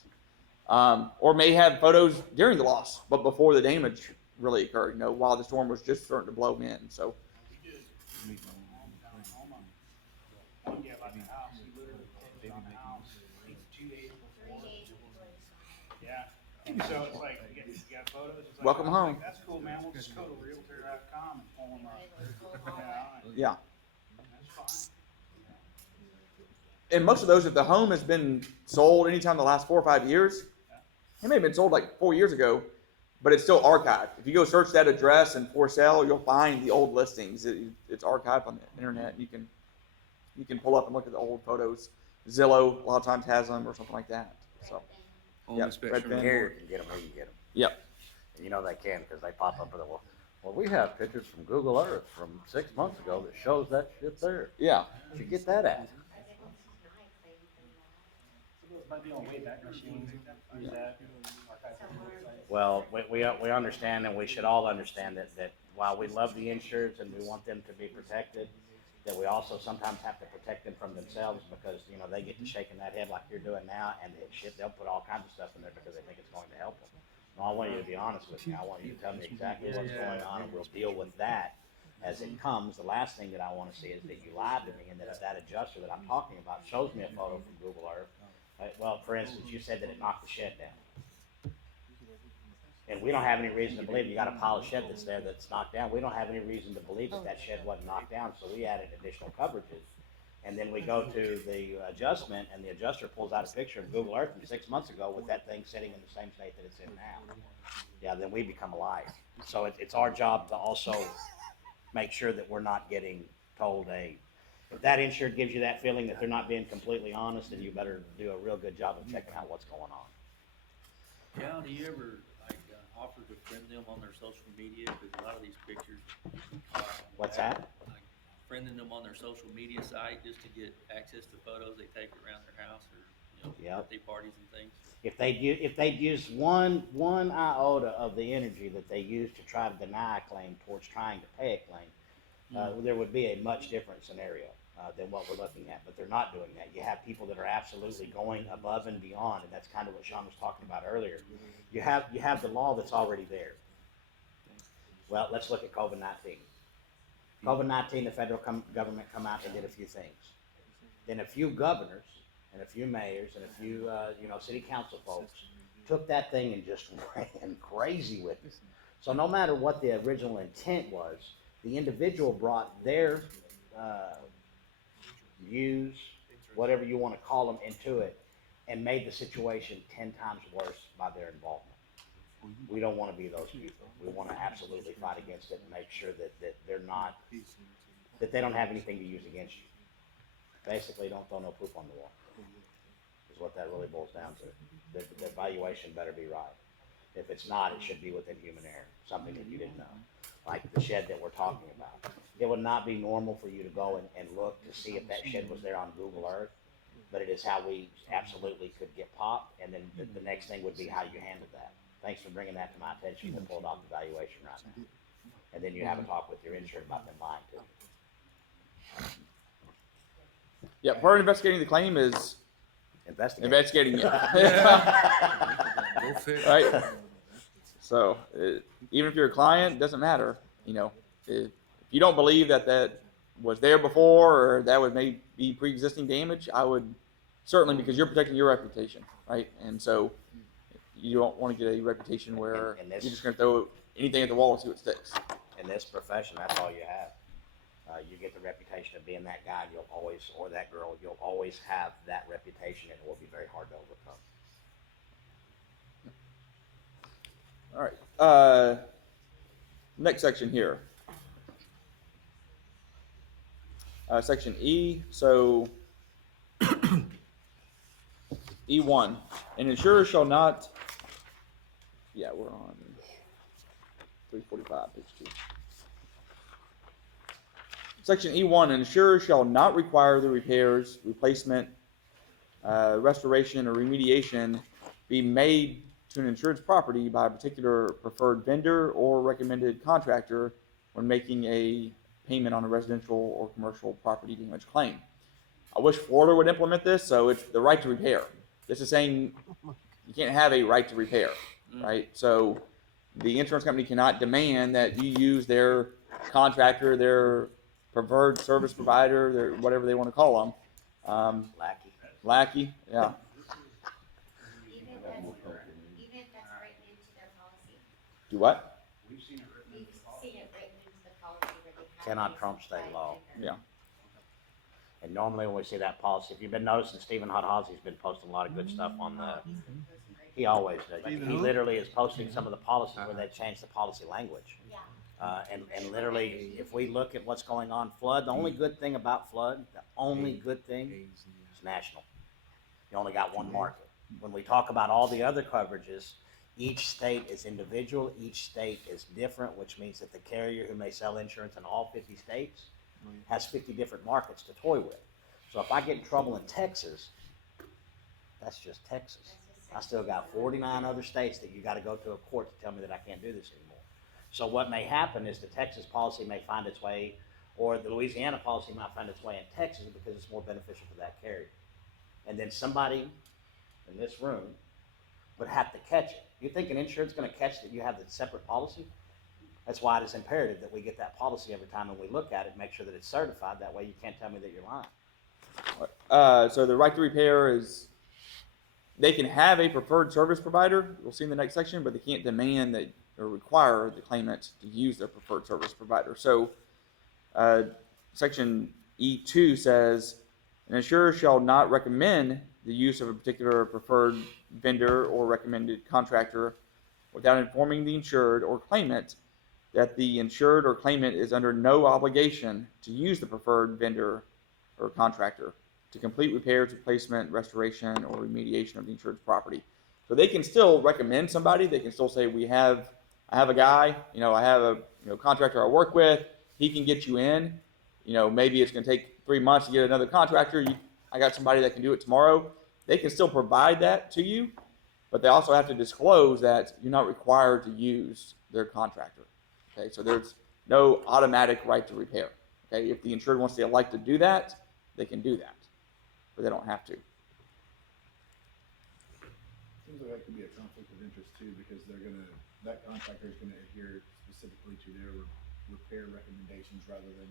or may have photos during the loss, but before the damage really occurred. You know, while the storm was just starting to blow in. So. One guy bought the house, he literally closed on the house, I think 2 days before. 3 days before the storm. Yeah, and so it's like, you got photos, it's like, Welcome I was home. like, that's cool, man, we'll just go to realtor.com and pull them up. Yeah. That's fine. And most of those, if the home has been sold anytime in the last 4 or 5 years, it may have been sold like 4 years ago, but it's still archived. If you go search that address and for sale, you'll find the old listings. It's archived on the internet. You can pull up and look at the old photos. Zillow a lot of times has them or something like that. So, Home Yep, inspection Redfin. Here, report. you can get them where you get them. yep. And you know they can because they pop up with a, well, we have pictures from Google Earth from 6 months ago that shows that shit there. Yeah. Where'd you get that at? So those might be on Wayback Machine, use that, archive it on the website. Well, we understand, and we should all understand that while we love the insureds and we want them to be protected, that we also sometimes have to protect them from themselves because, you know, they get to shaking that head like you're doing now, and they'll put all kinds of stuff in there because they think it's going to help them. No, I want you to be honest with me. I want you to tell me exactly what's going on, and we'll deal with that as it comes. The last thing that I want to see is that you lied to me, and that that adjuster that I'm talking about shows me a photo from Google Earth. Well, for instance, you said that it knocked the shed down. And we don't have any reason to believe you got a pile of shed that's there that's knocked down. We don't have any reason to believe that that shed wasn't knocked down, so we added additional coverages. And then we go to the adjustment, and the adjuster pulls out a picture of Google Earth from 6 months ago with that thing sitting in the same state that it's in now. Yeah, then we become a liar. So it's our job to also make sure that we're not getting told if that insured gives you that feeling that they're not being completely honest, then you better do a real good job of checking out what's going on. Cal, do you ever offer to friend them on their social media? Because a lot of these pictures. What's that? Like friending them on their social media site just to get access to photos they take around their house or Yep. birthday parties and things. If they'd use one iota of the energy that they use to try to deny a claim towards trying to pay a claim, there would be a much different scenario than what we're looking at. But they're not doing that. You have people that are absolutely going above and beyond, and that's kind of what Shaun was talking about earlier. You have the law that's already there. Well, let's look at COVID-19. COVID-19, the federal government come out and did a few things. Then a few governors and a few mayors and a few city council folks took that thing and just ran crazy with it. So no matter what the original intent was, the individual brought their views, whatever you want to call them, into it and made the situation 10 times worse by their involvement. We don't want to be those people. We want to absolutely fight against it and make sure that they're not, that they don't have anything to use against you. Basically, don't throw no poop on the wall, is what that really boils down to. The valuation better be right. If it's not, it should be within human error, something that you didn't know, like the shed that we're talking about. It would not be normal for you to go and look to see if that shed was there on Google Earth, but it is how we absolutely could get popped, and then the next thing would be how you handle that. Thanks for bringing that to my attention. We'll pull it off the valuation right now. And then you have a talk with your insured about them lying to you. Yeah, part of investigating the claim is investigating it. Go fit. Right? So, even if you're a client, it doesn't matter. You know, if you don't believe that that was there before or that would maybe be pre-existing damage, I would certainly, because you're protecting your reputation, right? And so you don't want to get a reputation where And this- you're just going to throw anything at the wall and see what sticks. In this profession, that's all you have. You get the reputation of being that guy, you'll always, or that girl, you'll always have that reputation, and it will be very hard to overcome. All right. Next section here. Section E. So E1. An insurer shall not. Yeah, we're on 345, page 2. Section E1. An insurer shall not require the repairs, replacement, restoration, or remediation be made to an insured's property by a particular preferred vendor or recommended contractor when making a payment on a residential or commercial property damage claim. I wish Florida would implement this, so it's the right to repair. This is saying you can't have a right to repair, right? So the insurance company cannot demand that you use their contractor, their preferred service provider, their whatever they want to call them. Lackey, yeah. Even if that's written into their policy. Do what? We've seen it written into the policy where they have. Cannot trump state law. Yeah. And normally when we see that policy, if you've been noticing, Stephen Hodge's been posting a lot of good stuff on the, he always does. He literally is posting some of the policies where they changed the policy language. Yeah. And literally, if we look at what's going on, flood, the only good thing about flood, the only good thing is national. You only got one market. When we talk about all the other coverages, each state is individual, each state is different, which means that the carrier who may sell insurance in all 50 states has 50 different markets to toy with. So if I get in trouble in Texas, that's just Texas. I still got 49 other states that you got to go to a court to tell me that I can't do this anymore. So what may happen is the Texas policy may find its way, or the Louisiana policy might find its way in Texas because it's more beneficial for that carrier. And then somebody in this room would have to catch it. You think an insurance is going to catch that you have the separate policy? That's why it is imperative that we get that policy every time and we look at it, make sure that it's certified. That way you can't tell me that you're lying. So the right to repair is, they can have a preferred service provider, we'll see in the next section, but they can't demand that or require the claimant to use their preferred service provider. So section E2 says, an insurer shall not recommend the use of a particular preferred vendor or recommended contractor without informing the insured or claimant that the insured or claimant is under no obligation to use the preferred vendor or contractor to complete repairs, replacement, restoration, or remediation of the insured's property. So they can still recommend somebody. They can still say, I have a guy, I have a contractor I work with. He can get you in. Maybe it's going to take 3 months to get another contractor. I got somebody that can do it tomorrow. They can still provide that to you, but they also have to disclose that you're not required to use their contractor. Okay, so there's no automatic right to repair. Okay, if the insured wants to elect to do that, they can do that, but they don't have to. Seems like that could be a conflict of interest too, because that contractor is gonna adhere specifically to their repair recommendations rather than.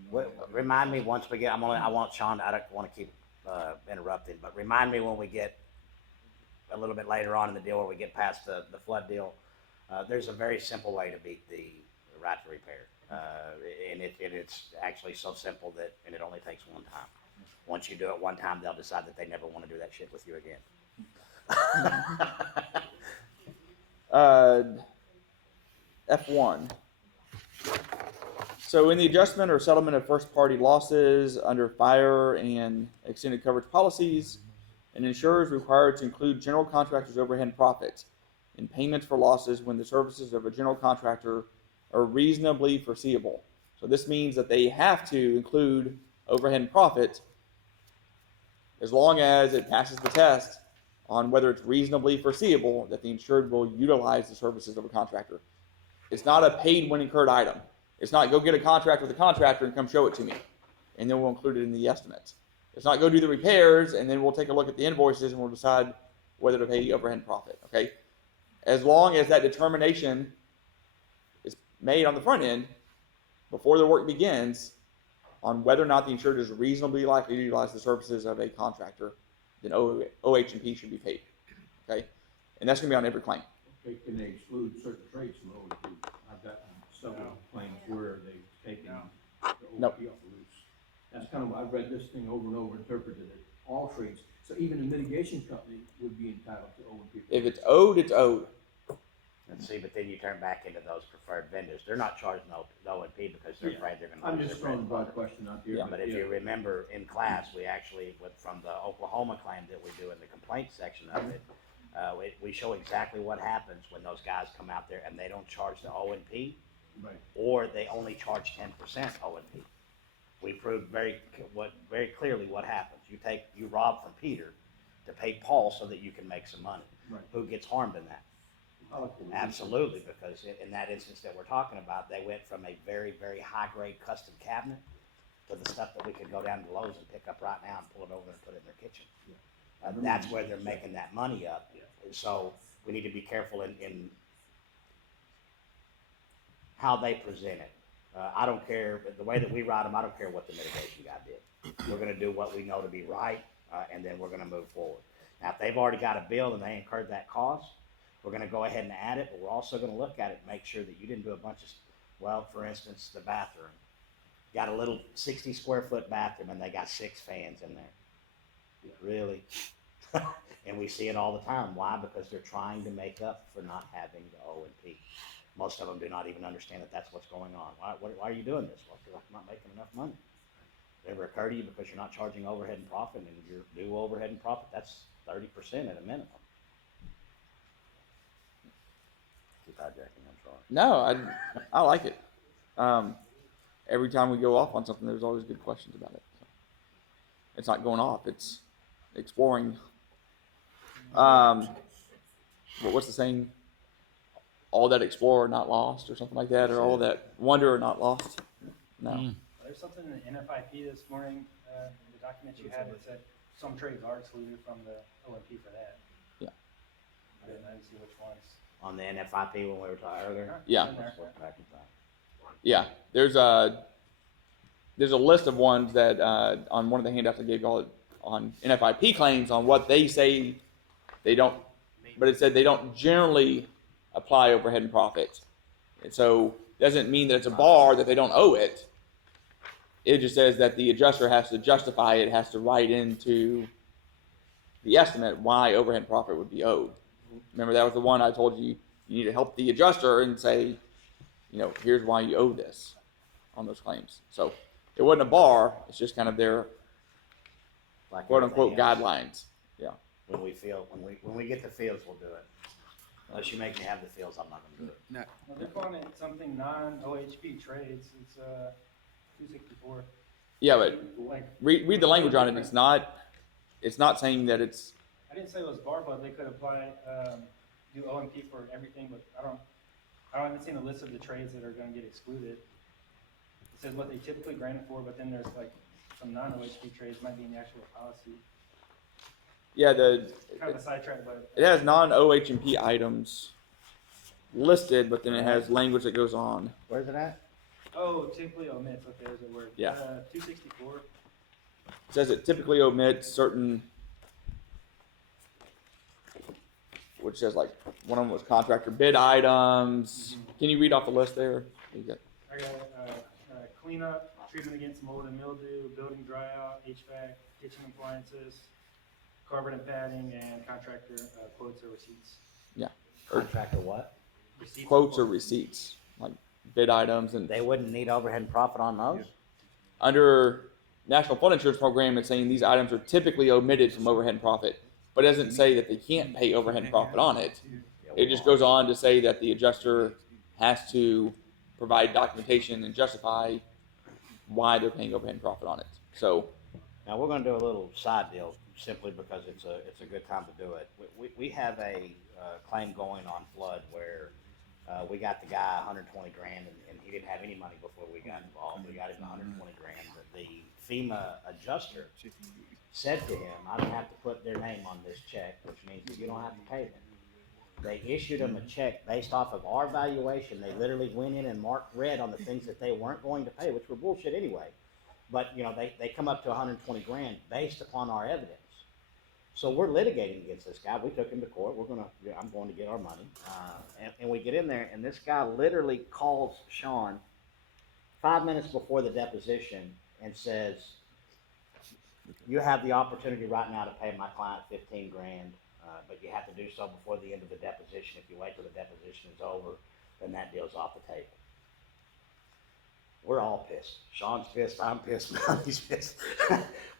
Remind me once we get, I want Shaun, I don't want to keep interrupting, but remind me when we get a little bit later on in the deal where we get past the flood deal, there's a very simple way to beat the right to repair. And it's actually so simple and it only takes one time. Once you do it one time, they'll decide that they never want to do that shit with you again. F1. So in the adjustment or settlement of first party losses under fire and extended coverage policies, an insurer is required to include general contractor's overhead and profits in payments for losses when the services of a general contractor are reasonably foreseeable. So this means that they have to include overhead and profit as long as it passes the test on whether it's reasonably foreseeable that the insured will utilize the services of a contractor. It's not a paid when incurred item. It's not go get a contract with a contractor and come show it to me, and then we'll include it in the estimate. It's not go do the repairs and then we'll take a look at the invoices and we'll decide whether to pay overhead and profit, okay? As long as that determination is made on the front end before the work begins on whether or not the insured is reasonably likely to utilize the services of a contractor, then OH&P should be paid, okay? And that's gonna be on every claim. Okay, can they exclude certain trades from O&P? I've got several claims where they've taken the Nope. O&P off the loose. That's kind of, I've read this thing over and over, interpreted it, all trades. So even a mitigation company would be entitled to O&P. If it's owed, it's owed. And see, but then you turn back into those preferred vendors. They're not charging the O&P because they're Yeah. afraid they're gonna I'm lose just their bread throwing a and broad butter. question out here. Yeah, But if you remember in class, we actually, from the Oklahoma claim that we do in the complaint section of it, we show exactly what happens when those guys come out there and they don't charge the O&P, Right. or they only charge 10% O&P. We proved very clearly what happens. You rob from Peter to pay Paul so that you can make some money. Right. Who gets harmed in that? Absolutely, because in that instance that we're talking about, they went from a very, very high-grade custom cabinet to the stuff that we could go down to Lowe's and pick up right now and pull it over and put it in their kitchen. That's where they're making that money up. And so we need to be careful in how they present it. I don't care, the way that we write them, I don't care what the mitigation guy did. We're gonna do what we know to be right, and then we're gonna move forward. Now, if they've already got a bill and they incurred that cost, we're gonna go ahead and add it, but we're also gonna look at it and make sure that you didn't do a bunch of, well, for instance, the bathroom. Got a little 60 square foot bathroom and they got 6 fans in there. Really? And we see it all the time. Why? Because they're trying to make up for not having the O&P. Most of them do not even understand that that's what's going on. Why are you doing this? Well, because I'm not making enough money. They ever occur to you because you're not charging overhead and profit, and your due overhead and profit, that's 30% at a minimum. Keep hijacking, I'm sorry. No, I like it. Every time we go off on something, there's always good questions about it. So it's not going off; it's exploring. What's the saying? All that explore are not lost, or something like that, or all that wonder are not lost. No. There's something in the NFIP this morning, the document you had that said some trades are excluded from the O&P for that. Yeah. I didn't see which ones. On the NFIP when we were talking earlier? Yeah. It's in there. Let's look back and find. Yeah, there's a list of ones that on one of the handouts I gave y'all on NFIP claims on what they say they don't, but it said they don't generally apply overhead and profit. And so it doesn't mean that it's a bar that they don't owe it. It just says that the adjuster has to justify it, has to write into the estimate why overhead and profit would be owed. Remember, that was the one I told you you need to help the adjuster and say, you know, here's why you owe this on those claims. So it wasn't a bar, it's just kind of their Like quote unquote everything else. guidelines. Yeah. When we get the fields, we'll do it. Unless you make me have the fields, I'm not gonna do it. Well, they're calling it something non-OHP trades. It's 264. Yeah, but Like, read the language on it. It's not saying that it's, I didn't say it was bar, but they could apply, do O&P for everything, but I haven't seen a list of the trades that are gonna get excluded. It says what they typically grant it for, but then there's like some non-OHP trades might be in the actual policy. yeah, Kind of a sidetrack, but. it has non-OH&P items listed, but then it has language that goes on. Where's it at? Oh, typically omits, okay, there's a word. Yeah. 264. It says it typically omits certain, which says like one of them was contractor bid items. Can you read off the list there? You got- I got cleanup, treatment against mold and mildew, building dry out, HVAC, kitchen appliances, carpet and padding, and contractor quotes or receipts. Contractor what? Receipts Quotes or or receipts, like bid items, and They wouldn't need overhead and profit on those? under National Flood Insurance Program, it's saying these items are typically omitted from overhead and profit, but it doesn't say that they can't pay overhead and profit on it. Yeah, It just goes on to say that the adjuster has to provide documentation and justify why they're paying overhead and profit on it. So, Now, we're gonna do a little side deal simply because it's a good time to do it. We have a claim going on flood where we got the guy 120 grand and he didn't have any money before we got involved. We got him 120 grand. But the FEMA adjuster said to him, I don't have to put their name on this check, which means that you don't have to pay them. They issued him a check based off of our valuation. They literally went in and marked red on the things that they weren't going to pay, which were bullshit anyway. But, you know, they come up to 120 grand based upon our evidence. So we're litigating against this guy. We took him to court. I'm going to get our money. And we get in there, and this guy literally calls Shaun 5 minutes before the deposition and says, you have the opportunity right now to pay my client 15 grand, but you have to do so before the end of the deposition. If you wait till the deposition is over, then that deal's off the table. We're all pissed. Shaun's pissed, I'm pissed, Monty's pissed.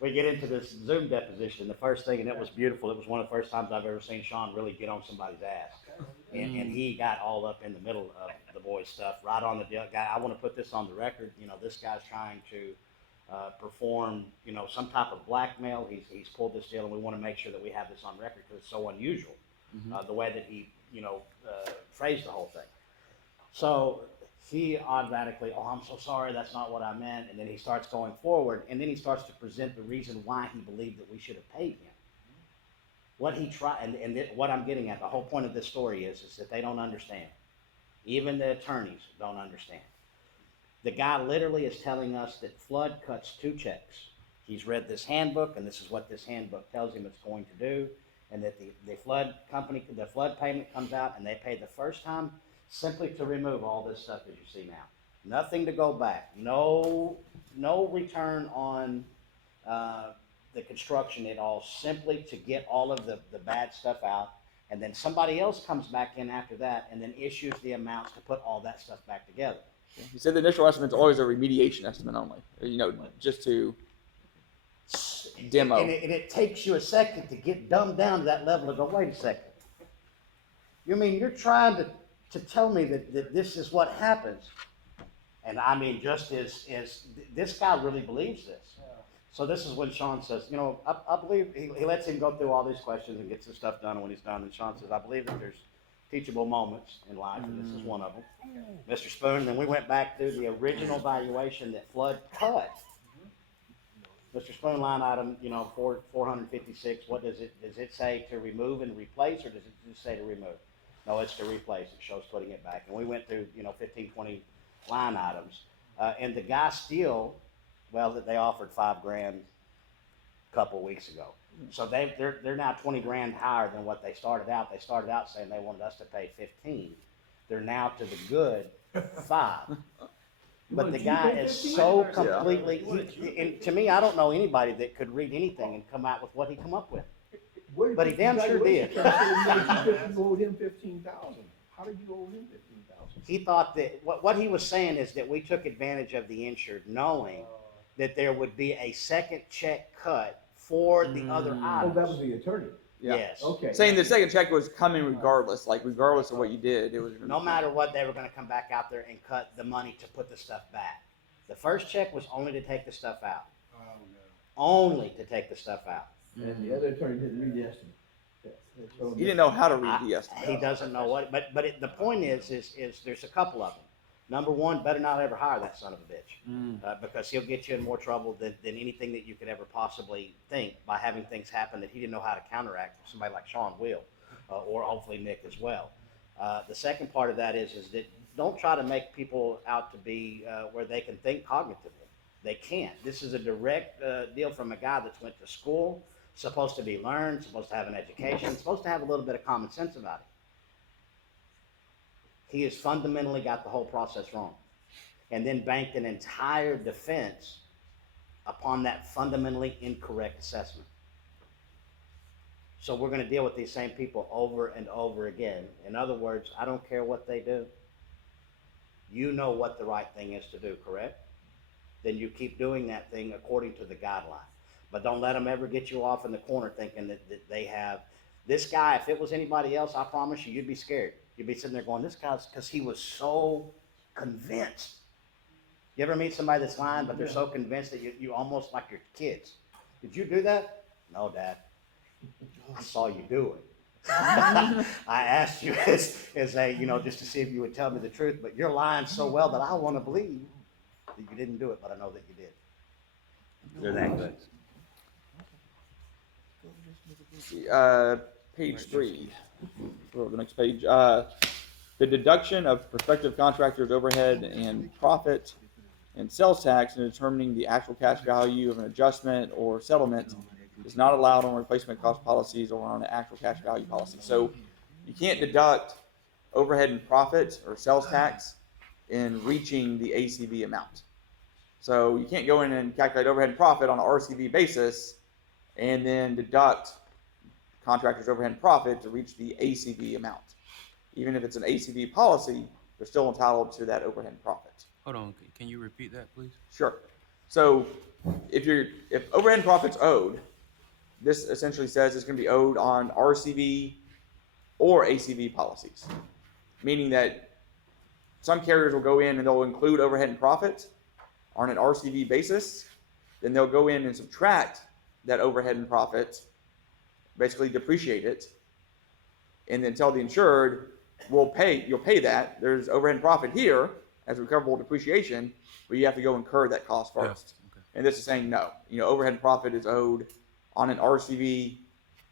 We get into this Zoom deposition, the first thing, and it was beautiful. It was one of the first times I've ever seen Shaun really get on somebody's ass. And he got all up in the middle of the boys' stuff, right on the deal. Guy, I want to put this on the record. You know, this guy's trying to perform, you know, some type of blackmail. He's pulled this deal, and we want to make sure that we have this on record because it's so unusual, the way that he, you know, phrased the whole thing. So he automatically, oh, I'm so sorry, that's not what I meant. And then he starts going forward, and then he starts to present the reason why he believed that we should have paid him. What he tried, what I'm getting at, the whole point of this story is that they don't understand. Even the attorneys don't understand. The guy literally is telling us that flood cuts 2 checks. He's read this handbook, and this is what this handbook tells him it's going to do, and that the flood company, the flood payment comes out, and they pay the first time simply to remove all this stuff that you see now. Nothing to go back. No return on the construction at all, simply to get all of the bad stuff out. And then somebody else comes back in after that and then issues the amounts to put all that stuff back together. he said the initial estimate's always a remediation estimate only, you know, just to demo. And it takes you a second to get dumbed down to that level and go, wait a second. You mean you're trying to tell me that this is what happens? And I mean, just as this guy really believes this. So this is when Shaun says, you know, I believe, he lets him go through all these questions and gets the stuff done. And when he's done, and Shaun says, I believe that there's teachable moments in life, and this is one of them. Mr. Spoon, then we went back through the original valuation that flood cut. Mr. Spoon, line item, you know, 456, what does it say to remove and replace, or does it just say to remove? No, it's to replace. It shows putting it back. And we went through, you know, 15, 20 line items. And the guy still, well, that they offered 5 grand a couple weeks ago. So they're now 20 grand higher than what they started out. They started out saying they wanted us to pay 15. They're now to the good 5. But the guy is so completely, and to me, I don't know anybody that could read anything and come out with what he come up with. But he damn sure did. You owed him 15,000. How did you owe him 15,000? He thought that, what he was saying is that we took advantage of the insured, knowing that there would be a second check cut for the other Oh, items. that was the attorney. Yeah. Yes. Okay. Saying the second check was coming regardless, like regardless of what you did, it was No matter what, they were gonna come back out there and cut the money to put the stuff back. The first check was only to take the stuff out. Oh, no. Only to take the stuff out. And the other attorney didn't read the estimate. He didn't know how to read the estimate. He doesn't know what, but the point is there's a couple of them. Number one, better not ever hire that son of a bitch, because he'll get you in more trouble than anything that you could ever possibly think by having things happen that he didn't know how to counteract. Somebody like Shaun will, or hopefully Nick as well. The second part of that is that don't try to make people out to be where they can think cognitively. They can't. This is a direct deal from a guy that's went to school, supposed to be learned, supposed to have an education, supposed to have a little bit of common sense about it. He has fundamentally got the whole process wrong, and then banked an entire defense upon that fundamentally incorrect assessment. So we're going to deal with these same people over and over again. In other words, I don't care what they do. You know what the right thing is to do, correct? Then you keep doing that thing according to the guideline. But don't let them ever get you off in the corner thinking that they have This guy, if it was anybody else, I promise you, you'd be scared. You'd be sitting there going, this guy's, because he was so convinced. You ever meet somebody that's lying, but they're so convinced that you almost like your kids? Did you do that? No, Dad. I saw you do it. I asked you as a, just to see if you would tell me the truth, but you're lying so well that I want to believe that you didn't do it, but I know that you did. They're that good. Page 3, or the next page. The deduction of prospective contractors' overhead and profit and sales tax in determining the actual cash value of an adjustment or settlement is not allowed on replacement cost policies or on an actual cash value policy. So you can't deduct overhead and profit or sales tax in reaching the ACV amount. So you can't go in and calculate overhead and profit on an RCV basis and then deduct contractors' overhead and profit to reach the ACV amount. Even if it's an ACV policy, they're still entitled to that overhead and profit. Hold on, can you repeat that, please? Sure. So if overhead and profit's owed, this essentially says it's going to be owed on RCV or ACV policies, meaning that some carriers will go in and they'll include overhead and profit on an RCV basis. Then they'll go in and subtract that overhead and profit, basically depreciate it, and then tell the insured, you'll pay that. There's overhead and profit here as recoverable depreciation, but you have to go incur that cost first. Yeah. Okay. And this is saying no. Overhead and profit is owed on an RCV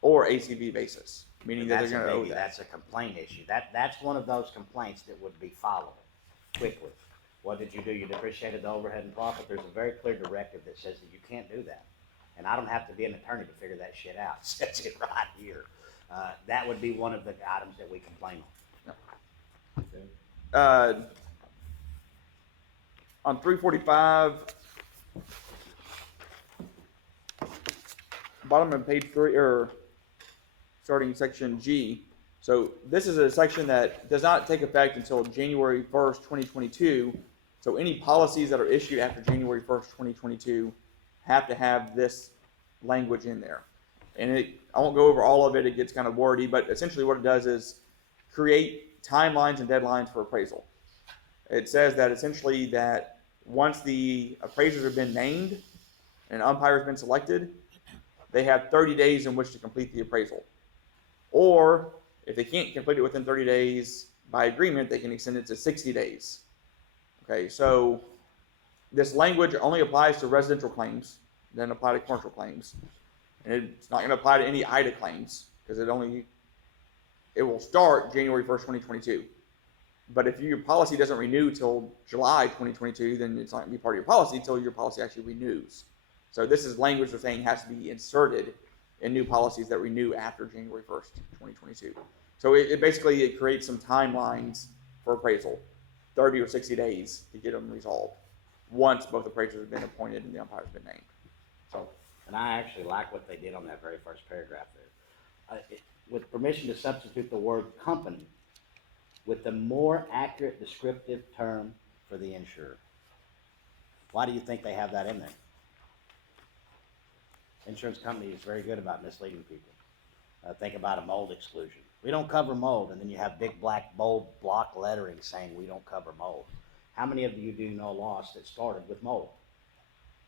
or ACV basis, meaning that they're going to owe that. That's a complaint issue. That's one of those complaints that would be followed quickly. What did you do? You depreciated the overhead and profit. There's a very clear directive that says that you can't do that. And I don't have to be an attorney to figure that shit out. It says it right here. That would be one of the items that we complain on. On 345, bottom of page 3, or starting section G. So this is a section that does not take effect until January 1st, 2022. So any policies that are issued after January 1st, 2022 have to have this language in there. And I won't go over all of it, it gets kind of wordy, but essentially what it does is create timelines and deadlines for appraisal. It says that essentially that once the appraisers have been named and an umpire has been selected, they have 30 days in which to complete the appraisal. Or if they can't complete it within 30 days by agreement, they can extend it to 60 days. Okay, so this language only applies to residential claims, doesn't apply to commercial claims. And it's not going to apply to any IDA claims because it will start January 1st, 2022. But if your policy doesn't renew till July 2022, then it's not going to be part of your policy until your policy actually renews. So this is language we're saying has to be inserted in new policies that renew after January 1st, 2022. So it basically creates some timelines for appraisal, 30 or 60 days to get them resolved once both appraisers have been appointed and the umpire's been named. So, and I actually like what they did on that very first paragraph there. With permission to substitute the word company with the more accurate descriptive term for the insurer. Why do you think they have that in there? Insurance company is very good about misleading people. Think about a mold exclusion. We don't cover mold, and then you have big black bold block lettering saying we don't cover mold. How many of you do know a loss that started with mold?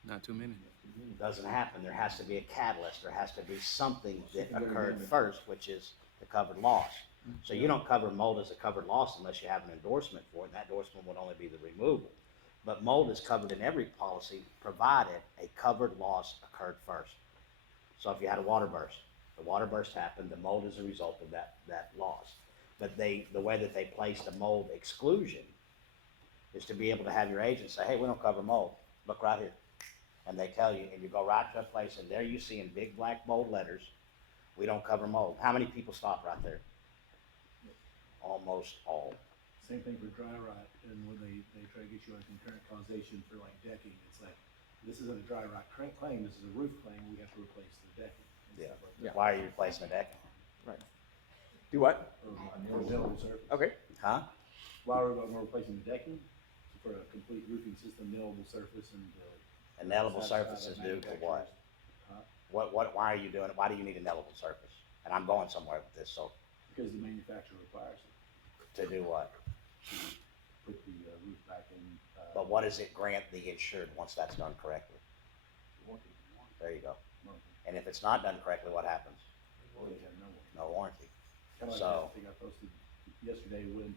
Not too many. It doesn't happen. There has to be a catalyst. There has to be something that occurred first, which is the covered loss. So you don't cover mold as a covered loss unless you have an endorsement for it, and that endorsement would only be the removal. But mold is covered in every policy provided a covered loss occurred first. So if you had a water burst, the water burst happened, the mold is a result of that loss. But the way that they placed a mold exclusion is to be able to have your agent say, hey, we don't cover mold. Look right here. And they tell you, and you go right to a place, and there you see in big black bold letters, we don't cover mold. How many people stop right there? Almost all. Same thing for dry rot, and when they try to get you on concurrent causation for like decking, it's like, this isn't a dry rot claim, this is a roof claim, we have to replace the decking. and stuff like that. Why are you replacing the decking? right. Do what? For buildable surface. Okay. Huh? Why are we replacing the decking? For a complete roofing system, millable surface and. And nailable surfaces do for what? Huh? Why are you doing it? Why do you need a nailable surface? And I'm going somewhere with this, so Because the manufacturer requires it to do what? to put the roof back in. But what does it grant the insured once that's done correctly? Warranty. There you go. Warranty. And if it's not done correctly, what happens? Well, they have no warranty. No warranty. Kind of like So- that thing I posted yesterday, when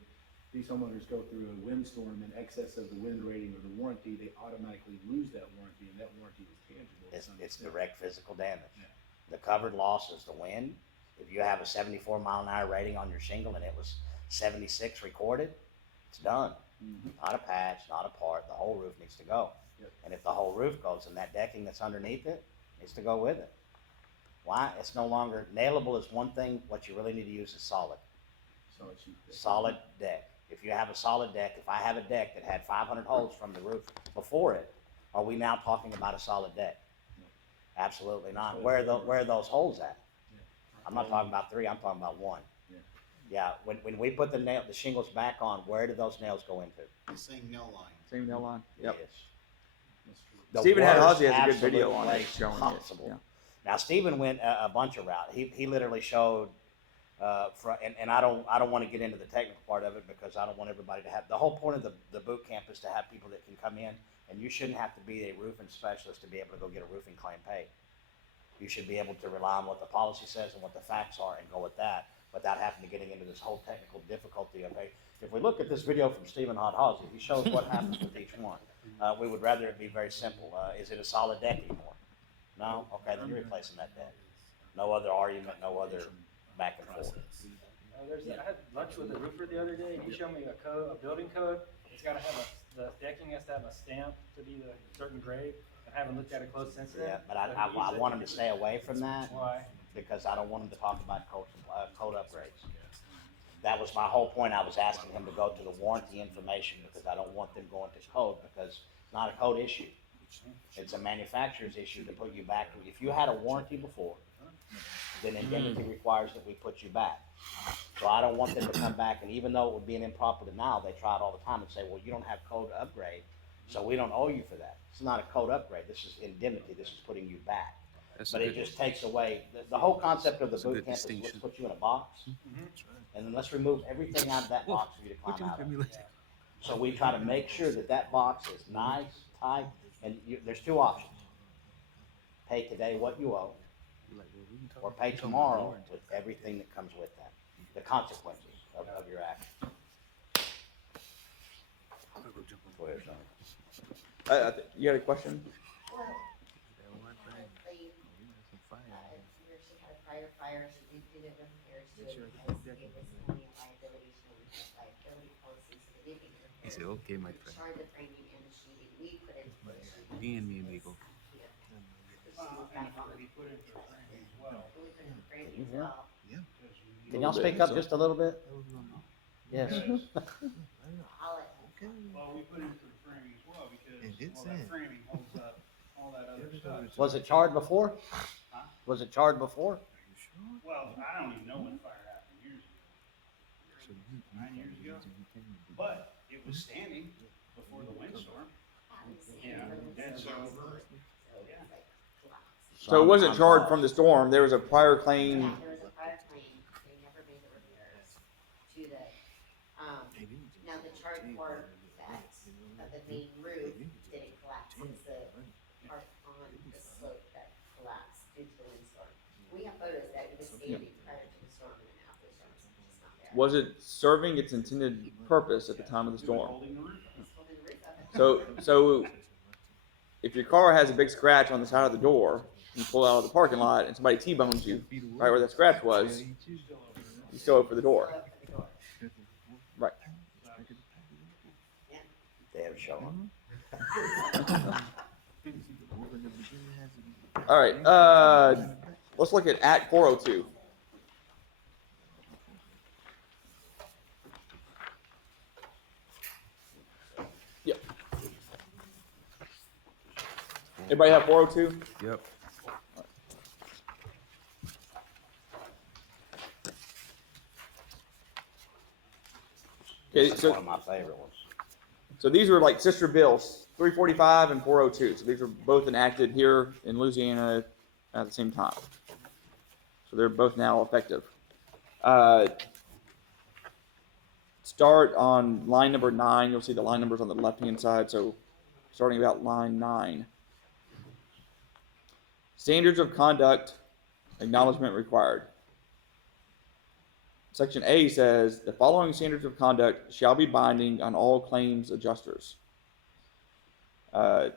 these homeowners go through a windstorm in excess of the wind rating or the warranty, they automatically lose that warranty, and that warranty is tangible. It's direct physical damage. Yeah. The covered loss is the wind. If you have a 74 mile an hour rating on your shingle and it was 76 recorded, it's done. Mhm. Not a patch, not a part, the whole roof needs to go. Yep. And if the whole roof goes, then that decking that's underneath it needs to go with it. Why? It's no longer, nailable is one thing, what you really need to use is solid. So it's. Solid deck. If you have a solid deck, if I have a deck that had 500 holes from the roof before it, are we now talking about a solid deck? Absolutely not. Where are those holes at? I'm not talking about 3, I'm talking about 1. Yeah. Yeah, when we put the shingles back on, where do those nails go into? The same nail line. Same nail line. Yep. Yes. That's true. The Stephen worst Hodge has a good absolute video on it place showing it. possible. Yeah. Now Stephen went a bunch of route. He literally showed, and I don't want to get into the technical part of it because I don't want everybody to have. The whole point of the boot camp is to have people that can come in, and you shouldn't have to be a roofing specialist to be able to go get a roofing claim paid. You should be able to rely on what the policy says and what the facts are and go with that without having to getting into this whole technical difficulty of, hey, if we look at this video from Stephen Hodge, he shows what happens with each one. We would rather it be very simple. Is it a solid deck anymore? No? Okay, then you're replacing that deck. No other argument, no other back and forth. I had lunch with a roofer the other day, and he showed me a building code. It's gotta have the decking has to have a stamp to be the certain grade. I haven't looked at it close since then. Yeah, but I want him to stay away from that Why? because I don't want him to talk about code upgrades. That was my whole point. I was asking him to go to the warranty information because I don't want them going to code because it's not a code issue. It's a manufacturer's issue to put you back. If you had a warranty before, then indemnity requires that we put you back. So I don't want them to come back, and even though it would be an improper denial, they try it all the time and say, well, you don't have code upgrade, so we don't owe you for that. It's not a code upgrade. This is indemnity. This is putting you back. But it just takes away, the whole concept of the boot camp is let's put you in a box, and then let's remove everything out of that box for you to climb out of. So we try to make sure that that box is nice, tight, and there's 2 options. Pay today what you owe, or pay tomorrow with everything that comes with that, the consequences of your action. Go ahead, Sean. You got a question? Well, honestly, we actually had a prior fire, so we did it repairs to it because it was only a liability, so we had liability policy, so they did get repairs. He said, okay, my We friend. charged the framing and the sheeting, we put in for the sheeting. Me and me, amigo. Yeah. Well, and we put in for framing as well. So we put in the framing as well. Can y'all speak up just a little bit? Yes. I'll let Well, we put in for the framing as well because, well, that framing holds up all that other stuff. Was it charred before? Huh? Was it charred before? Well, I don't even know when the fire happened, years ago. 9 years ago. But it was standing before the windstorm. Yeah, and so, yeah. So it wasn't charged from the storm. There was a prior claim. Yeah, there was a prior claim, they never made the repairs to the, now the charge for that, of the main roof didn't collapse, it's the part on the slope that collapsed due to the windstorm. We have photos that it was standing prior to the storm and then after the storm, it's just not there. Was it serving its intended purpose at the time of the storm? Holding the roof up. It's holding the roof up. So if your car has a big scratch on the side of the door, you pull out of the parking lot and somebody T-bones you right where that scratch was, you still open the door. Right. They have shown. All right. Let's look at Act 402. Yep. Everybody have 402? Yep. Okay, That's so one of my favorite ones. So these were like sister bills, 345 and 402. So these were both enacted here in Louisiana at the same time. So they're both now effective. Start on line number 9. You'll see the line numbers on the left-hand side. So starting about line 9. Standards of conduct, acknowledgement required. Section A says, the following standards of conduct shall be binding on all claims adjusters. An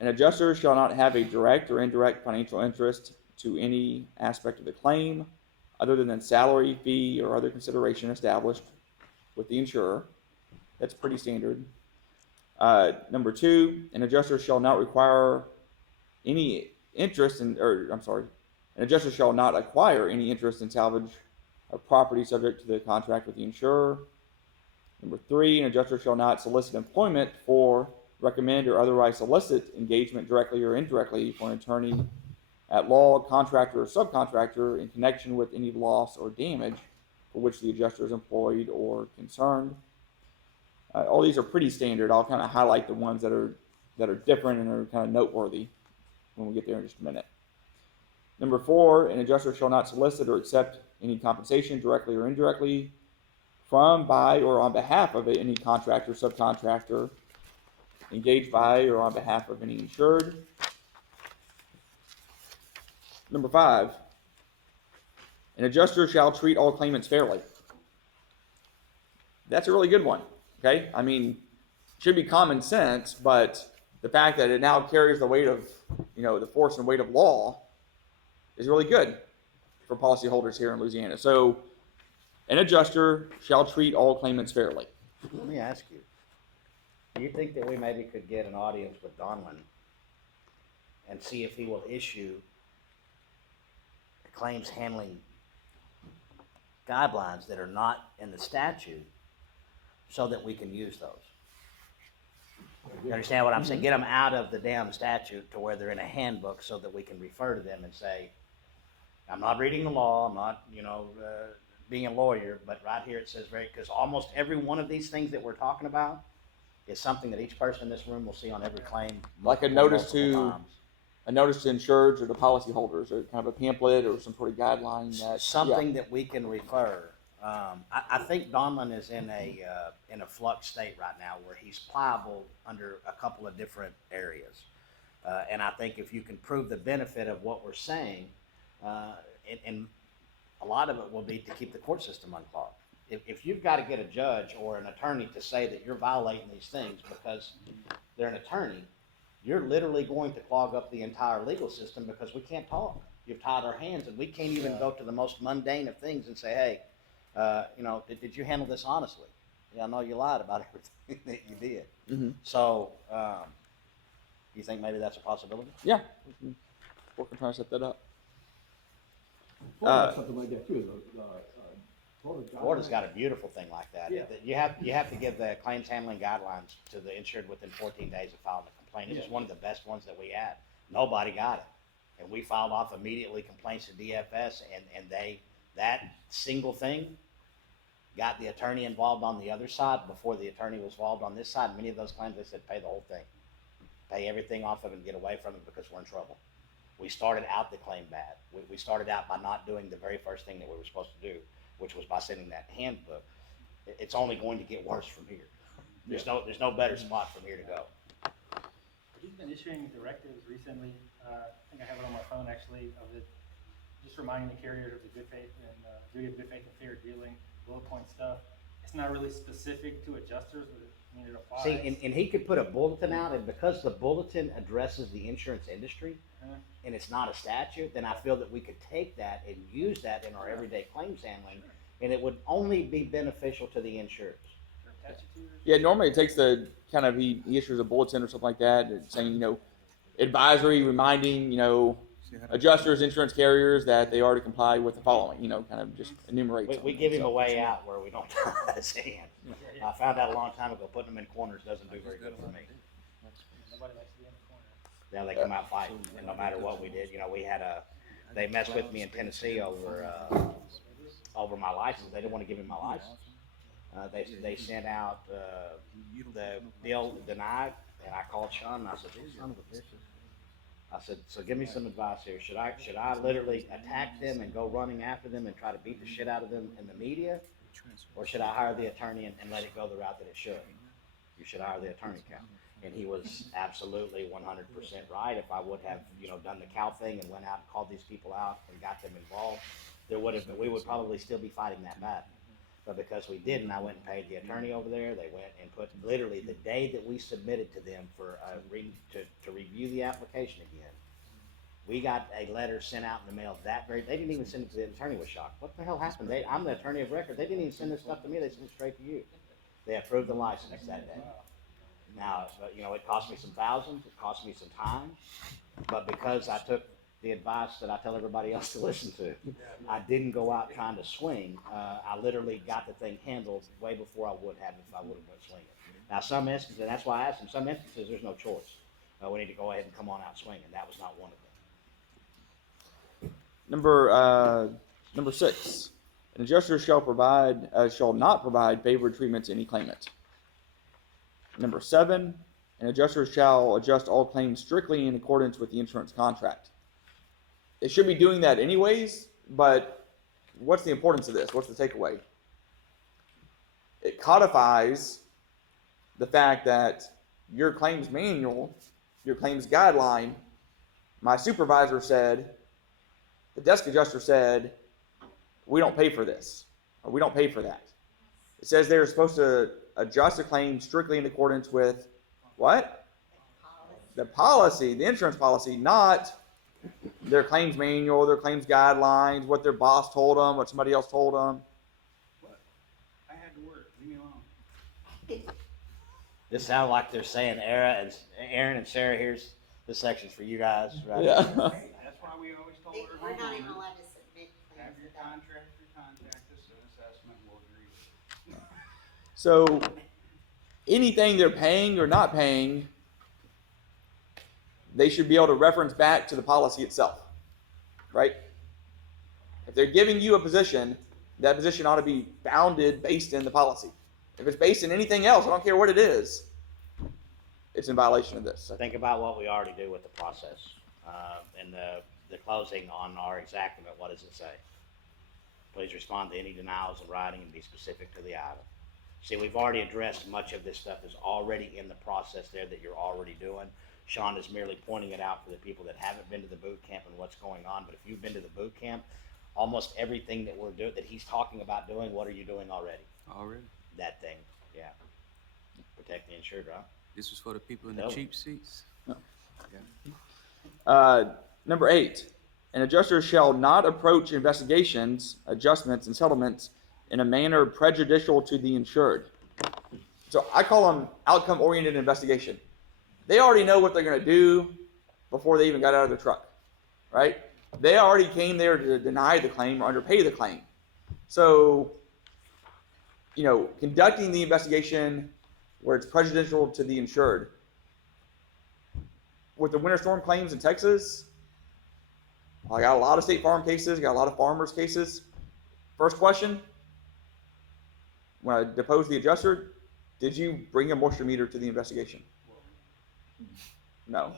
adjuster shall not have a direct or indirect financial interest to any aspect of the claim other than salary, fee, or other consideration established with the insurer. That's pretty standard. Number 2, an adjuster shall not require any interest in, an adjuster shall not acquire any interest in salvage of property subject to the contract with the insurer. Number 3, an adjuster shall not solicit employment for, recommend, or otherwise solicit engagement directly or indirectly for an attorney at law, contractor, or subcontractor in connection with any loss or damage for which the adjuster is employed or concerned. All these are pretty standard. I'll kind of highlight the ones that are different and are kind of noteworthy when we get there in just a minute. Number 4, an adjuster shall not solicit or accept any compensation directly or indirectly from, by, or on behalf of any contractor, subcontractor, engaged by, or on behalf of any insured. Number 5, an adjuster shall treat all claimants fairly. That's a really good one, okay? I mean, it should be common sense, but the fact that it now carries the weight of, the force and weight of law is really good for policyholders here in Louisiana. So, an adjuster shall treat all claimants fairly. Let me ask you, do you think that we maybe could get an audience with Donlin and see if he will issue claims handling guidelines that are not in the statute so that we can use those? You understand what I'm saying? Get them out of the damn statute to where they're in a handbook so that we can refer to them and say, I'm not reading the law, I'm not, being a lawyer, but right here it says because almost every one of these things that we're talking about is something that each person in this room will see on every claim. Like a notice to insureds or to policyholders, or kind of a pamphlet or some sort of guideline that something that we can refer. I think Donlin is in a flux state right now where he's pliable under a couple of different areas, and I think if you can prove the benefit of what we're saying, and a lot of it will be to keep the court system unclogged. If you've got to get a judge or an attorney to say that you're violating these things because they're an attorney, you're literally going to clog up the entire legal system because we can't talk. You've tied our hands, and we can't even go to the most mundane of things and say, hey, did you handle this honestly? Yeah, I know you lied about everything that you did. Mm-hmm. So, you think maybe that's a possibility? Yeah, we're trying to set that up. Something like that too. Florida's got a beautiful thing like that. Yeah. You have to give the claims handling guidelines to the insured within 14 days of filing a complaint. It was one of the best ones that we had. Nobody got it, and we filed off immediately complaints to DFS, and that single thing got the attorney involved on the other side before the attorney was involved on this side. Many of those claims, they said pay the whole thing, pay everything off of it and get away from it because we're in trouble. We started out the claim bad. We started out by not doing the very first thing that we were supposed to do, which was by sending that handbook. It's only going to get worse from here. There's no better spot from here to go. He's been issuing directives recently, I think I have it on my phone actually, of it, just reminding the carriers of the good faith and duty of good faith and fair dealing, bullet point stuff. It's not really specific to adjusters, but it applies. See, and he could put a bulletin out, and because the bulletin addresses the insurance industry, and it's not a statute, then I feel that we could take that and use that in our everyday claims handling, and it would only be beneficial to the insurers. Yeah, normally it takes the kind of, he issues a bulletin or something like that, saying, advisory, reminding, adjusters, insurance carriers that they are to comply with the following, kind of just enumerate. We give him a way out where we don't tie his hand. I found out a long time ago, putting them in corners doesn't do very good for me. Nobody likes to be in the corner. Now they come out fighting, and no matter what we did, we had they messed with me in Tennessee over my license. They didn't want to give me my license. They sent out the bill denied, and I called Shaun and I said, "These son of a bitches, I said, so give me some advice here. Should I literally attack them and go running after them and try to beat the shit out of them in the media? Or should I hire the attorney and let it go the route that it should? You should hire the attorney, Cal. And he was absolutely 100% right. If I would have, done the Cal thing and went out and called these people out and got them involved, we would probably still be fighting that battle. But because we didn't, I went and paid the attorney over there. They went and put literally the day that we submitted to them for to review the application again. We got a letter sent out in the mail that very. They didn't even send it to the attorney. Was shocked. What the hell happened? I'm the attorney of record. They didn't even send this stuff to me. They sent it straight to you. They approved the license that day. Now, it cost me some thousands. It cost me some time. But because I took the advice that I tell everybody else to listen to, I didn't go out trying to swing. I literally got the thing handled way before I would have if I would have went swinging. Now, some instances, and that's why I asked in some instances, there's no choice. We need to go ahead and come on out swinging. That was not one of them. Number 6, an adjuster shall not provide favored treatment to any claimant. Number 7, an adjuster shall adjust all claims strictly in accordance with the insurance contract. They should be doing that anyways, but what's the importance of this? What's the takeaway? It codifies the fact that your claims manual, your claims guideline, my supervisor said, the desk adjuster said, we don't pay for this, or we don't pay for that. It says they're supposed to adjust a claim strictly in accordance with what? The policy, the insurance policy, not their claims manual, their claims guidelines, what their boss told them, what somebody else told them. But I had to work, leave me alone. This sounds like they're saying, Aaron and Sarah, here's this section's for you guys, right? Yeah. That's why we always told our We're not even homeowners, allowed to submit have claims your without. contractor contact us, an assessment, we'll agree with it. So anything they're paying or not paying, they should be able to reference back to the policy itself, right? If they're giving you a position, that position ought to be bounded based in the policy. If it's based in anything else, I don't care what it is, it's in violation of this. So think about what we already do with the process. And the closing on our exactment, what does it say? Please respond to any denials in writing and be specific to the item. See, we've already addressed much of this stuff is already in the process there that you're already doing. Shaun is merely pointing it out for the people that haven't been to the boot camp and what's going on. But if you've been to the boot camp, almost everything that we're doing, that he's talking about doing, what are you doing already? Already. That thing, yeah. Protect the insured, right? This was for the people in the No. cheap seats. Number 8, an adjuster shall not approach investigations, adjustments, and settlements in a manner prejudicial to the insured. So I call them outcome-oriented investigation. They already know what they're going to do before they even got out of their truck, right? They already came there to deny the claim or underpay the claim. So, conducting the investigation where it's prejudicial to the insured. With the winter storm claims in Texas, I got a lot of State Farm cases, got a lot of farmers cases. First question, when I deposed the adjuster, did you bring a moisture meter to the investigation? No.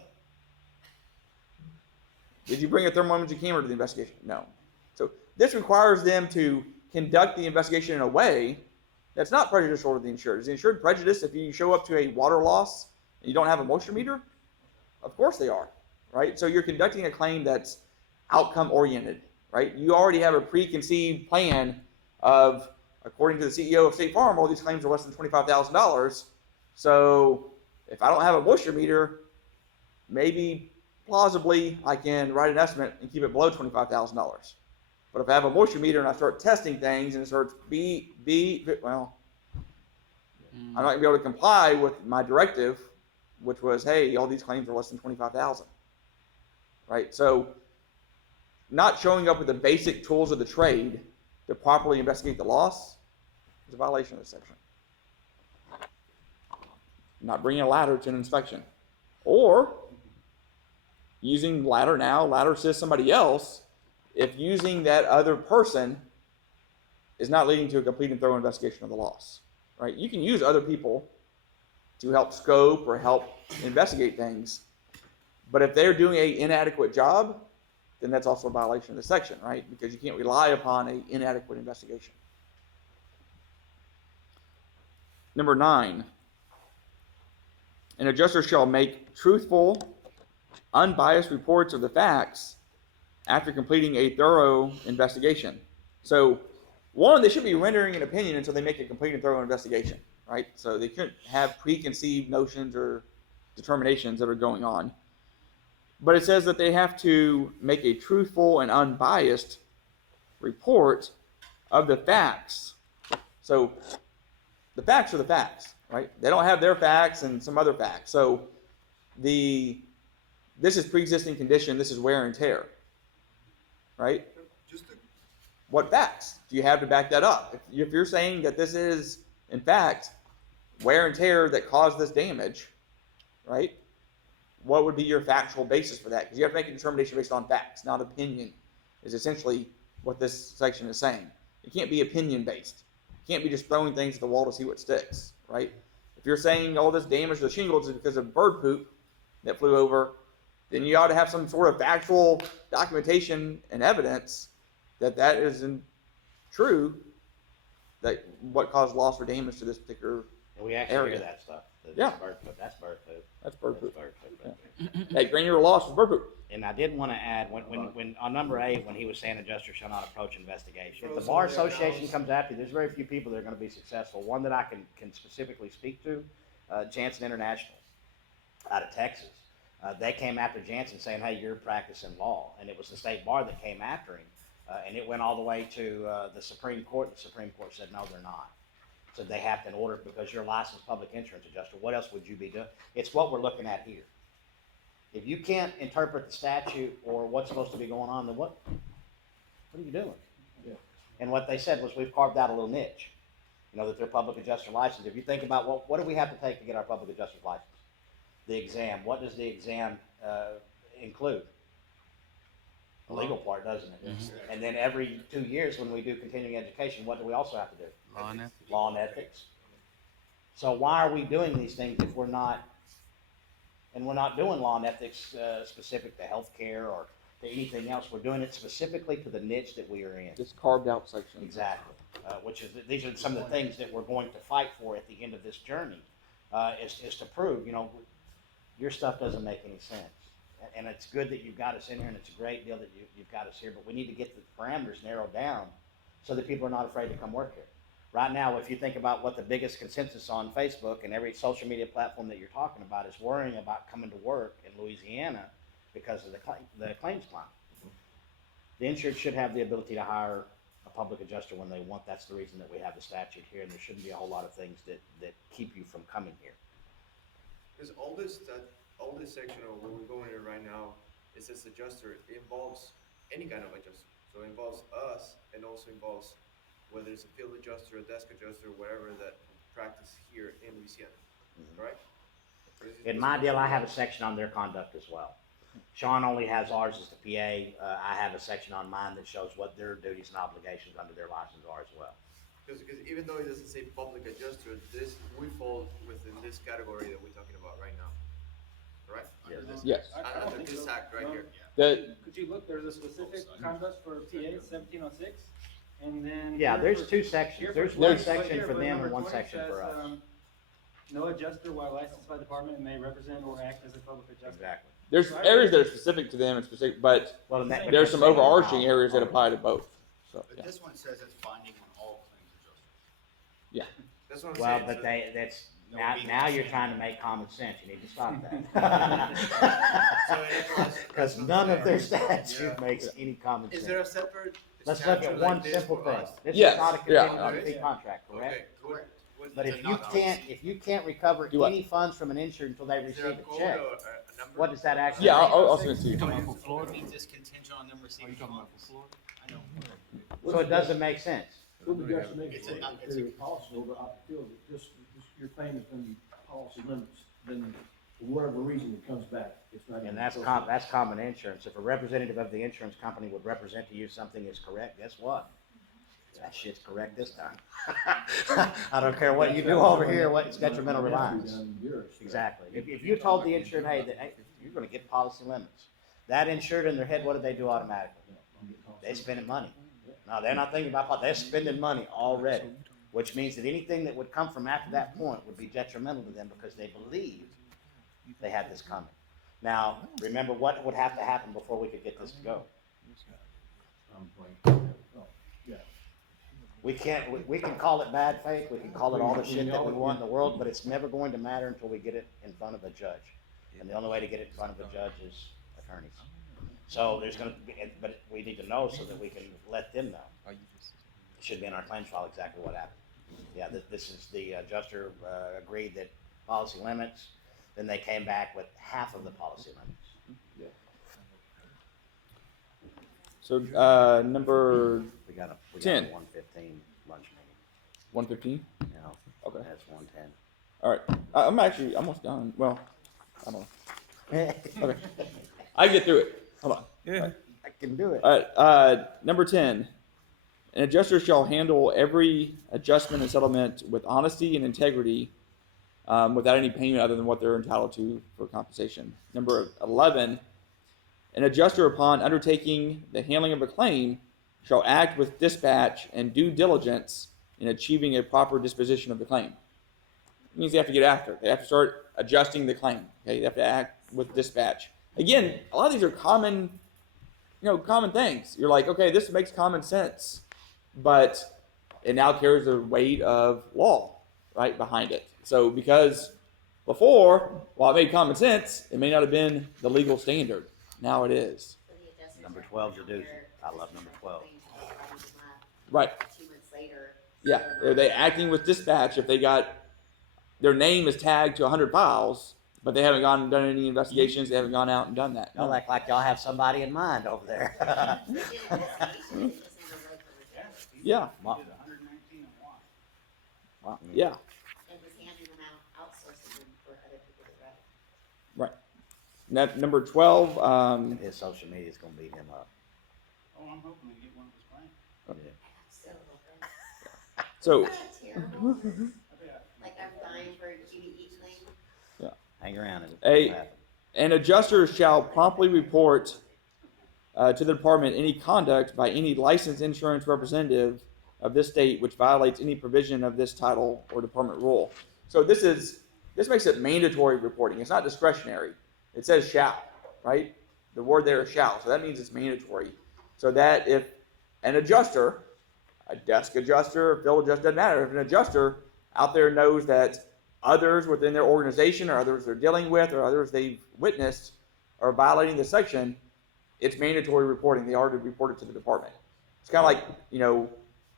Did you bring a thermometer camera to the investigation? No. So this requires them to conduct the investigation in a way that's not prejudicial to the insured. Is the insured prejudiced if you show up to a water loss and you don't have a moisture meter? Of course they are, right? So you're conducting a claim that's outcome oriented, right? You already have a preconceived plan of, according to the CEO of State Farm, all these claims are less than $25,000. So if I don't have a moisture meter, maybe plausibly I can write an estimate and keep it below $25,000. But if I have a moisture meter and I start testing things and it starts well, I'm not gonna be able to comply with my directive, which was, hey, all these claims are less than $25,000, right? So not showing up with the basic tools of the trade to properly investigate the loss is a violation of this section. Not bringing a ladder to an inspection, or using ladder says somebody else, if using that other person is not leading to a complete and thorough investigation of the loss, right? You can use other people to help scope or help investigate things, But if they're doing an inadequate job, then that's also a violation of the section, right? Because you can't rely upon an inadequate investigation. Number 9, an adjuster shall make truthful, unbiased reports of the facts after completing a thorough investigation. So, one, they should be rendering an opinion until they make a complete and thorough investigation, right? So they shouldn't have preconceived notions or determinations that are going on. But it says that they have to make a truthful and unbiased report of the facts. So the facts are the facts, right? They don't have their facts and some other facts. So this is pre-existing condition, this is wear and tear, right? What facts do you have to back that up? If you're saying that this is, in fact, wear and tear that caused this damage, right? What would be your factual basis for that? Because you have to make a determination based on facts, not opinion, is essentially what this section is saying. It can't be opinion based. You can't be just throwing things at the wall to see what sticks, right? If you're saying all this damage to the shingles is because of bird poop that flew over, then you ought to have some sort of factual documentation and evidence that isn't true, that what caused loss or damage to this particular And we actually area. hear that stuff. Yeah. That's bird poop. That's bird poop. That's bird poop. Hey, granular loss is bird poop. And I did want to add, when on number 8, when he was saying adjuster shall not approach investigation, if the Bar Association comes after you, there's very few people that are going to be successful. One that I can specifically speak to, Jansen International, out of Texas. They came after Jansen saying, hey, you're practicing law. And it was the state bar that came after him. And it went all the way to the Supreme Court. The Supreme Court said, no, they're not. So they have to in order, because you're a licensed public insurance adjuster, what else would you be doing? It's what we're looking at here. If you can't interpret the statute or what's supposed to be going on, then what are you doing? Yeah. And what they said was, we've carved out a little niche, that they're public adjuster licensed. If you think about what do we have to take to get our public adjuster's license? The exam. What does the exam include? The legal part, doesn't it? Mm-hmm. And then every 2 years when we do continuing education, what do we also have to do? Law and ethics. Law and ethics. So why are we doing these things if we're not doing law and ethics specific to healthcare or to anything else? We're doing it specifically to the niche that we are in. This carved out section. Exactly. Which is, these are some of the things that we're going to fight for at the end of this journey, is to prove, your stuff doesn't make any sense. And it's good that you've got us in here, and it's a great deal that you've got us here, but we need to get the parameters narrowed down so that people are not afraid to come work here. Right now, if you think about what the biggest consensus on Facebook and every social media platform that you're talking about is worrying about coming to work in Louisiana because of the claims climb. The insured should have the ability to hire a public adjuster when they want. That's the reason that we have the statute here, and there shouldn't be a whole lot of things that keep you from coming here. Because all this section of what we're going in right now, it says adjuster, it involves any kind of adjuster. So it involves us, and also involves whether it's a field adjuster, a desk adjuster, whatever that practice here in Louisiana, right? In my deal, I have a section on their conduct as well. Shaun only has ours as the PA. I have a section on mine that shows what their duties and obligations under their license are as well. Because even though it doesn't say public adjuster, we fall within this category that we're talking about right now, correct? Yes. I don't Under think this so. act right No. here. Could you look, there's a specific conduct for PA 1706, and then. Yeah, here there's for- 2 sections. here There's for one 20 section here for them number and one 20 section says, for us. No adjuster while licensed by the department may represent or act as a public adjuster. Exactly. There's areas that are specific to them and specific, but Well, and that- there's some overarching areas that apply to both. So, But yeah. this one says it's binding on all claims adjusters. Yeah. That's what I'm Well, saying. but So- that's, No, now, we now don't you're say trying to that. make common sense. You need to stop So that. it applies- Because none of their statute Yeah. makes any common Is sense. there a separate Let's look statute at like one this simple for thing. us? This Yes, is not a yeah. continuing fee contract, correct? Okay, correct. But It's if a you non-policy. can't recover Do what? any funds from an insured until they Is there receive a a code check, or a number? what does that actually Yeah, mean? I'll send it to you. It means it's contingent on them receiving funds. I know. So it doesn't make sense. Field adjuster makes It's it a- it's a- very possible, but I feel that this, your claim is gonna be policy limits, then for whatever reason it comes back, it's not. And that's common insurance. If a representative of the insurance company would represent to you something is correct, guess what? That shit's correct this time. I don't care what you do over here, what it's detrimental reliance. Exactly. If you told the insured, hey, gonna get policy limits. That insured in their head, what do they do automatically? They spending money. No, they're not thinking about, they're spending money already, which means that anything that would come from after that point would be detrimental to them because they believed they had this coming. Now, remember what would have to happen before we could get this to go? We can call it bad faith, we can call it all the shit that we want in the world, but it's never going to matter until we get it in front of a judge. And the only way to get it in front of a judge is attorneys. So there's gonna be, but we need to know so that we can let them know. It should be in our claims file exactly what happened. Yeah, this is the adjuster agreed that policy limits, then they came back with half of the policy limits. So, number We got a 10. 1:15 lunch meeting, 115? you know, Okay. that's 1:10. All right. I'm actually almost done. Well, I don't know. Okay. I can get through it. Hold on. Yeah. I can do it. All right. Number 10. An adjuster shall handle every adjustment and settlement with honesty and integrity without any payment other than what they're entitled to for compensation. Number 11. An adjuster, upon undertaking the handling of a claim, shall act with dispatch and due diligence in achieving a proper disposition of the claim. It means they have to get after it. They have to start adjusting the claim. Okay, they have to act with dispatch. Again, a lot of these are common things. You're like, okay, this makes common sense, but it now carries the weight of law, right, behind it. So because before, while it made common sense, it may not have been the legal standard. Now it is. So the adjusters Number are 12 's a under doozy. I love number 12. 2 Right. months later. Yeah. Are they acting with dispatch if they got their name is tagged to 100 files, but they haven't gone and done any investigations, they haven't gone out and done that? Y'all act like y'all have somebody in mind over there. They did investigation, it was never like a report. Yeah. He did 119 and one. Yeah. And was handing them out, outsourcing them for other people to write. Right. Number 12. His social media is gonna beat him up. Oh, I'm hoping to get one of his claims. Yeah. So, So isn't that terrible? I bet. Like I'm dying for you to eat thing. Hang around and Hey. it'll happen. an adjuster shall promptly report to the department any conduct by any licensed insurance representative of this state which violates any provision of this title or department rule. So this makes it mandatory reporting. It's not discretionary. It says shall, right? The word there is shall. So that means it's mandatory. So that if an adjuster, a desk adjuster, a field adjuster, doesn't matter. If an adjuster out there knows that others within their organization or others they're dealing with or others they've witnessed are violating the section, it's mandatory reporting. They are to report it to the department. It's kind of like,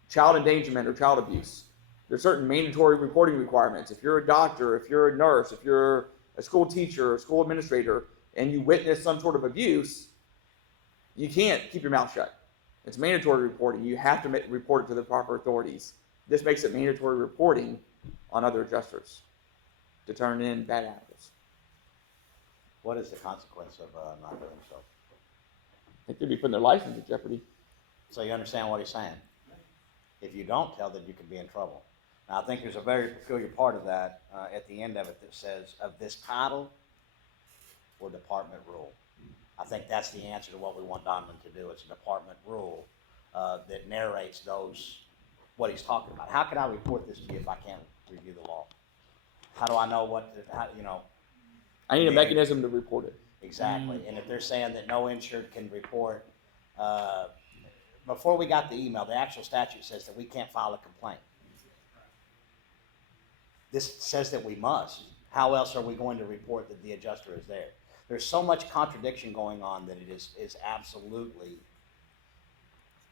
child endangerment or child abuse. There's certain mandatory reporting requirements. If you're a doctor, if you're a nurse, if you're a school teacher or school administrator, and you witness some sort of abuse, you can't keep your mouth shut. It's mandatory reporting. You have to report it to the proper authorities. This makes it mandatory reporting on other adjusters to turn in bad apples. What is the consequence of not doing so? I think they'd be putting their license in jeopardy. So you understand what he's saying? If you don't tell, then you could be in trouble. Now, I think there's a very peculiar part of that at the end of it that says, of this title or department rule. I think that's the answer to what we want Donovan to do. It's a department rule that narrates what he's talking about. How can I report this to you if I can't review the law? How do I know I need a mechanism to report it. Exactly. And if they're saying that no insured can report, before we got the email, the actual statute says that we can't file a complaint. This says that we must. How else are we going to report that the adjuster is there? There's so much contradiction going on that it is absolutely,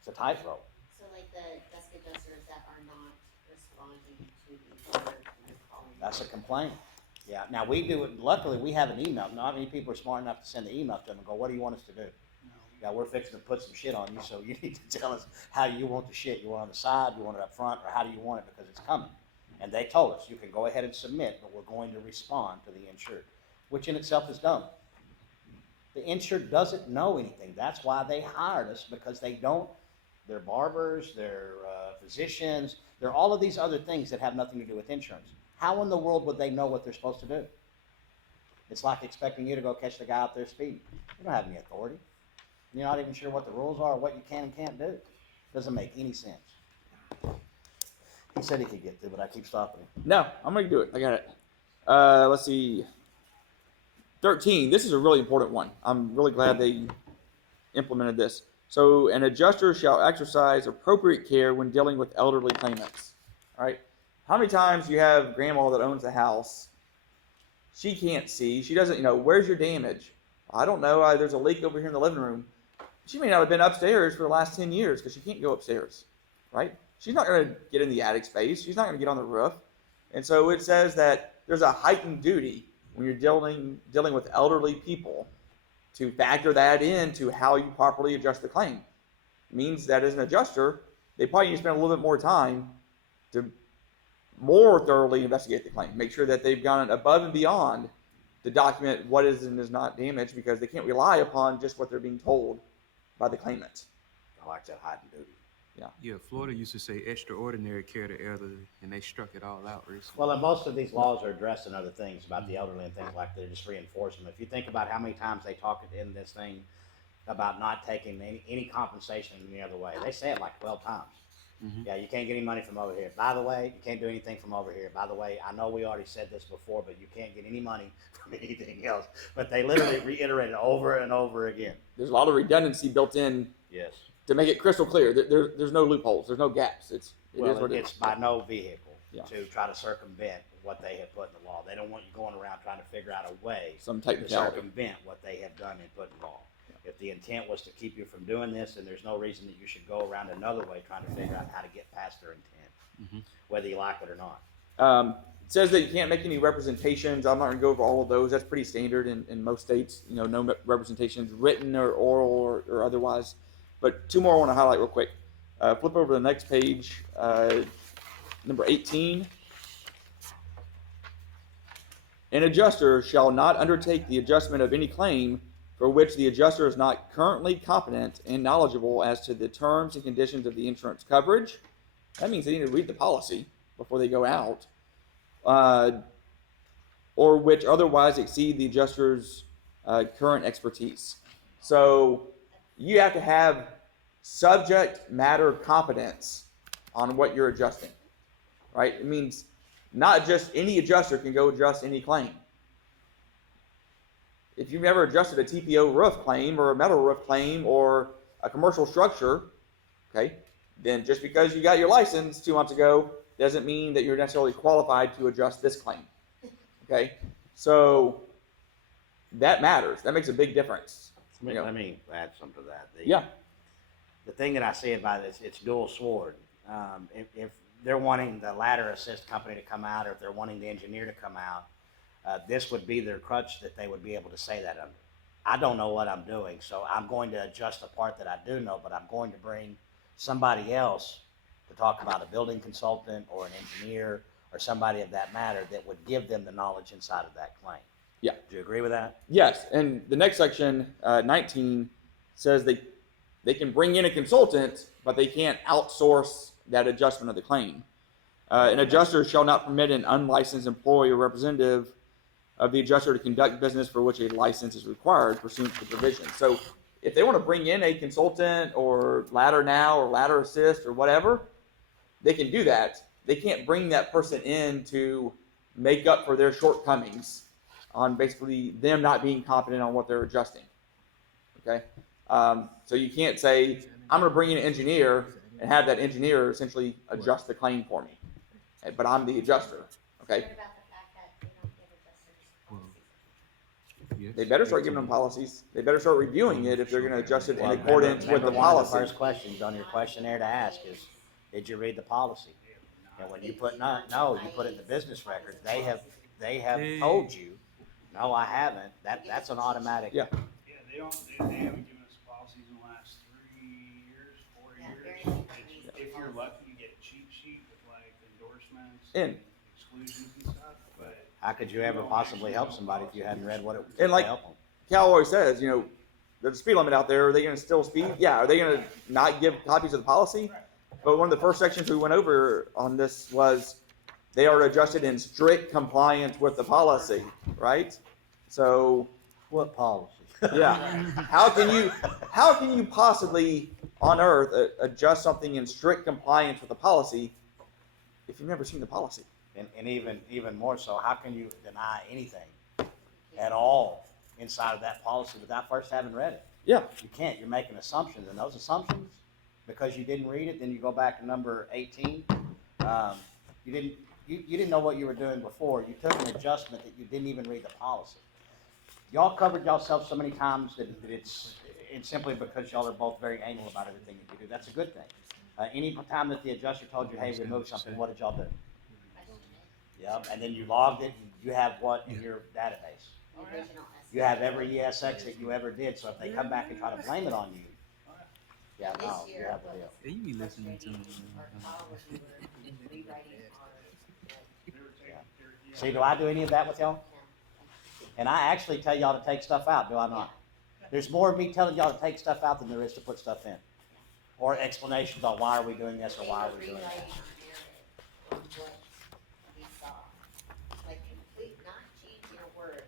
it's a tightrope. So like the desk adjusters that are not responding to the alert when they're calling. That's a complaint. Yeah. Now we do it. Luckily, we have an email. Not many people are smart enough to send the email to them and go, "What do you want us to do?" Yeah, we're fixing to put some shit on you, so you need to tell us how you want the shit. You want it on the side, you want it up front, or how do you want it because it's coming? And they told us, you can go ahead and submit, but we're going to respond to the insured, which in itself is dumb. The insured doesn't know anything. That's why they hired us, because they don't. They're barbers, they're physicians, they're all of these other things that have nothing to do with insurance. How in the world would they know what they're supposed to do? It's like expecting you to go catch the guy out there speeding. You don't have any authority. You're not even sure what the rules are, or what you can and can't do. Doesn't make any sense. He said he could get to, but I keep stopping him. No, I'm going to do it. I got it. Let's see. 13. This is a really important one. I'm really glad they implemented this. So, an adjuster shall exercise appropriate care when dealing with elderly claimants. All right. How many times you have grandma that owns a house? She can't see. She doesn't, where's your damage? I don't know. There's a leak over here in the living room. She may not have been upstairs for the last 10 years because she can't go upstairs, right? She's not going to get in the attic space. She's not going to get on the roof. And so it says that there's a heightened duty when you're dealing with elderly people to factor that into how you properly adjust the claim. It means that as an adjuster, they probably need to spend a little bit more time to more thoroughly investigate the claim. Make sure that they've gone above and beyond to document what is and is not damaged, because they can't rely upon just what they're being told by the claimant. I like that heightened duty. Yeah, Florida used to say extraordinary care to elderly, and they struck it all out recently. Well, and most of these laws are addressing other things about the elderly and things like that. They're just reinforcing them. If you think about how many times they talk in this thing about not taking any compensation any other way, they say it like 12 times. Mhm. Yeah, you can't get any money from over here. By the way, you can't do anything from over here. By the way, I know we already said this before, but you can't get any money from anything else. But they literally reiterate it over and over again. There's a lot of redundancy built in Yes. to make it crystal clear. There's no loopholes. There's no gaps. It is what it It's is. by no vehicle Yeah. to try to circumvent what they have put in the law. They don't want you going around trying to figure out a way Some to technicality. circumvent what they have done and put in law. If the intent was to keep you from doing this, then there's no reason that you should go around another way trying to figure out how to get past their intent, whether you like it or not. It says that you can't make any representations. I'm not going to go over all of those. That's pretty standard in most states. No representations, written or oral or otherwise. But two more I want to highlight real quick. Flip over to the next page, number 18. An adjuster shall not undertake the adjustment of any claim for which the adjuster is not currently competent and knowledgeable as to the terms and conditions of the insurance coverage. That means they need to read the policy before they go out, or which otherwise exceed the adjuster's current expertise. So you have to have subject matter competence on what you're adjusting, right? It means not just any adjuster can go adjust any claim. If you've never adjusted a TPO roof claim or a metal roof claim or a commercial structure, okay, then just because you got your license 2 months ago doesn't mean that you're necessarily qualified to adjust this claim, okay? So that matters. That makes a big difference. Let me add something to that. Yeah. The thing that I see about this, it's dual sword. If they're wanting the ladder assist company to come out, or if they're wanting the engineer to come out, this would be their crutch that they would be able to say that under. I don't know what I'm doing, so I'm going to adjust the part that I do know, but I'm going to bring somebody else to talk about a building consultant or an engineer or somebody of that matter that would give them the knowledge inside of that claim. Yeah. Do you agree with that? Yes, and the next section, 19, says they can bring in a consultant, but they can't outsource that adjustment of the claim. An adjuster shall not permit an unlicensed employee or representative of the adjuster to conduct business for which a license is required pursuant to the provision. So if they want to bring in a consultant or ladder now or ladder assist or whatever, they can do that. They can't bring that person in to make up for their shortcomings on basically them not being competent on what they're adjusting. Okay? So you can't say, I'm going to bring in an engineer and have that engineer essentially adjust the claim for me. But I'm the adjuster. Okay? What about the fact that they don't give adjusters policies? Yes. They better start giving them policies. They better start reviewing it if they're going to adjust it in Well, accordance with the remember one of policy. the first questions on your questionnaire to ask is, did you read the policy? And when you put no, you put it in the business record. They have told you, no, I haven't. That's an automatic. Yeah. Yeah, they haven't given us policies in the last 3 years, 4 Yeah, years. very If you're lucky, you get a cheat sheet with like endorsements And- exclusions and stuff, but. How could you ever possibly help somebody if you hadn't read what it took And like- to help them? Cal always says, there's a speed limit out there. Are they going to still speed? Yeah. Are they going to not give copies of the policy? But one of the first sections we went over on this was they are adjusted in strict compliance with the policy, right? So, What policy? yeah, how can you possibly on earth adjust something in strict compliance with the policy if you've never seen the policy? And even more so, how can you deny anything at all inside of that policy without first having read it? Yeah. You can't, you're making assumptions, and those assumptions, because you didn't read it, then you go back to number 18, you didn't know what you were doing before, you took an adjustment that you didn't even read the policy. Y'all covered yourself so many times that it's simply because y'all are both very anal about everything that you do. That's a good thing. Any time that the adjuster told you, hey, remove something, what did y'all do? Yep, and then you logged it, you have what in your database? The original You have every ESX that you ever did, so if they come back and try to blame it on you, yeah, This no, you year have the deal. was You be listening to me. frustrating. Our call was we were rewriting our, See, do I do any of that with y'all? no. And I actually tell y'all to take stuff out, do I not? There's more of me telling y'all to take stuff out than there is to put stuff in. Or explanations on why are we doing this or They why are were we doing rewriting that. our narrative on what we saw. Like complete, not changing a word,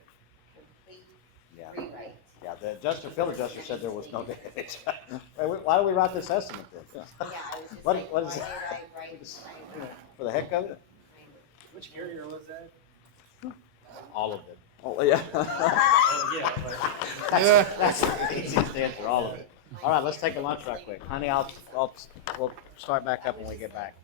complete Yeah. rewrite. Yeah, the adjuster, field adjuster said there was no damage. Why do we write this estimate then? Yeah, I was just What- like, what why is did it? I write, For the heck of it? Which carrier was that? All of them. Oh, yeah. Oh, yeah, but. That's the easiest answer, all of it. All right, let's take a lunch right quick. Honey, we'll start back up when we get back.